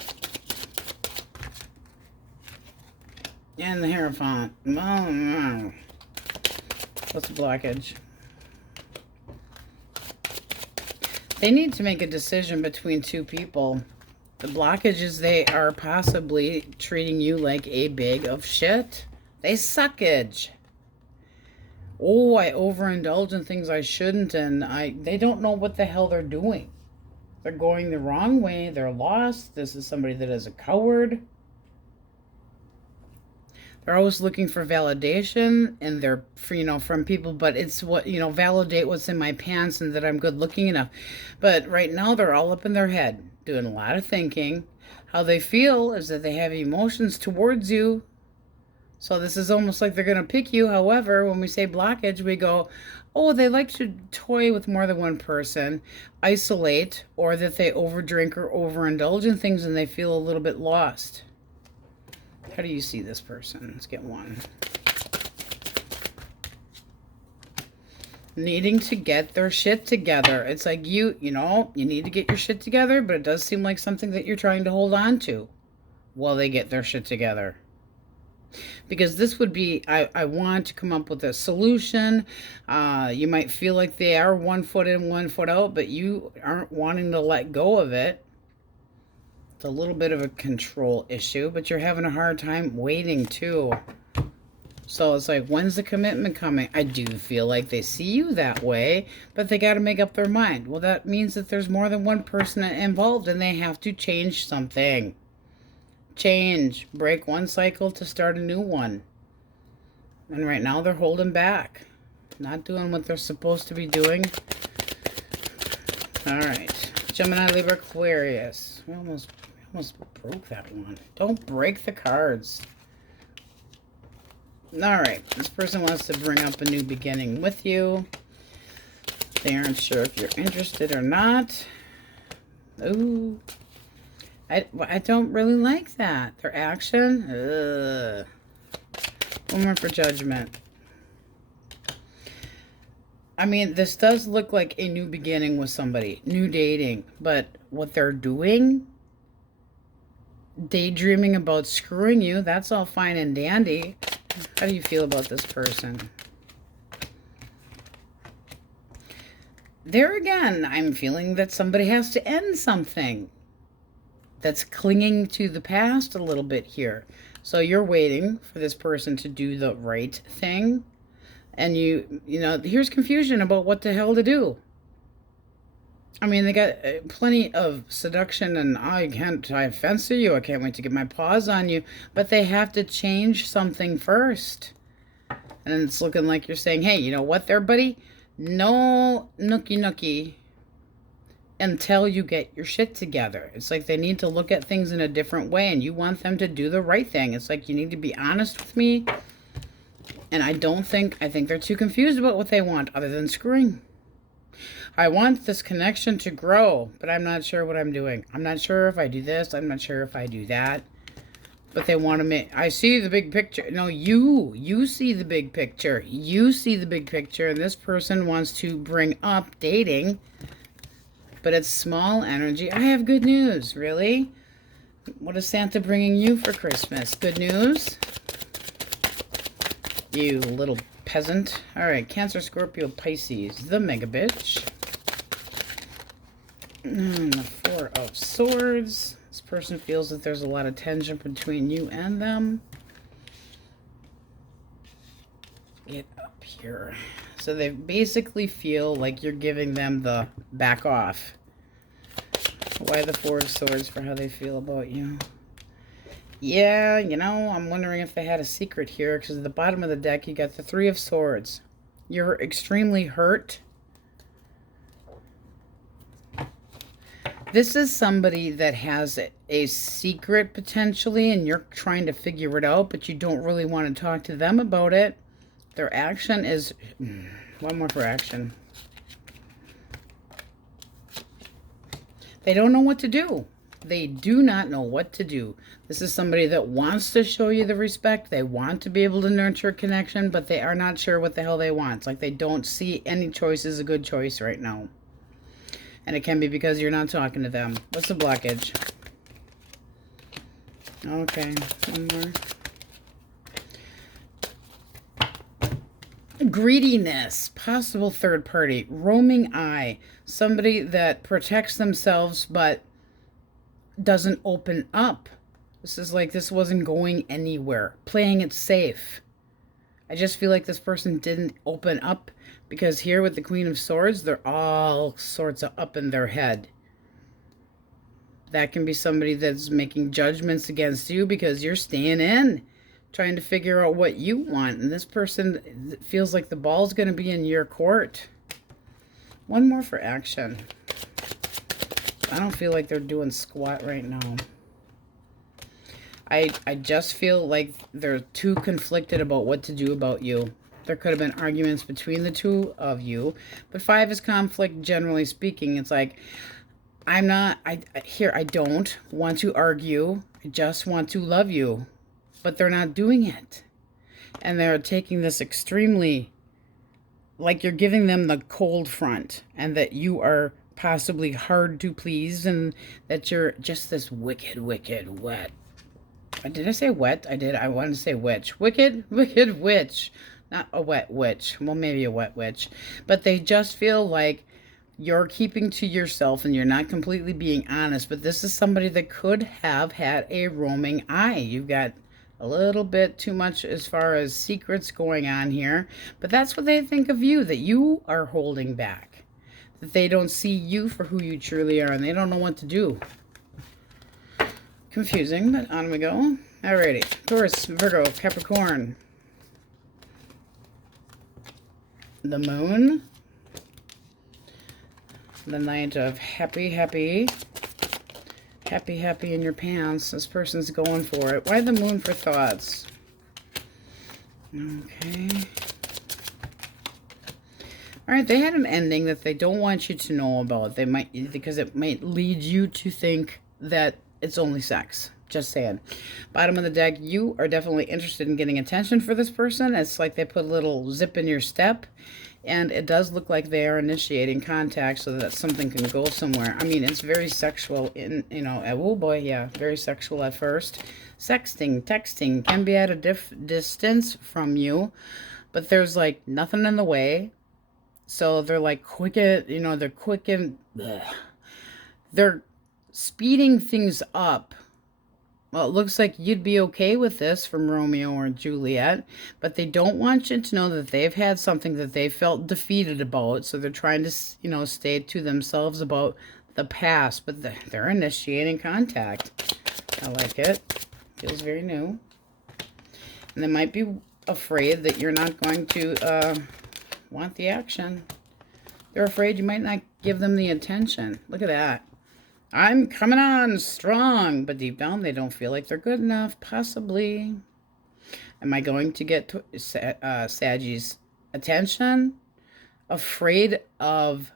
And the Hierophant. Oh, no. What's the blockage? They need to make a decision between two people. The blockage is they are possibly treating you like a bag of shit. They suckage. Oh, I overindulge in things I shouldn't, and they don't know what the hell they're doing. They're going the wrong way. They're lost. This is somebody that is a coward. They're always looking for validation, and they're, from people, but it's what, validate what's in my pants and that I'm good looking enough. But right now they're all up in their head, doing a lot of thinking. How they feel is that they have emotions towards you. So this is almost like they're going to pick you. However, when we say blockage, we go, oh, they like to toy with more than one person, isolate, or that they overdrink or overindulge in things and they feel a little bit lost. How do you see this person? Let's get one. Needing to get their shit together. It's like you need to get your shit together, but it does seem like something that you're trying to hold on to while they get their shit together. Because this would be, I want to come up with a solution. You might feel like they are 1 foot in, 1 foot out, but you aren't wanting to let go of it. It's a little bit of a control issue, but you're having a hard time waiting too. So it's like, when's the commitment coming? I do feel like they see you that way, but they got to make up their mind. Well, that means that there's more than one person involved and they have to change something. Change. Break one cycle to start a new one. And right now they're holding back. Not doing what they're supposed to be doing. All right. Gemini, Libra, Aquarius. We almost broke that one. Don't break the cards. All right. This person wants to bring up a new beginning with you. They aren't sure if you're interested or not. Ooh. I don't really like that. Their action. Ugh. One more for Judgment. I mean, this does look like a new beginning with somebody. New dating. But what they're doing, daydreaming about screwing you, that's all fine and dandy. How do you feel about this person? There again, I'm feeling that somebody has to end something. That's clinging to the past a little bit here. So you're waiting for this person to do the right thing. And here's confusion about what the hell to do. I mean, they got plenty of seduction and I fancy you. I can't wait to get my paws on you. But they have to change something first. And it's looking like you're saying, hey, you know what there, buddy? No nookie until you get your shit together. It's like they need to look at things in a different way and you want them to do the right thing. It's like you need to be honest with me. And I think they're too confused about what they want other than screwing. I want this connection to grow, but I'm not sure what I'm doing. I'm not sure if I do this. I'm not sure if I do that. But they want to make, I see the big picture. No, you see the big picture. You see the big picture. And this person wants to bring up dating. But it's small energy. I have good news. Really? What is Santa bringing you for Christmas? Good news? You little peasant. All right. Cancer, Scorpio, Pisces. The mega bitch. And the Four of Swords. This person feels that there's a lot of tension between you and them. Get up here. So they basically feel like you're giving them the back off. Why the Four of Swords for how they feel about you? Yeah, I'm wondering if they had a secret here, because at the bottom of the deck, you got the Three of Swords. You're extremely hurt. This is somebody that has a secret potentially, and you're trying to figure it out, but you don't really want to talk to them about it. Their action is... One more for action. They don't know what to do. They do not know what to do. This is somebody that wants to show you the respect. They want to be able to nurture a connection, but they are not sure what the hell they want. It's like they don't see any choice as a good choice right now. And it can be because you're not talking to them. What's the blockage? Okay, one more. Greediness, possible third party, roaming eye, somebody that protects themselves but doesn't open up. This is like this wasn't going anywhere, playing it safe. I just feel like this person didn't open up because here with the Queen of Swords, they're all sorts of up in their head. That can be somebody that's making judgments against you because you're staying in, trying to figure out what you want. And this person feels like the ball's going to be in your court. One more for action. I don't feel like they're doing squat right now. I just feel like they're too conflicted about what to do about you. There could have been arguments between the two of you. But 5 is conflict, generally speaking. It's like, I don't want to argue. I just want to love you. But they're not doing it. And they're taking this extremely, like you're giving them the cold front. And that you are possibly hard to please. And that you're just this wicked, wicked, wet. Did I say wet? I did. I wanted to say witch. Wicked, wicked witch. Not a wet witch. Well, maybe a wet witch. But they just feel like you're keeping to yourself and you're not completely being honest. But this is somebody that could have had a roaming eye. You've got a little bit too much as far as secrets going on here. But that's what they think of you, that you are holding back. That they don't see you for who you truly are and they don't know what to do. Confusing, but on we go. Alrighty. Taurus, Virgo, Capricorn. The Moon. The Knight of Happy in your pants. This person's going for it. Why the Moon for thoughts? Okay. Alright, they had an ending that they don't want you to know about. They might, because it might lead you to think that it's only sex. Just saying. Bottom of the deck, you are definitely interested in getting attention for this person. It's like they put a little zip in your step. And it does look like they are initiating contact so that something can go somewhere. I mean, it's very sexual in, oh boy, yeah, very sexual at first. Sexting, texting can be at a distance from you. But there's like nothing in the way. So they're like quick, they're quick and they're speeding things up. Well, it looks like you'd be okay with this from Romeo or Juliet, but they don't want you to know that they've had something that they felt defeated about, so they're trying to, stay to themselves about the past, but they're initiating contact. I like it. Feels very new. And they might be afraid that you're not going to want the action. They're afraid you might not give them the attention. Look at that. I'm coming on strong, but deep down they don't feel like they're good enough, possibly. Am I going to get Saggy's attention? Afraid of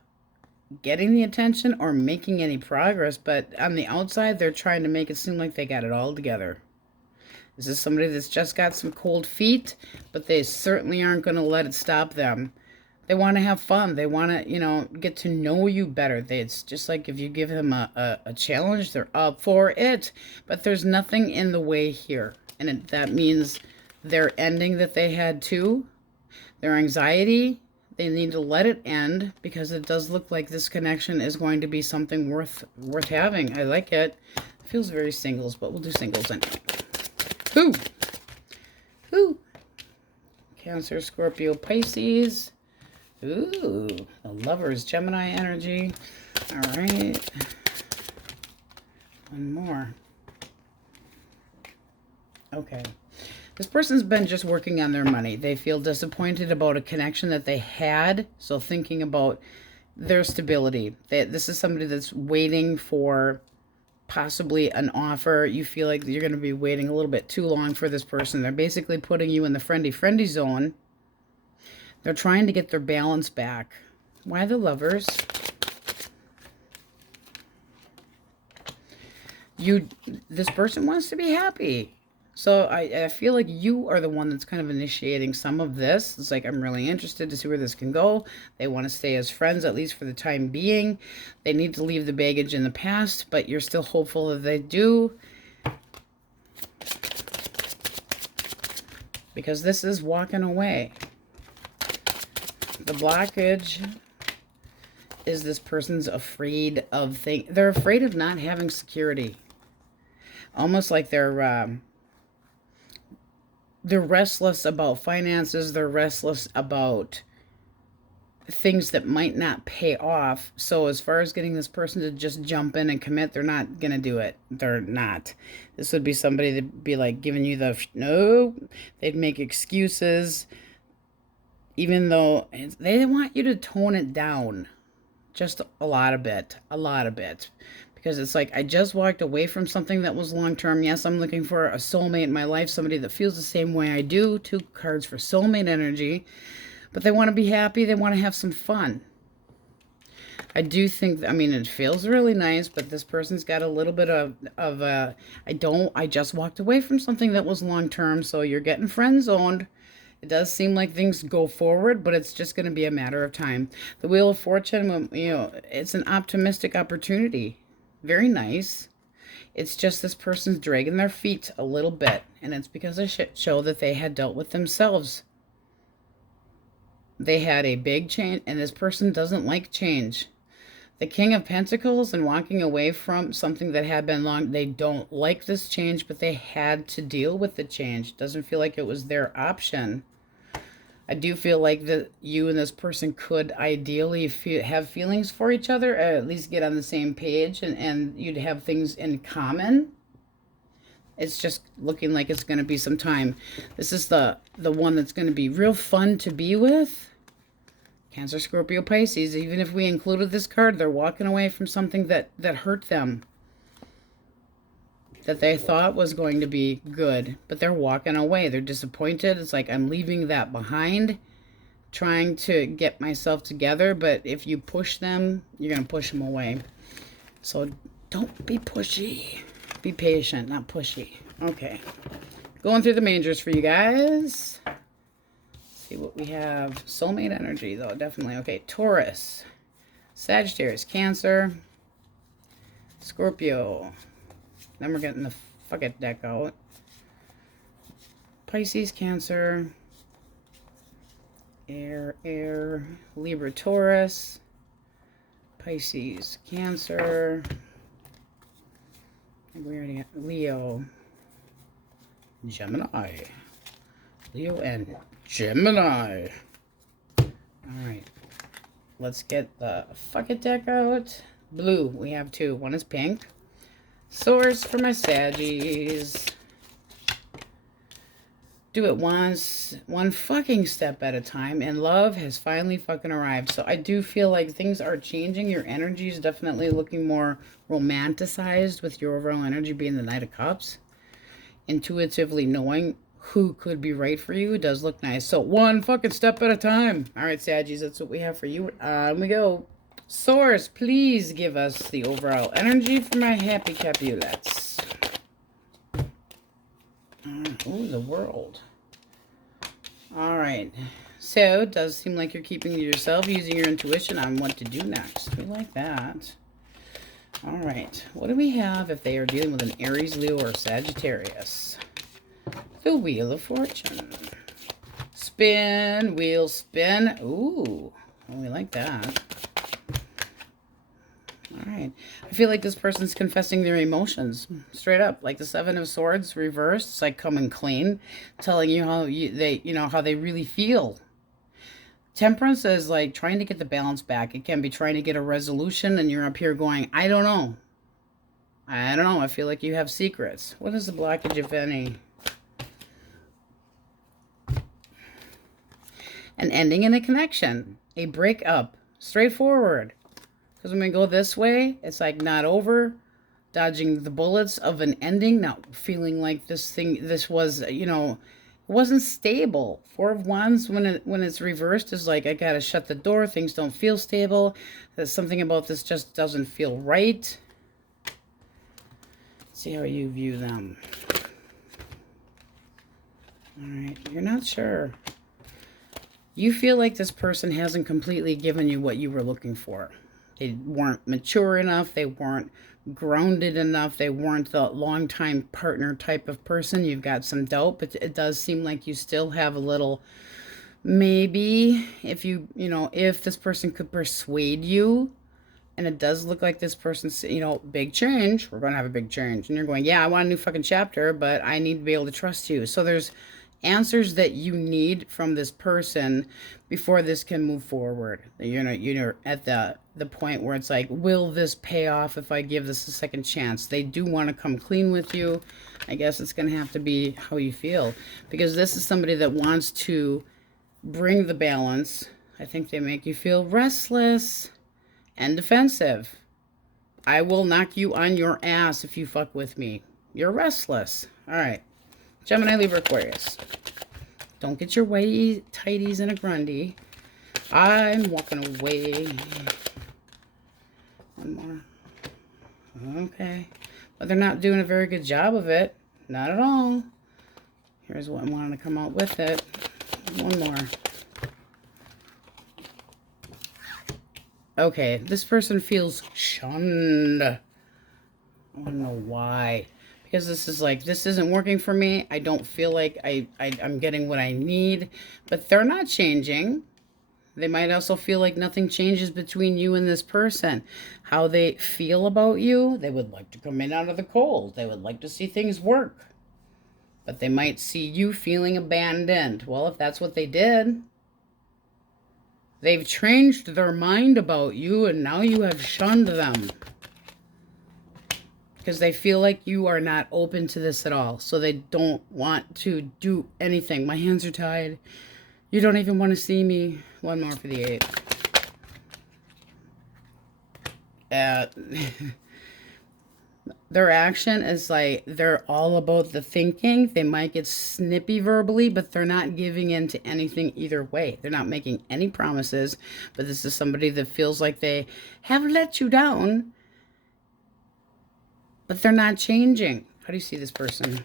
getting the attention or making any progress, but on the outside they're trying to make it seem like they got it all together. This is somebody that's just got some cold feet, but they certainly aren't going to let it stop them. They want to have fun. They want to, get to know you better. It's just like if you give them a challenge, they're up for it. But there's nothing in the way here. And that means their ending that they had too, their anxiety, they need to let it end because it does look like this connection is going to be something worth having. I like it. It feels very singles, but we'll do singles anyway. Whoo! Whoo! Cancer, Scorpio, Pisces. Ooh, the Lovers, Gemini energy. All right. One more. Okay. This person's been just working on their money. They feel disappointed about a connection that they had. So thinking about their stability. This is somebody that's waiting for possibly an offer. You feel like you're going to be waiting a little bit too long for this person. They're basically putting you in the friendly zone. They're trying to get their balance back. Why the Lovers? this person wants to be happy. So I feel like you are the one that's kind of initiating some of this. It's like, I'm really interested to see where this can go. They want to stay as friends, at least for the time being. They need to leave the baggage in the past, but you're still hopeful that they do. Because this is walking away. The blockage is this person's afraid of things. They're afraid of not having security. Almost like they're restless about finances. They're restless about things that might not pay off. So as far as getting this person to just jump in and commit, they're not going to do it. They're not. This would be somebody that'd be like giving you the no. They'd make excuses. Even though they want you to tone it down. Just a lot of bit. A lot of bit. Because it's like, I just walked away from something that was long-term. Yes, I'm looking for a soulmate in my life. Somebody that feels the same way I do. 2 cards for soulmate energy. But they want to be happy. They want to have some fun. I do think, I mean, it feels really nice. But this person's got a little bit of I just walked away from something that was long-term. So you're getting friend-zoned. It does seem like things go forward, but it's just going to be a matter of time. The Wheel of Fortune, you know, it's an optimistic opportunity. Very nice. It's just this person's dragging their feet a little bit, and it's because of shit show that they had dealt with themselves. They had a big change, and this person doesn't like change. The King of Pentacles and walking away from something that had been long, they don't like this change, but they had to deal with the change. It doesn't feel like it was their option. I do feel like that you and this person could ideally have feelings for each other, or at least get on the same page, and you'd have things in common. It's just looking like it's going to be some time. This is the one that's going to be real fun to be with. Cancer, Scorpio, Pisces. Even if we included this card, they're walking away from something that hurt them. That they thought was going to be good, but they're walking away. They're disappointed. It's like, I'm leaving that behind, trying to get myself together, but if you push them, you're going to push them away. So don't be pushy. Be patient, not pushy. Okay. Going through the majors for you guys. Let's see what we have. Soulmate energy, though, definitely. Okay, Taurus, Sagittarius, Cancer, Scorpio. Then we're getting the fuck it deck out. Pisces, Cancer, Air, Libra, Taurus, Pisces, Cancer. We already got Leo, Gemini. Leo and Gemini. Alright. Let's get the fuck it deck out. Blue, we have 2. One is pink. Source for my Saggies. Do it once, one fucking step at a time, and love has finally fucking arrived. So I do feel like things are changing. Your energy is definitely looking more romanticized, with your overall energy being the Knight of Cups. Intuitively knowing who could be right for you does look nice. So one fucking step at a time. All right, Saggies, that's what we have for you. On we go. Source, please give us the overall energy for my happy Capulets. Oh, the World. All right. So, it does seem like you're keeping to yourself, using your intuition on what to do next. We like that. All right. What do we have if they are dealing with an Aries, Leo, or Sagittarius? The Wheel of Fortune. Spin, wheel, spin. Ooh, we like that. All right. I feel like this person's confessing their emotions straight up, like the 7 of Swords reversed. It's like coming clean, telling you how how they really feel. Temperance is like trying to get the balance back. It can be trying to get a resolution, and you're up here going, I don't know. I don't know. I feel like you have secrets. What is the blockage, if any? An ending in a connection. A breakup. Straightforward. Because when we go this way, it's like not over, dodging the bullets of an ending, not feeling like this was, it wasn't stable. 4 of Wands, when it's reversed, is like, I gotta shut the door, things don't feel stable, there's something about this just doesn't feel right. See how you view them. All right, you're not sure. You feel like this person hasn't completely given you what you were looking for. They weren't mature enough. They weren't grounded enough. They weren't the long-time partner type of person. You've got some doubt, but it does seem like you still have a little, maybe, if you know, if this person could persuade you, and it does look like this person's, you know, big change. We're going to have a big change. And you're going, yeah, I want a new fucking chapter, but I need to be able to trust you. So there's answers that you need from this person before this can move forward. You're at the point where it's like, will this pay off if I give this a second chance? They do want to come clean with you. I guess it's going to have to be how you feel, because this is somebody that wants to bring the balance. I think they make you feel restless and defensive. I will knock you on your ass if you fuck with me. You're restless. All right. Gemini, Libra, Aquarius. Don't get your whitey tighties in a grundy. I'm walking away. One more. Okay. But they're not doing a very good job of it. Not at all. Here's what I wanted to come out with it. One more. Okay, this person feels shunned. I want to know why. Because this is like, this isn't working for me. I don't feel like I'm getting what I need. But they're not changing. They might also feel like nothing changes between you and this person. How they feel about you, they would like to come in out of the cold. They would like to see things work. But they might see you feeling abandoned. Well, if that's what they did, they've changed their mind about you, and now you have shunned them. Because they feel like you are not open to this at all. So they don't want to do anything. My hands are tied. You don't even want to see me. One more for the 8. Their action is like, they're all about the thinking. They might get snippy verbally, but they're not giving in to anything either way. They're not making any promises. But this is somebody that feels like they have let you down, but they're not changing. How do you see this person?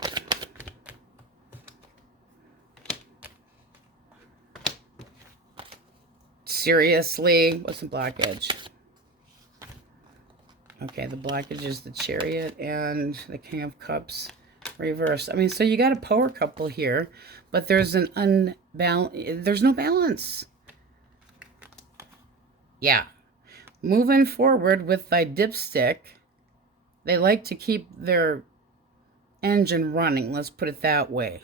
Seriously? What's the blockage? Okay, the blockage is the Chariot and the King of Cups reversed. I mean, so you got a power couple here, but there's an there's no balance. Yeah. Moving forward with thy dipstick. They like to keep their engine running, let's put it that way.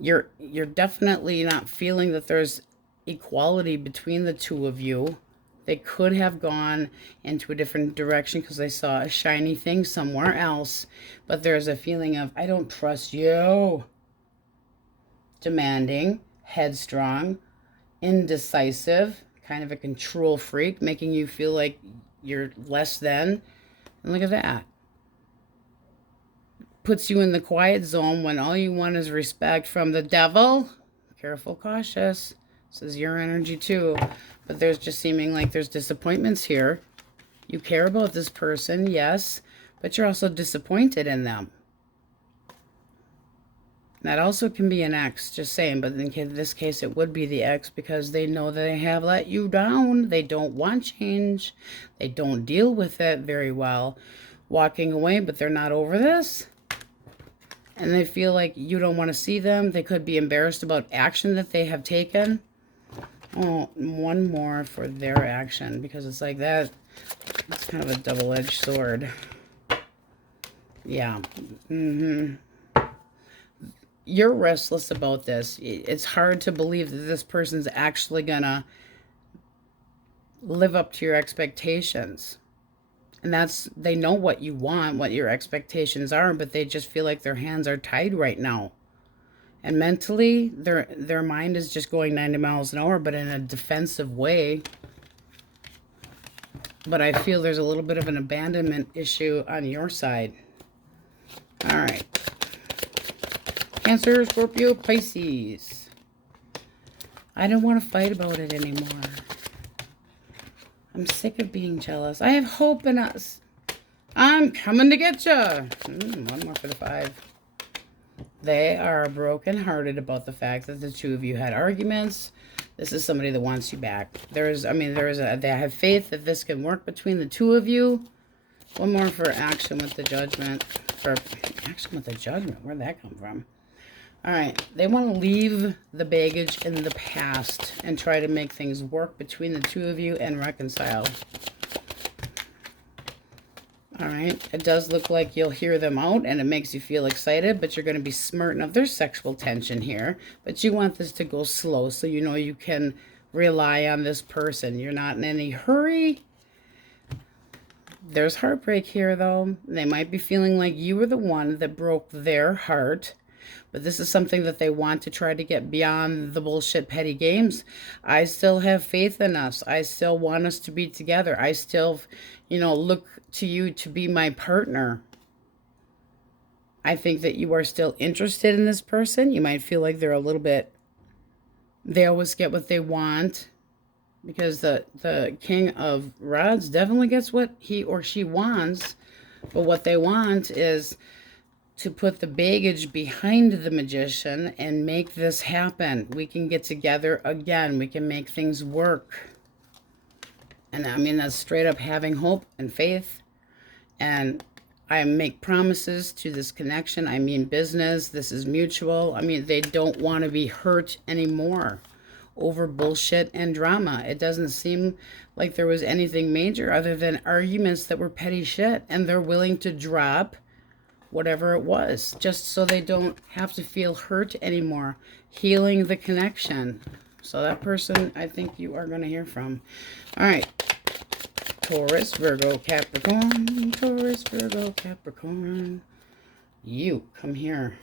You're definitely not feeling that there's equality between the two of you. They could have gone into a different direction because they saw a shiny thing somewhere else. But there's a feeling of, I don't trust you. Demanding, headstrong, indecisive, kind of a control freak, making you feel like you're less than. And look at that. Puts you in the quiet zone when all you want is respect from the devil. Careful, cautious. This is your energy too. But there's just seeming like there's disappointments here. You care about this person, yes, but you're also disappointed in them. That also can be an ex, just saying, but in this case it would be the ex because they know that they have let you down. They don't want change. They don't deal with it very well. Walking away, but they're not over this. And they feel like you don't want to see them. They could be embarrassed about action that they have taken. Oh, one more for their action, because it's like that. It's kind of a double-edged sword. Yeah. You're restless about this. It's hard to believe that this person's actually gonna live up to your expectations. And they know what you want, what your expectations are, but they just feel like their hands are tied right now. And mentally, their mind is just going 90 miles an hour, but in a defensive way. But I feel there's a little bit of an abandonment issue on your side. All right. Cancer, Scorpio, Pisces. I don't want to fight about it anymore. I'm sick of being jealous. I have hope in us. I'm coming to get you. One more for the 5. They are brokenhearted about the fact that the two of you had arguments. This is somebody that wants you back. They have faith that this can work between the two of you. One more for action with the judgment. For action with the judgment, where'd that come from? All right, they want to leave the baggage in the past and try to make things work between the two of you and reconcile. All right, it does look like you'll hear them out and it makes you feel excited, but you're going to be smirting of their sexual tension here. But you want this to go slow so you know you can rely on this person. You're not in any hurry. There's heartbreak here, though. They might be feeling like you were the one that broke their heart. But this is something that they want to try to get beyond the bullshit petty games. I still have faith in us. I still want us to be together. I still, look to you to be my partner. I think that you are still interested in this person. You might feel like they're a little bit, they always get what they want. Because the King of Rods definitely gets what he or she wants. But what they want is to put the baggage behind the Magician and make this happen. We can get together again. We can make things work. And I mean, that's straight up having hope and faith. And I make promises to this connection. I mean business. This is mutual. I mean, they don't want to be hurt anymore over bullshit and drama. It doesn't seem like there was anything major other than arguments that were petty shit. And they're willing to drop whatever it was, just so they don't have to feel hurt anymore. Healing the connection. So that person, I think you are going to hear from. All right. Taurus, Virgo, Capricorn. Taurus, Virgo, Capricorn. You, come here.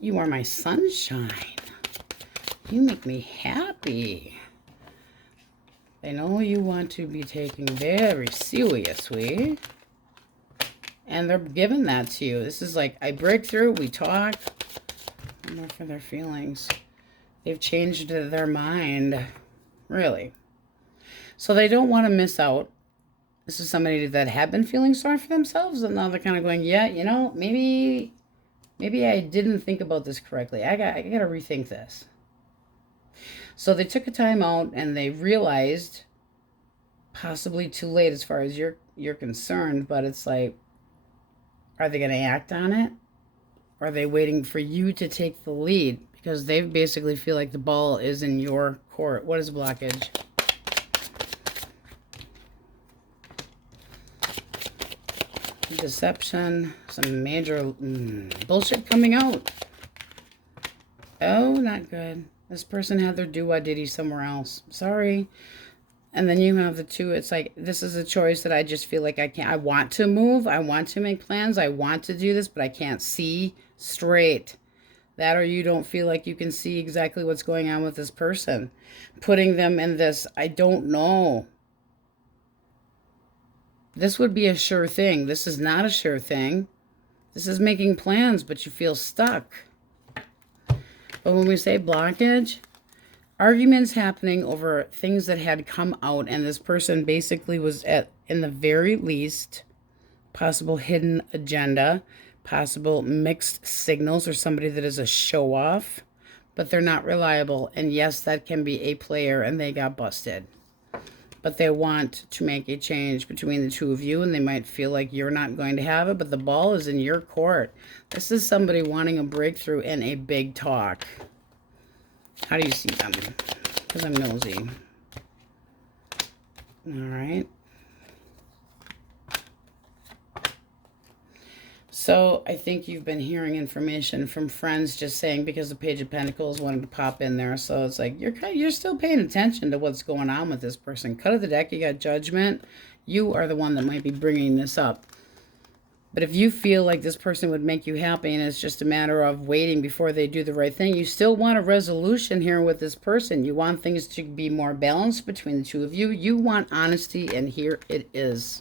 You are my sunshine. You make me happy. They know you want to be taken very seriously. And they're giving that to you. This is like, I break through, we talk. No more for their feelings. They've changed their mind. Really. So they don't want to miss out. This is somebody that had been feeling sorry for themselves. And now they're kind of going, yeah, maybe I didn't think about this correctly. I got to rethink this. So they took a time out and they realized, possibly too late as far as you're concerned, but it's like, are they going to act on it? Or are they waiting for you to take the lead? Because they basically feel like the ball is in your court. What is blockage? Deception. Some major bullshit coming out. Oh, not good. This person had their do-what-diddy somewhere else. Sorry. And then you have the 2. It's like, this is a choice that I just feel like I can't. I want to move. I want to make plans. I want to do this, but I can't see straight. That or you don't feel like you can see exactly what's going on with this person. Putting them in this, I don't know. This would be a sure thing. This is not a sure thing. This is making plans, but you feel stuck. But when we say blockage, arguments happening over things that had come out, and this person basically was in the very least, possible hidden agenda, possible mixed signals, or somebody that is a show-off, but they're not reliable. And yes, that can be a player, and they got busted. But they want to make a change between the two of you, and they might feel like you're not going to have it, but the ball is in your court. This is somebody wanting a breakthrough and a big talk. How do you see them? Because I'm nosy. All right. So I think you've been hearing information from friends just saying, because the Page of Pentacles wanted to pop in there. So it's like, you're still paying attention to what's going on with this person. Cut of the deck, you got Judgment. You are the one that might be bringing this up. But if you feel like this person would make you happy and it's just a matter of waiting before they do the right thing, you still want a resolution here with this person. You want things to be more balanced between the two of you. You want honesty, and here it is.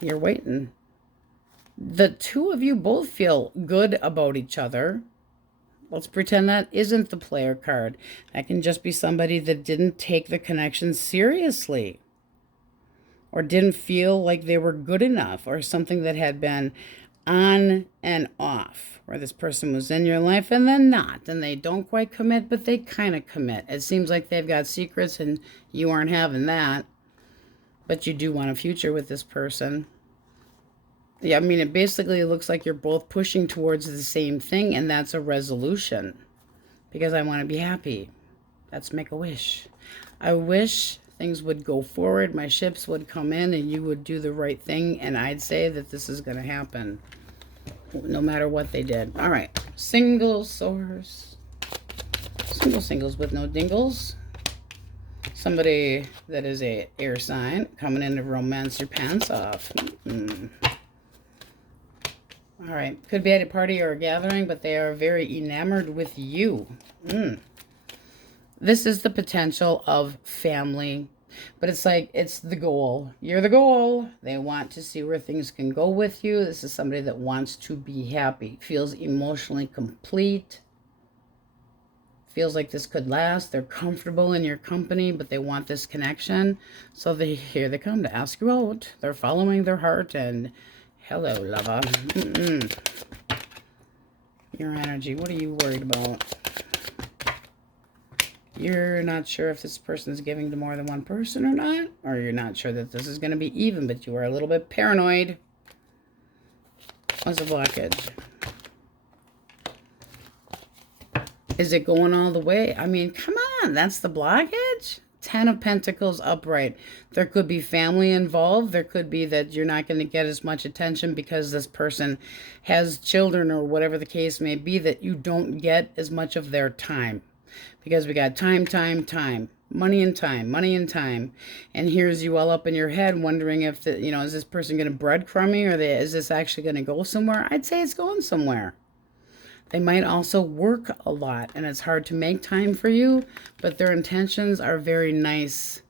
You're waiting. The two of you both feel good about each other. Let's pretend that isn't the player card. That can just be somebody that didn't take the connection seriously. or didn't feel like they were good enough, or something that had been on and off, where this person was in your life and then not, and they don't quite commit, but they kind of commit. It seems like they've got secrets and you aren't having that, but you do want a future with this person. Yeah, I mean, it basically looks like you're both pushing towards the same thing, and that's a resolution. Because I want to be happy. That's make a wish. I wish things would go forward, my ships would come in, and you would do the right thing, and I'd say that this is going to happen. No matter what they did. All right. Single source. Singles with no dingles. Somebody that is a air sign coming in to romance your pants off. All right. Could be at a party or a gathering, but they are very enamored with you. This is the potential of family, but it's like, it's the goal. You're the goal. They want to see where things can go with you. This is somebody that wants to be happy, feels emotionally complete, feels like this could last. They're comfortable in your company, but they want this connection. So here they come to ask you out. They're following their heart, and hello, lover. Your energy, what are you worried about? You're not sure if this person is giving to more than one person or not, or you're not sure that this is going to be even, but you are a little bit paranoid. What's the blockage? Is it going all the way? I mean, come on, that's the blockage? 10 of Pentacles upright. There could be family involved. There could be that you're not going to get as much attention because this person has children or whatever the case may be, that you don't get as much of their time. Because we got time, money and time. And here's you all up in your head wondering if, is this person going to breadcrumb me, or is this actually going to go somewhere? I'd say it's going somewhere. They might also work a lot, and it's hard to make time for you, but their intentions are very nice.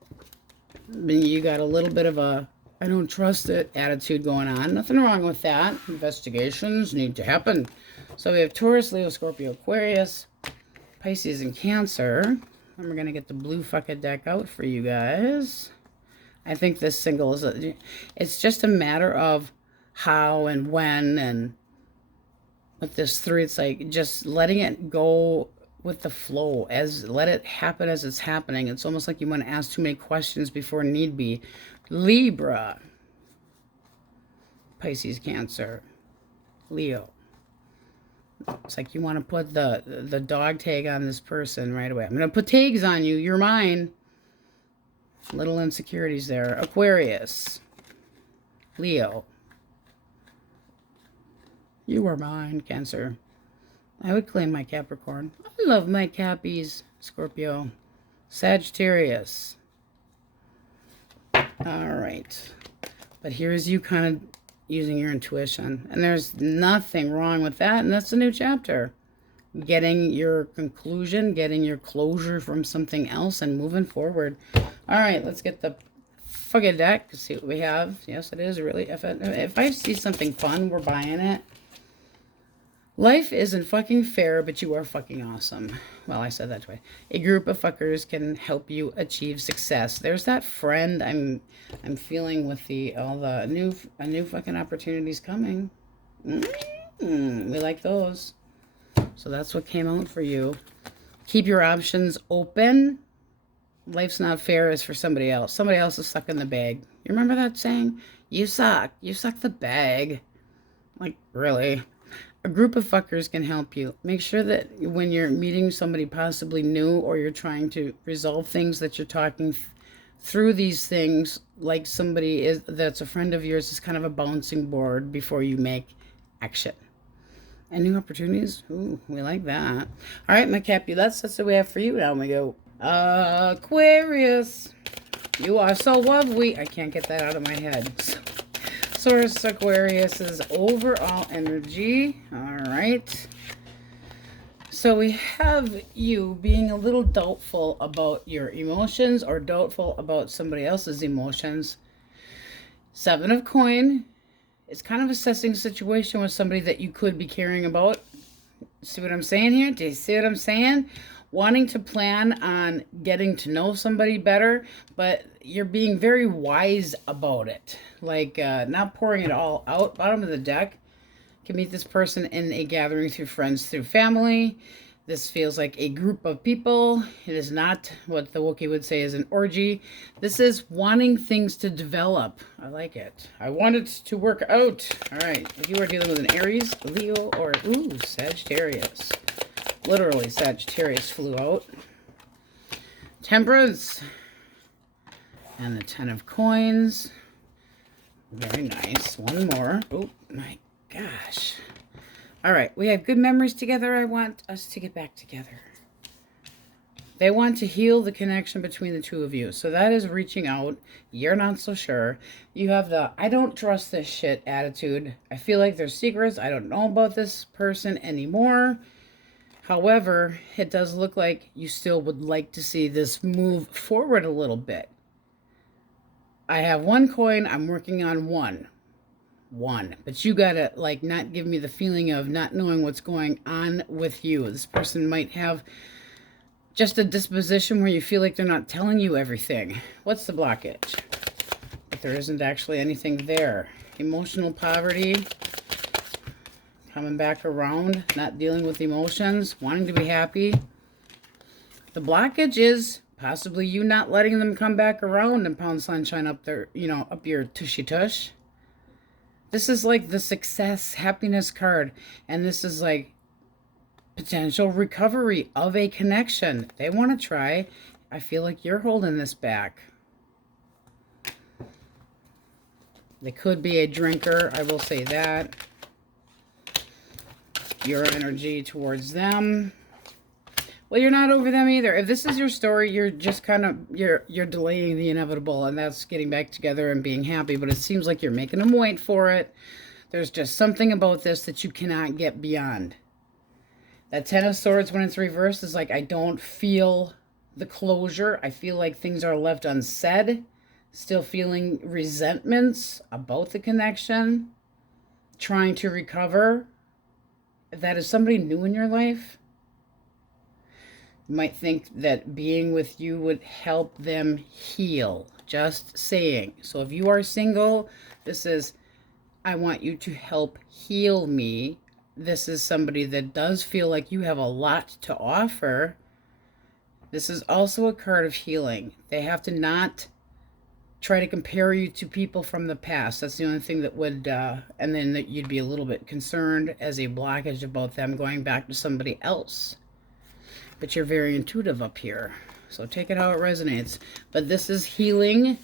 I mean, you got a little bit of a, I don't trust it attitude going on. Nothing wrong with that. Investigations need to happen. So we have Taurus, Leo, Scorpio, Aquarius, Pisces, and Cancer. And we're going to get the blue fucking deck out for you guys. I think this single is, it's just a matter of how and when, and with this 3, it's like just letting it go with the flow, let it happen as it's happening. It's almost like you want to ask too many questions before need be. Libra, Pisces, Cancer, Leo. It's like you want to put the dog tag on this person right away. I'm going to put tags on you. You're mine. Little insecurities there. Aquarius, Leo. You are mine, Cancer. I would claim my Capricorn. I love my Cappies. Scorpio. Sagittarius. All right. But here's you kind of using your intuition. And there's nothing wrong with that. And that's a new chapter. Getting your conclusion, getting your closure from something else, and moving forward. All right, let's get the fucking deck. See what we have. Yes, it is really. If I see something fun, we're buying it. Life isn't fucking fair, but you are fucking awesome. Well, I said that twice. A group of fuckers can help you achieve success. There's that friend I'm feeling with all the new fucking opportunities coming. We like those. So that's what came out for you. Keep your options open. Life's not fair is for somebody else. Somebody else is sucking the bag. You remember that saying? You suck. You suck the bag. Like, really? A group of fuckers can help you. Make sure that when you're meeting somebody possibly new, or you're trying to resolve things, that you're talking through these things like somebody that's a friend of yours, is kind of a bouncing board before you make action. And new opportunities. Ooh, we like that. All right, my Capulets, that's what we have for you. Now we go. Aquarius. You are so lovely. I can't get that out of my head. Source Aquarius's overall energy. All right. So we have you being a little doubtful about your emotions, or doubtful about somebody else's emotions. 7 of coin. It's kind of assessing a situation with somebody that you could be caring about. See what I'm saying here? Do you see what I'm saying? wanting to plan on getting to know somebody better, but you're being very wise about it. Like, not pouring it all out. Bottom of the deck. Can meet this person in a gathering through friends, through family. This feels like a group of people. It is not what the Wookiee would say is an orgy. This is wanting things to develop. I like it. I want it to work out. All right. If you are dealing with an Aries, Leo, or, ooh, Sagittarius. Literally, Sagittarius flew out. Temperance. And the 10 of coins. Very nice. One more. Oh, my gosh. All right, we have good memories together. I want us to get back together. They want to heal the connection between the two of you. So that is reaching out. You're not so sure. You have the I don't trust this shit attitude. I feel like there's secrets. I don't know about this person anymore. However, it does look like you still would like to see this move forward a little bit. I have one coin. I'm working on one. But you gotta like not give me the feeling of not knowing what's going on with you. This person might have just a disposition where you feel like they're not telling you everything. What's the blockage? But there isn't actually anything there. Emotional poverty, coming back around, not dealing with emotions, wanting to be happy. The blockage is possibly you not letting them come back around and pound sunshine up their, up your tushy tush. This is like the success, happiness card. And this is like potential recovery of a connection. They want to try. I feel like you're holding this back. They could be a drinker. I will say that. Your energy towards them. Well, you're not over them either. If this is your story, you're just kind of, you're delaying the inevitable, and that's getting back together and being happy, but it seems like you're making them wait for it. There's just something about this that you cannot get beyond. That 10 of Swords, when it's reversed, is like, I don't feel the closure. I feel like things are left unsaid. Still feeling resentments about the connection. Trying to recover. If that is somebody new in your life, you might think that being with you would help them heal. Just saying. So if you are single, this is, I want you to help heal me. This is somebody that does feel like you have a lot to offer. This is also a card of healing. They have to not try to compare you to people from the past. That's the only thing that would, and then that you'd be a little bit concerned as a blockage about them going back to somebody else. But you're very intuitive up here. So take it how it resonates. But this is healing.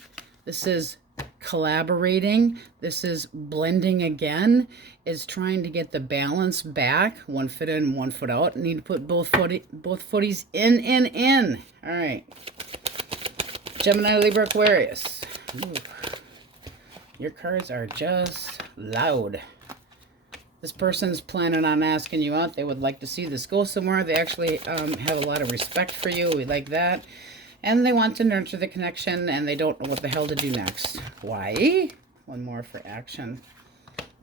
This is collaborating. This is blending again. Is trying to get the balance back. One foot in, one foot out. Need to put both footies in. All right. Gemini, Libra, Aquarius. Ooh. Your cards are just loud. This person's planning on asking you out. They would like to see this go somewhere. They actually have a lot of respect for you. We like that. And they want to nurture the connection, and they don't know what the hell to do next. Why? One more for action.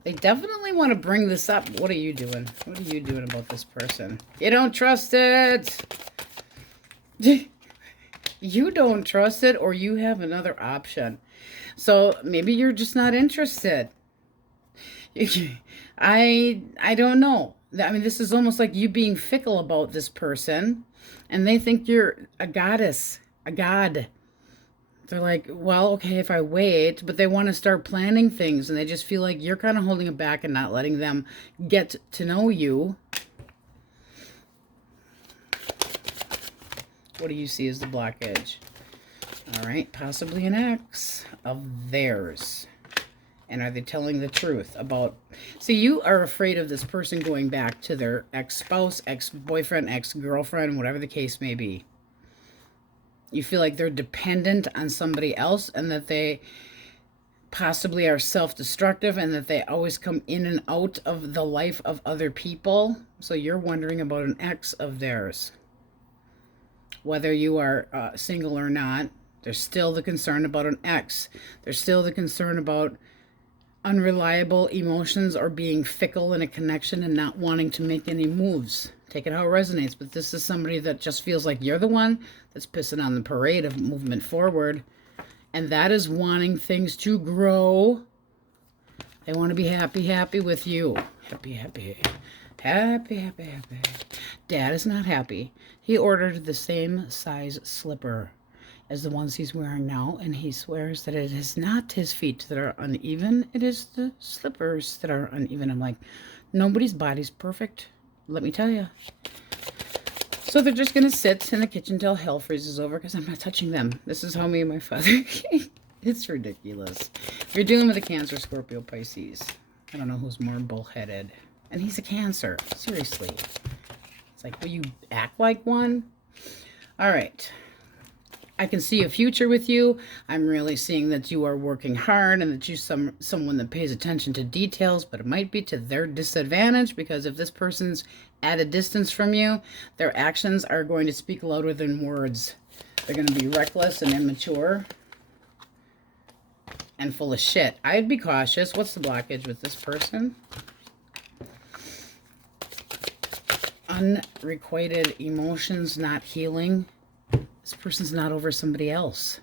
They definitely want to bring this up. What are you doing? What are you doing about this person? You don't trust it. You don't trust it, or you have another option. So maybe you're just not interested. I don't know. I mean, this is almost like you being fickle about this person, and they think you're a goddess, a god. They're like, well, okay, if I wait, but they want to start planning things, and they just feel like you're kind of holding it back and not letting them get to know you. What do you see as the blockage? All right, possibly an ex of theirs. And are they telling the truth about... See, you are afraid of this person going back to their ex-spouse, ex-boyfriend, ex-girlfriend, whatever the case may be. You feel like they're dependent on somebody else, and that they possibly are self-destructive, and that they always come in and out of the life of other people. So you're wondering about an ex of theirs. Whether you are single or not, there's still the concern about an ex. There's still the concern about unreliable emotions or being fickle in a connection and not wanting to make any moves Take it how it resonates. But this is somebody that just feels like you're the one that's pissing on the parade of movement forward. And that is wanting things to grow. They want to be happy, happy with you. Happy, happy. Happy, happy, happy. Dad is not happy. He ordered the same size slipper as the ones he's wearing now, and he swears that it is not his feet that are uneven. It is the slippers that are uneven. I'm like, nobody's body's perfect. Let me tell you. So they're just going to sit in the kitchen till hell freezes over because I'm not touching them. This is how me and my father... It's ridiculous. If you're dealing with a Cancer, Scorpio, Pisces, I don't know who's more bullheaded. And he's a Cancer. Seriously. It's like, will you act like one? All right. I can see a future with you. I'm really seeing that you are working hard and that you're someone that pays attention to details, but it might be to their disadvantage because if this person's at a distance from you, their actions are going to speak louder than words. They're going to be reckless and immature and full of shit. I'd be cautious. What's the blockage with this person? Unrequited emotions not healing. This person's not over somebody else.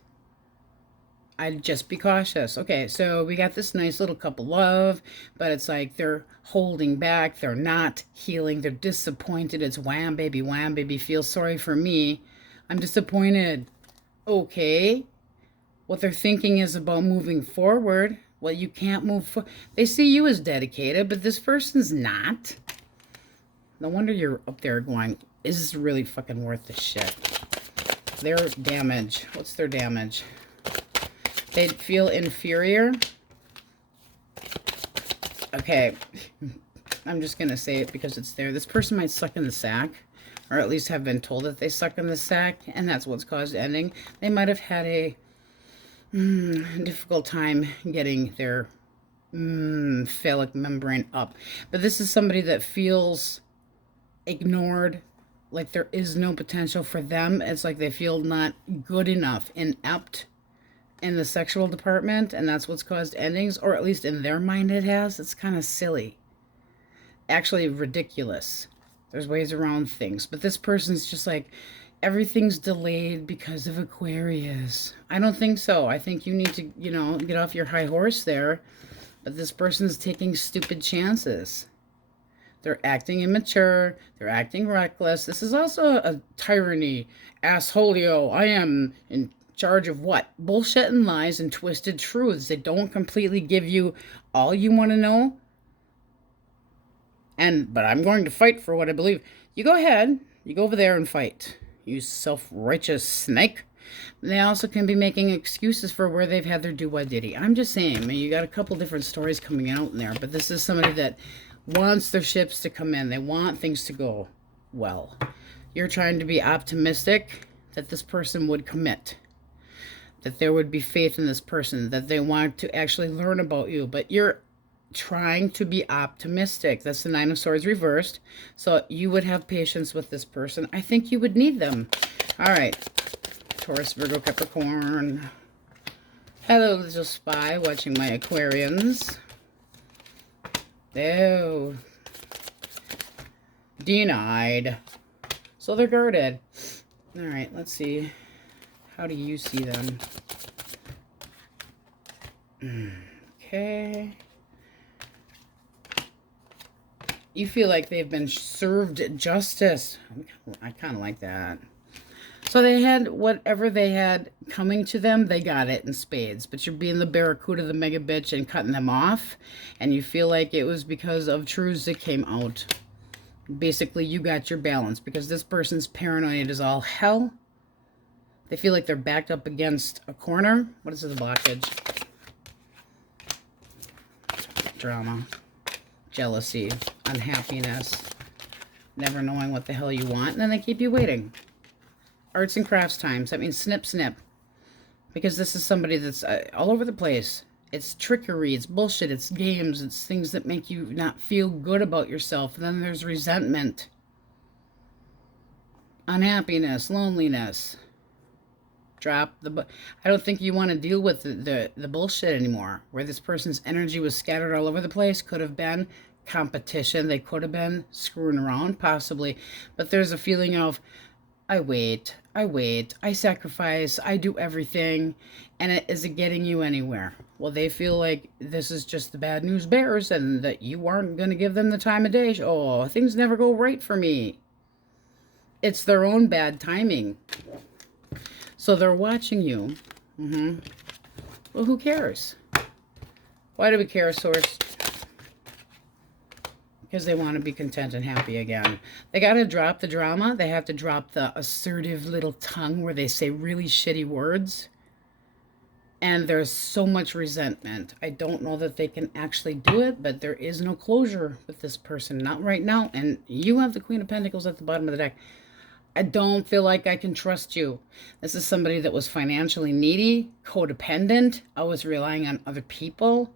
I'd just be cautious. Okay, so we got this nice little couple love, but it's like they're holding back. They're not healing. They're disappointed. It's wham, baby, feel sorry for me. I'm disappointed. Okay. What they're thinking is about moving forward. Well, you can't move forward. They see you as dedicated, but this person's not. No wonder you're up there going, is this really fucking worth the shit? Their damage. What's their damage? They feel inferior. Okay. I'm just going to say it because it's there. This person might suck in the sack, or at least have been told that they suck in the sack, and that's what's caused ending. They might have had a difficult time getting their phallic membrane up. But this is somebody that feels ignored, like there is no potential for them. It's like they feel not good enough, inept in the sexual department, and that's what's caused endings, or at least in their mind it has. It's kind of silly. Actually ridiculous. There's ways around things. But this person's just like, everything's delayed because of Aquarius. I don't think so. I think you need to, you know, get off your high horse there. But this person's taking stupid chances. They're acting immature. They're acting reckless. This is also a tyranny. Assholio. I am in charge of what? Bullshit and lies and twisted truths. They don't completely give you all you want to know. But I'm going to fight for what I believe. You go ahead. You go over there and fight. You self-righteous snake. They also can be making excuses for where they've had their do-what-diddy. I'm just saying, I mean, you got a couple different stories coming out in there, but this is somebody that wants their ships to come in. They want things to go well. You're trying to be optimistic that this person would commit, that there would be faith in this person, that they want to actually learn about you, but you're trying to be optimistic. That's the Nine of Swords reversed. So you would have patience with this person. I think you would need them. All right. Taurus, Virgo, Capricorn. Hello, little spy watching my Aquarians. Oh. Denied. So they're guarded. All right, let's see. How do you see them? Okay. You feel like they've been served justice. I kind of like that. So they had whatever they had coming to them, they got it in spades. But you're being the barracuda, the mega bitch, and cutting them off. And you feel like it was because of truths that came out. Basically, you got your balance. Because this person's paranoid as all hell. They feel like they're backed up against a corner. What is the blockage? Drama. Jealousy. Unhappiness. Never knowing what the hell you want. And then they keep you waiting. Arts and crafts times. That means snip, snip. Because this is somebody that's all over the place. It's trickery. It's bullshit. It's games. It's things that make you not feel good about yourself. And then there's resentment. Unhappiness. Loneliness. I don't think you want to deal with the bullshit anymore, where this person's energy was scattered all over the place. Could have been competition. They could have been screwing around, possibly. But there's a feeling of, I wait, I sacrifice, I do everything, and is it getting you anywhere? Well, they feel like this is just the bad news bears and that you aren't going to give them the time of day. Oh, things never go right for me. It's their own bad timing. So they're watching you. Well, who cares? Why do we care, Source? Because they want to be content and happy again. They got to drop the drama. They have to drop the assertive little tongue where they say really shitty words. And there's so much resentment. I don't know that they can actually do it, but there is no closure with this person. Not right now. And you have the Queen of Pentacles at the bottom of the deck. I don't feel like I can trust you. This is somebody that was financially needy, codependent, always relying on other people,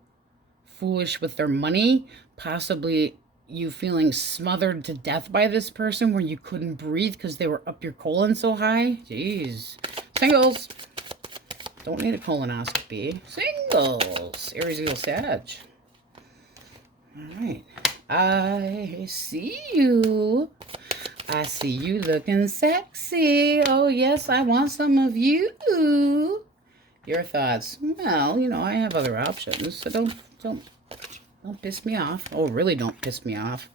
foolish with their money, possibly you feeling smothered to death by this person where you couldn't breathe because they were up your colon so high. Jeez. Singles. Don't need a colonoscopy. Singles. Aries, Leo, Sag. All right. I see you. I see you looking sexy. Oh, yes, I want some of you. Your thoughts? Well, you know, I have other options, so don't piss me off. Oh, really don't piss me off.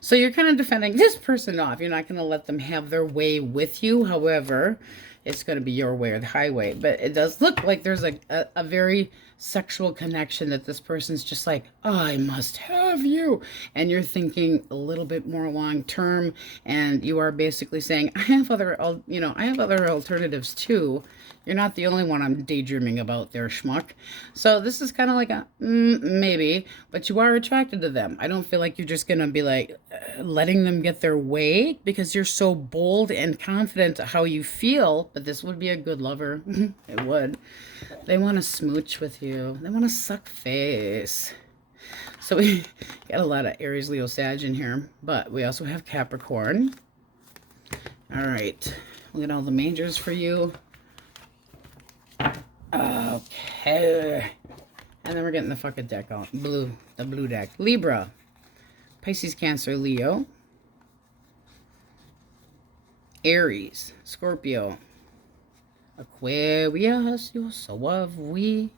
So you're kind of defending this person off. You're not going to let them have their way with you. However, it's going to be your way or the highway. But it does look like there's a very sexual connection that this person's just like, oh, I must have you. And you're thinking a little bit more long term. And you are basically saying, I have other alternatives too. You're not the only one I'm daydreaming about there, schmuck. So this is kind of like a maybe, but you are attracted to them. I don't feel like you're just going to be like letting them get their way because you're so bold and confident how you feel. But this would be a good lover. It would. They want to smooch with you. They want to suck face. So we got a lot of Aries, Leo, Sag in here. But we also have Capricorn. All right. Look at all the majors for you. Okay. And then we're getting the fucking deck out. The blue deck. Libra. Pisces, Cancer, Leo. Aries. Scorpio. Aquarius. You're so of we.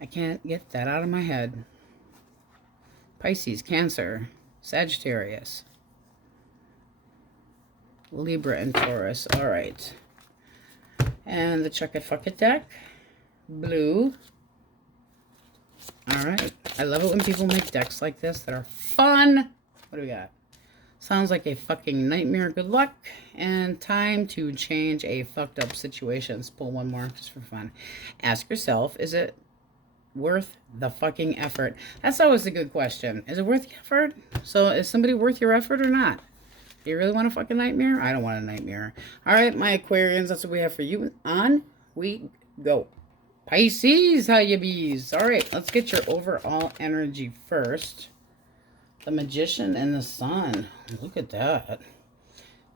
I can't get that out of my head. Pisces, Cancer. Sagittarius. Libra and Taurus. All right. And the Chuck It Fuck It deck. Blue. All right. I love it when people make decks like this that are fun. What do we got? Sounds like a fucking nightmare. Good luck. And time to change a fucked up situation. Let's pull one more just for fun. Ask yourself, is it worth the fucking effort? That's always a good question. Is it worth the effort? So is somebody worth your effort or not? Do you really want a fucking nightmare? I don't want a nightmare. All right, my Aquarians, that's what we have for you. On we go. Pisces, how you bees? All right, let's get your overall energy first. The Magician and the Sun. Look at that.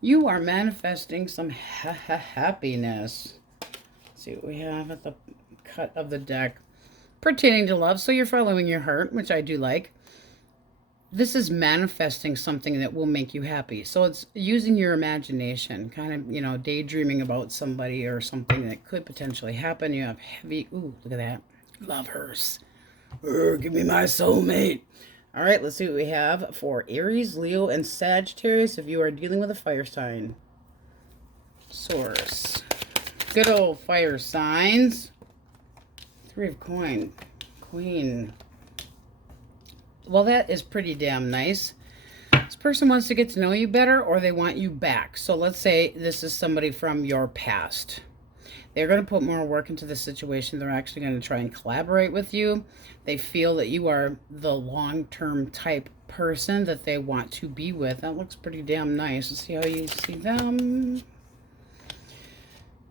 You are manifesting some happiness. Let's see what we have at the cut of the deck. Pertaining to love, so you're following your heart, which I do like. This is manifesting something that will make you happy. So it's using your imagination, kind of, you know, daydreaming about somebody or something that could potentially happen. You have heavy, ooh, look at that. Lovers. Give me my soulmate. All right, let's see what we have for Aries, Leo, and Sagittarius if you are dealing with a fire sign. Source. Good old fire signs. Three of coin. Queen. Well, that is pretty damn nice. This person wants to get to know you better or they want you back. So let's say this is somebody from your past. They're going to put more work into the situation. They're actually going to try and collaborate with you. They feel that you are the long-term type person that they want to be with. That looks pretty damn nice. Let's see how you see them.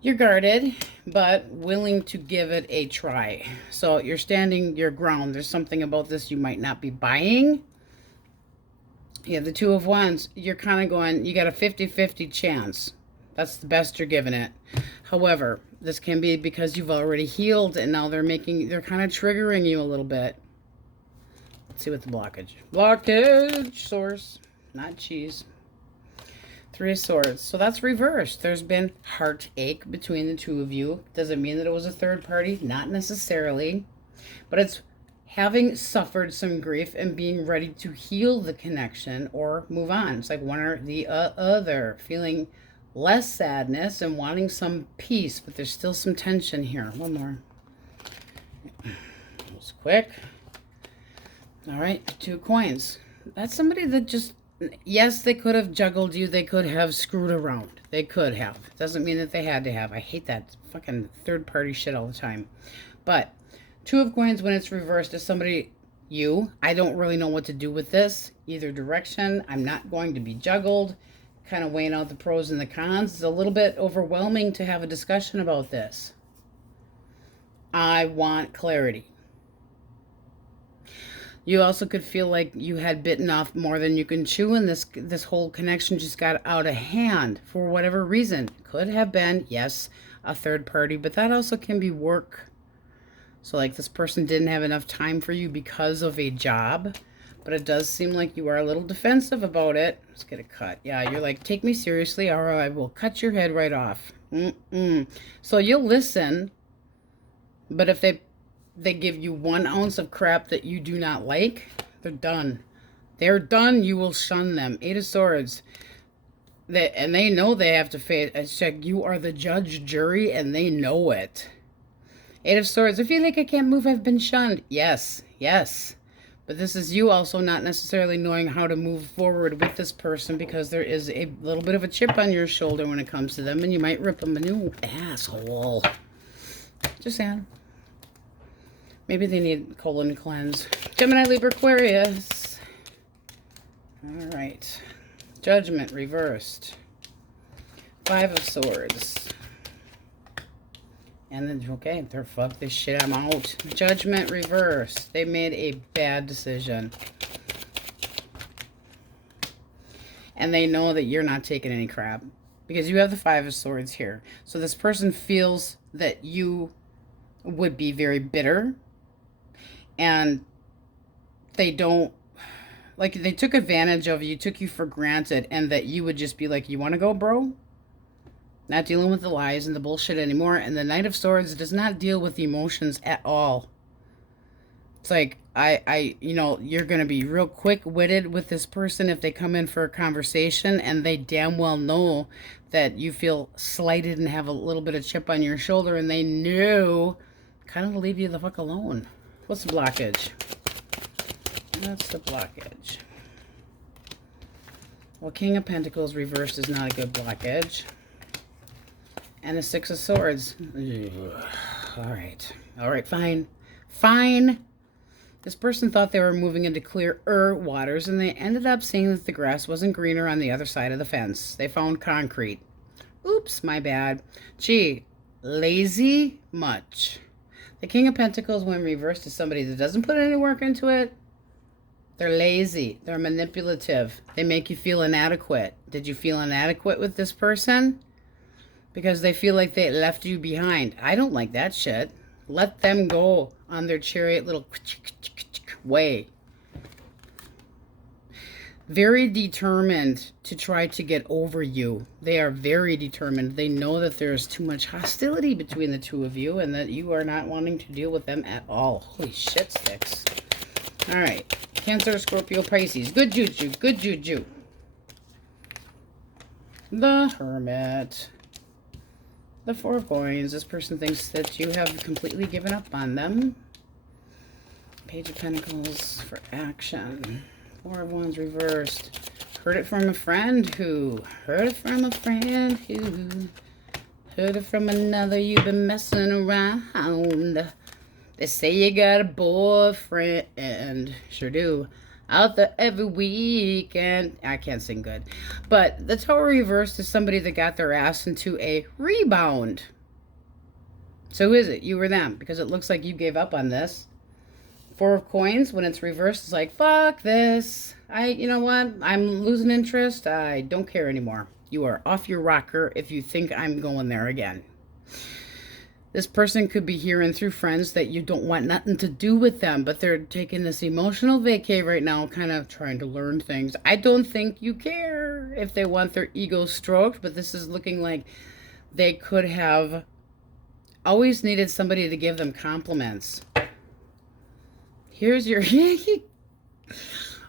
You're guarded, but willing to give it a try. So you're standing your ground. There's something about this you might not be buying. You have the Two of Wands. You're kind of going, you got a 50-50 chance. That's the best you're giving it. However, This can be because you've already healed and now they're kind of triggering you a little bit. Let's see what the blockage source, not cheese. 3 of Swords. So that's reversed. There's been heartache between the two of you. Does it mean that it was a third party? Not necessarily. But it's having suffered some grief and being ready to heal the connection or move on. It's like one or the other. Feeling less sadness and wanting some peace, but there's still some tension here. One more. Just quick. All right, 2 coins. That's somebody that just, yes, they could have juggled you. They could have screwed around. They could have. Doesn't mean that they had to have. I hate that fucking third-party shit all the time. But 2 of Coins, when it's reversed, is somebody, you. I don't really know what to do with this. Either direction. I'm not going to be juggled. Kind of weighing out the pros and the cons. It's a little bit overwhelming to have a discussion about this. I want clarity. You also could feel like you had bitten off more than you can chew, and this whole connection just got out of hand for whatever reason. Could have been, yes, a third party, but that also can be work. So like this person didn't have enough time for you because of a job, but it does seem like you are a little defensive about it. Let's get a cut. Yeah, you're like, take me seriously or I will cut your head right off. So you'll listen, but if they give you 1 ounce of crap that you do not like, they're done. They're done. You will shun them. 8 of Swords. And they know they have to face. It's like you are the judge, jury, and they know it. 8 of Swords. I feel like I can't move. I've been shunned. Yes, yes. But this is you also not necessarily knowing how to move forward with this person because there is a little bit of a chip on your shoulder when it comes to them, and you might rip them a new asshole. Just saying. Maybe they need colon cleanse. Gemini, Libra, Aquarius. All right. Judgment reversed. 5 of Swords. And then, okay, they're fuck this shit, I'm out. Judgment reversed. They made a bad decision. And they know that you're not taking any crap. Because you have the 5 of Swords here. So this person feels that you would be very bitter. And they don't, like, they took advantage of you, took you for granted, and that you would just be like, you want to go, bro? Not dealing with the lies and the bullshit anymore. And the Knight of Swords does not deal with emotions at all. It's like, you know, you're going to be real quick-witted with this person if they come in for a conversation, and they damn well know that you feel slighted and have a little bit of chip on your shoulder, and they know kind of to leave you the fuck alone. What's the blockage? That's the blockage. Well, King of Pentacles reversed is not a good blockage. And the 6 of Swords. All right. All right, fine. Fine. This person thought they were moving into clearer waters, and they ended up seeing that the grass wasn't greener on the other side of the fence. They found concrete. Oops, my bad. Gee, lazy much. The King of Pentacles, when reversed, is somebody that doesn't put any work into it. They're lazy. They're manipulative. They make you feel inadequate. Did you feel inadequate with this person? Because they feel like they left you behind. I don't like that shit. Let them go on their chariot little way. Very determined to try to get over you. They are very determined. They know that there's too much hostility between the two of you and that you are not wanting to deal with them at all. Holy shit sticks. All right. Cancer, Scorpio, Pisces. Good juju. Good juju. The Hermit. The 4 of Coins. This person thinks that you have completely given up on them. Page of Pentacles for action. 4 of Wands reversed. Heard it from a friend who. Heard it from a friend who. Heard it from another. You've been messing around. They say you got a boyfriend. Sure do. Out there every weekend. I can't sing good. But the Tower reversed is somebody that got their ass into a rebound. So who is it? You or them? Because it looks like you gave up on this. 4 of Coins, when it's reversed, it's like, fuck this. You know what? I'm losing interest. I don't care anymore. You are off your rocker if you think I'm going there again. This person could be hearing through friends that you don't want nothing to do with them, but they're taking this emotional vacay right now, kind of trying to learn things. I don't think you care if they want their ego stroked, but this is looking like they could have always needed somebody to give them compliments. Here's your...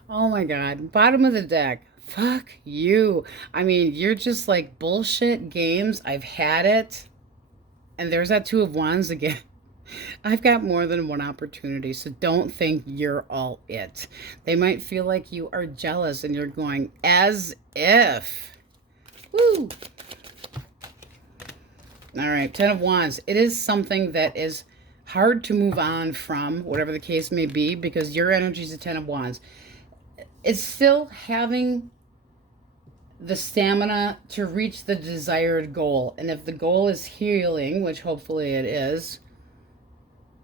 Oh my God. Bottom of the deck. Fuck you. I mean, you're just like bullshit games. I've had it. And there's that Two of Wands again. I've got more than one opportunity, so don't think you're all it. They might feel like you are jealous and you're going, as if. Woo! All right, Ten of Wands. It is something that is hard to move on from, whatever the case may be, because your energy is a Ten of Wands. It's still having the stamina to reach the desired goal. And if the goal is healing, which hopefully it is,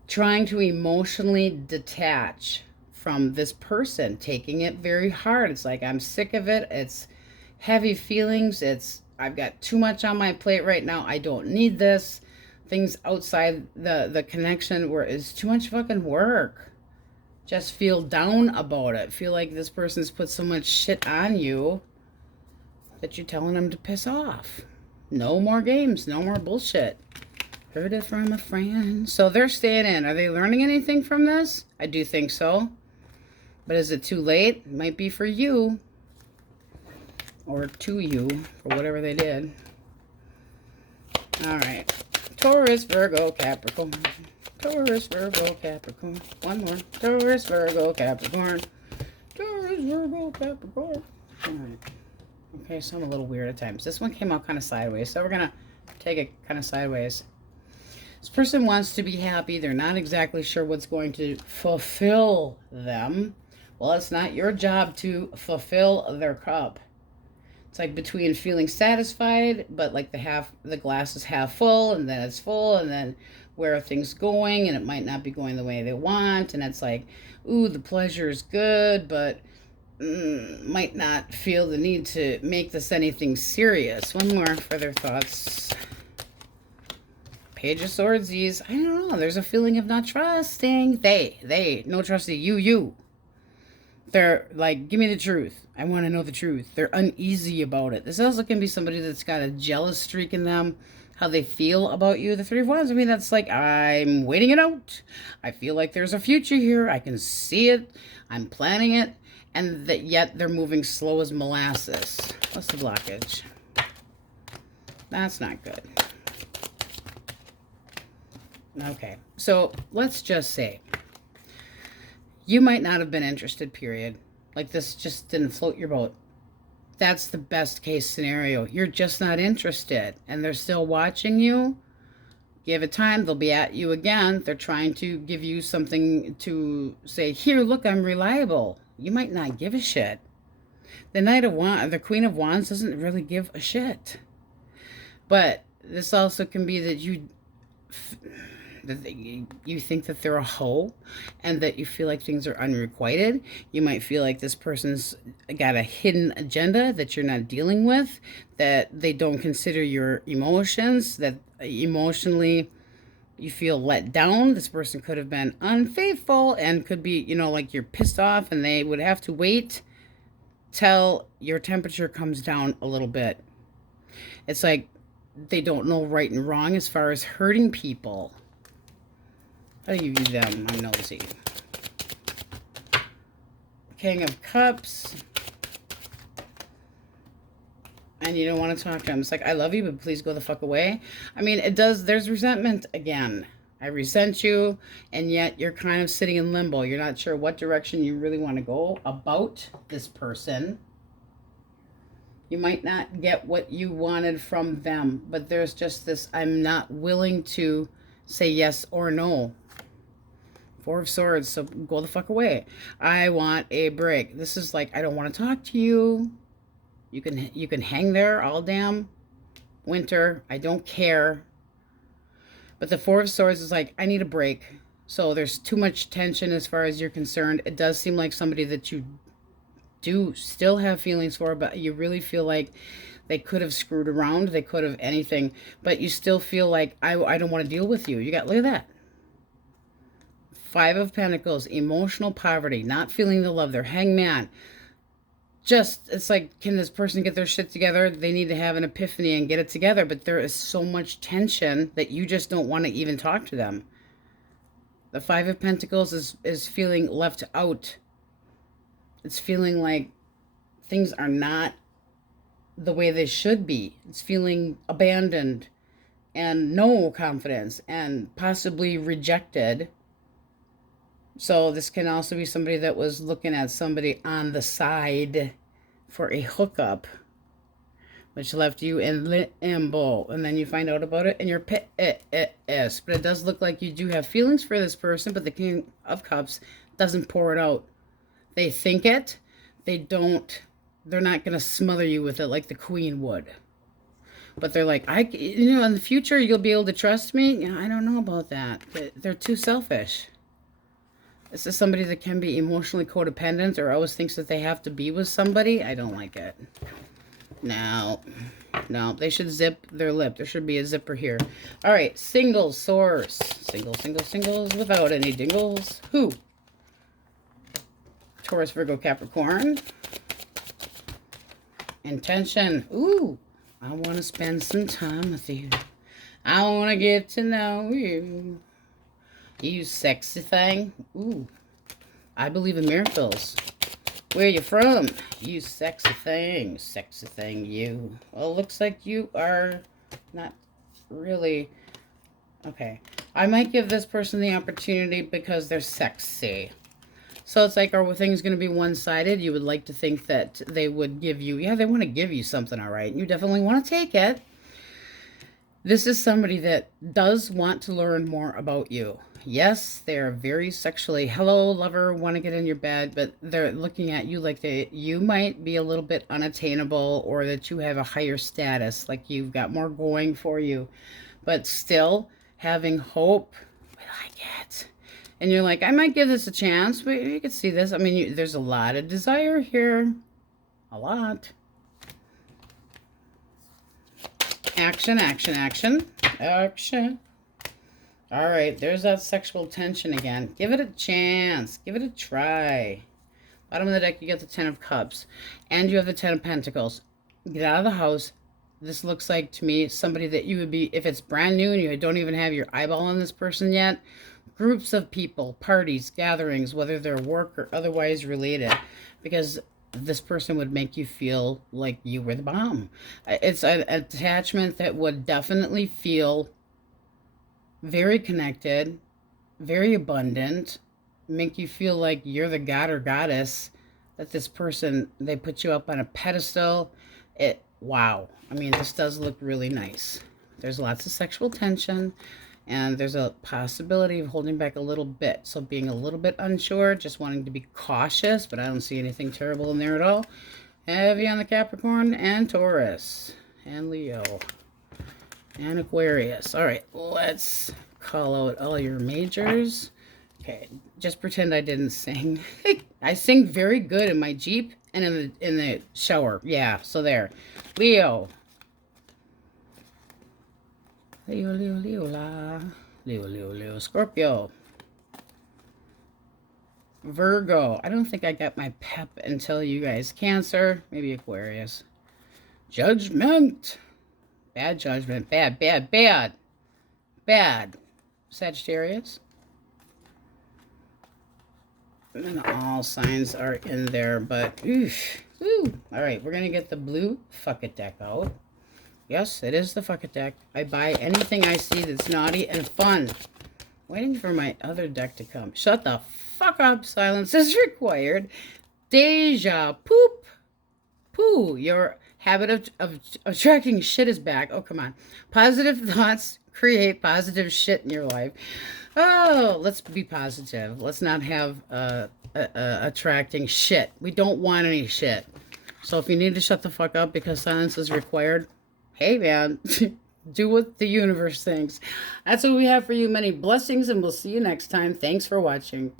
trying to emotionally detach from this person, taking it very hard. It's like, I'm sick of it. It's heavy feelings. It's, I've got too much on my plate right now. I don't need this. Things outside the connection where it's too much fucking work. Just feel down about it. Feel like this person's put so much shit on you that you're telling them to piss off. No more games. No more bullshit. Heard it from a friend. So they're staying in. Are they learning anything from this? I do think so. But is it too late? It might be for you. Or to you. For whatever they did. Alright. Taurus, Virgo, Capricorn. Taurus, Virgo, Capricorn. One more. Taurus, Virgo, Capricorn. Taurus, Virgo, Capricorn. Alright. Okay, so I'm a little weird at times. This one came out kind of sideways, so we're going to take it kind of sideways. This person wants to be happy. They're not exactly sure what's going to fulfill them. Well, it's not your job to fulfill their cup. It's like between feeling satisfied, but like the glass is half full, and then it's full, and then where are things going, and it might not be going the way they want, and it's like, ooh, the pleasure is good, but might not feel the need to make this anything serious. One more for their thoughts. Page of Swordsies. I don't know. There's a feeling of not trusting. They, no trusting. You. They're like, give me the truth. I want to know the truth. They're uneasy about it. This also can be somebody that's got a jealous streak in them. How they feel about you. The Three of Wands. I mean, that's like, I'm waiting it out. I feel like there's a future here. I can see it. I'm planning it. And that yet they're moving slow as molasses. What's the blockage? That's not good. Okay, so let's just say you might not have been interested, period. Like this just didn't float your boat. That's the best case scenario. You're just not interested and they're still watching you. Give it time, they'll be at you again. They're trying to give you something to say, here, look, I'm reliable. You might not give a shit. The Knight of Wands, the Queen of Wands doesn't really give a shit. But this also can be that you think that they're a hoe and that you feel like things are unrequited. You might feel like this person's got a hidden agenda that you're not dealing with, that they don't consider your emotions, that emotionally you feel let down. This person could have been unfaithful and could be, you know, like you're pissed off and they would have to wait till your temperature comes down a little bit. It's like they don't know right and wrong as far as hurting people. How do you view them? I'm nosy. King of Cups. And you don't want to talk to them. It's like, I love you, but please go the fuck away. I mean, it does, there's resentment again. I resent you, and yet you're kind of sitting in limbo. You're not sure what direction you really want to go about this person. You might not get what you wanted from them, but there's just this, I'm not willing to say yes or no. Four of Swords, so go the fuck away. I want a break. This is like, I don't want to talk to you. You can hang there all damn winter. I don't care. But the Four of Swords is like, I need a break. So there's too much tension as far as you're concerned. It does seem like somebody that you do still have feelings for, but you really feel like They could have screwed around. They could have anything. But you still feel like, I don't want to deal with you. You got, look at that. 5 of Pentacles, emotional poverty, not feeling the love. They're hangman. Just, it's like, can this person get their shit together? They need to have an epiphany and get it together. But there is so much tension that you just don't want to even talk to them. The 5 of Pentacles is feeling left out. It's feeling like things are not the way they should be. It's feeling abandoned and no confidence and possibly rejected. So this can also be somebody that was looking at somebody on the side for a hookup, which left you in limbo. And then you find out about it and you're pissed. But it does look like you do have feelings for this person, but the King of Cups doesn't pour it out. They think it. They don't. They're not going to smother you with it like the Queen would. But they're like, in the future, you'll be able to trust me? I don't know about that. They're too selfish. This is somebody that can be emotionally codependent or always thinks that they have to be with somebody. I don't like it. No, they should zip their lip. There should be a zipper here. All right, single source. Singles without any dingles. Who? Taurus, Virgo, Capricorn. Intention. Ooh, I want to spend some time with you. I want to get to know you. You sexy thing. Ooh, I believe in miracles. Where are you from? You sexy thing, you. Well, looks like you are not really. Okay, I might give this person the opportunity because they're sexy. So it's like, are things going to be one-sided? You would like to think that they would give you, yeah, they want to give you something, all right. You definitely want to take it. This is somebody that does want to learn more about you. Yes, they're very sexually, hello, lover, want to get in your bed, but they're looking at you like you might be a little bit unattainable or that you have a higher status, like you've got more going for you, but still having hope. I like it. And you're like, I might give this a chance, but you can see this. I mean, there's a lot of desire here. A lot. Action. All right, there's that sexual tension again. Give it a chance. Give it a try. Bottom of the deck, you get the 10 of Cups. And you have the 10 of Pentacles. Get out of the house. This looks like, to me, somebody that you would be, if it's brand new and you don't even have your eyeball on this person yet, groups of people, parties, gatherings, whether they're work or otherwise related, because this person would make you feel like you were the bomb. It's an attachment that would definitely feel very connected, very abundant, make you feel like you're the god or goddess, that this person, they put you up on a pedestal. Wow. I mean, this does look really nice. There's lots of sexual tension. And there's a possibility of holding back a little bit. So being a little bit unsure, just wanting to be cautious, but I don't see anything terrible in there at all. Heavy on the Capricorn and Taurus and Leo and Aquarius. All right, let's call out all your majors. Okay, just pretend I didn't sing. I sing very good in my Jeep and in the shower. Yeah, so there. Leo. Leo, Scorpio. Virgo. I don't think I got my pep until you guys. Cancer. Maybe Aquarius. Judgment. Bad judgment. Bad. Sagittarius. And all signs are in there, but oof. Woo. All right, we're going to get the blue fuck it deck out. Yes, it is the fuck it deck. I buy anything I see that's naughty and fun. Waiting for my other deck to come. Shut the fuck up. Silence is required. Deja poop. Poo. Your habit of attracting shit is back. Oh, come on. Positive thoughts create positive shit in your life. Oh, let's be positive. Let's not have attracting shit. We don't want any shit. So if you need to shut the fuck up because silence is required, hey, man, do what the universe thinks. That's what we have for you. Many blessings, and we'll see you next time. Thanks for watching.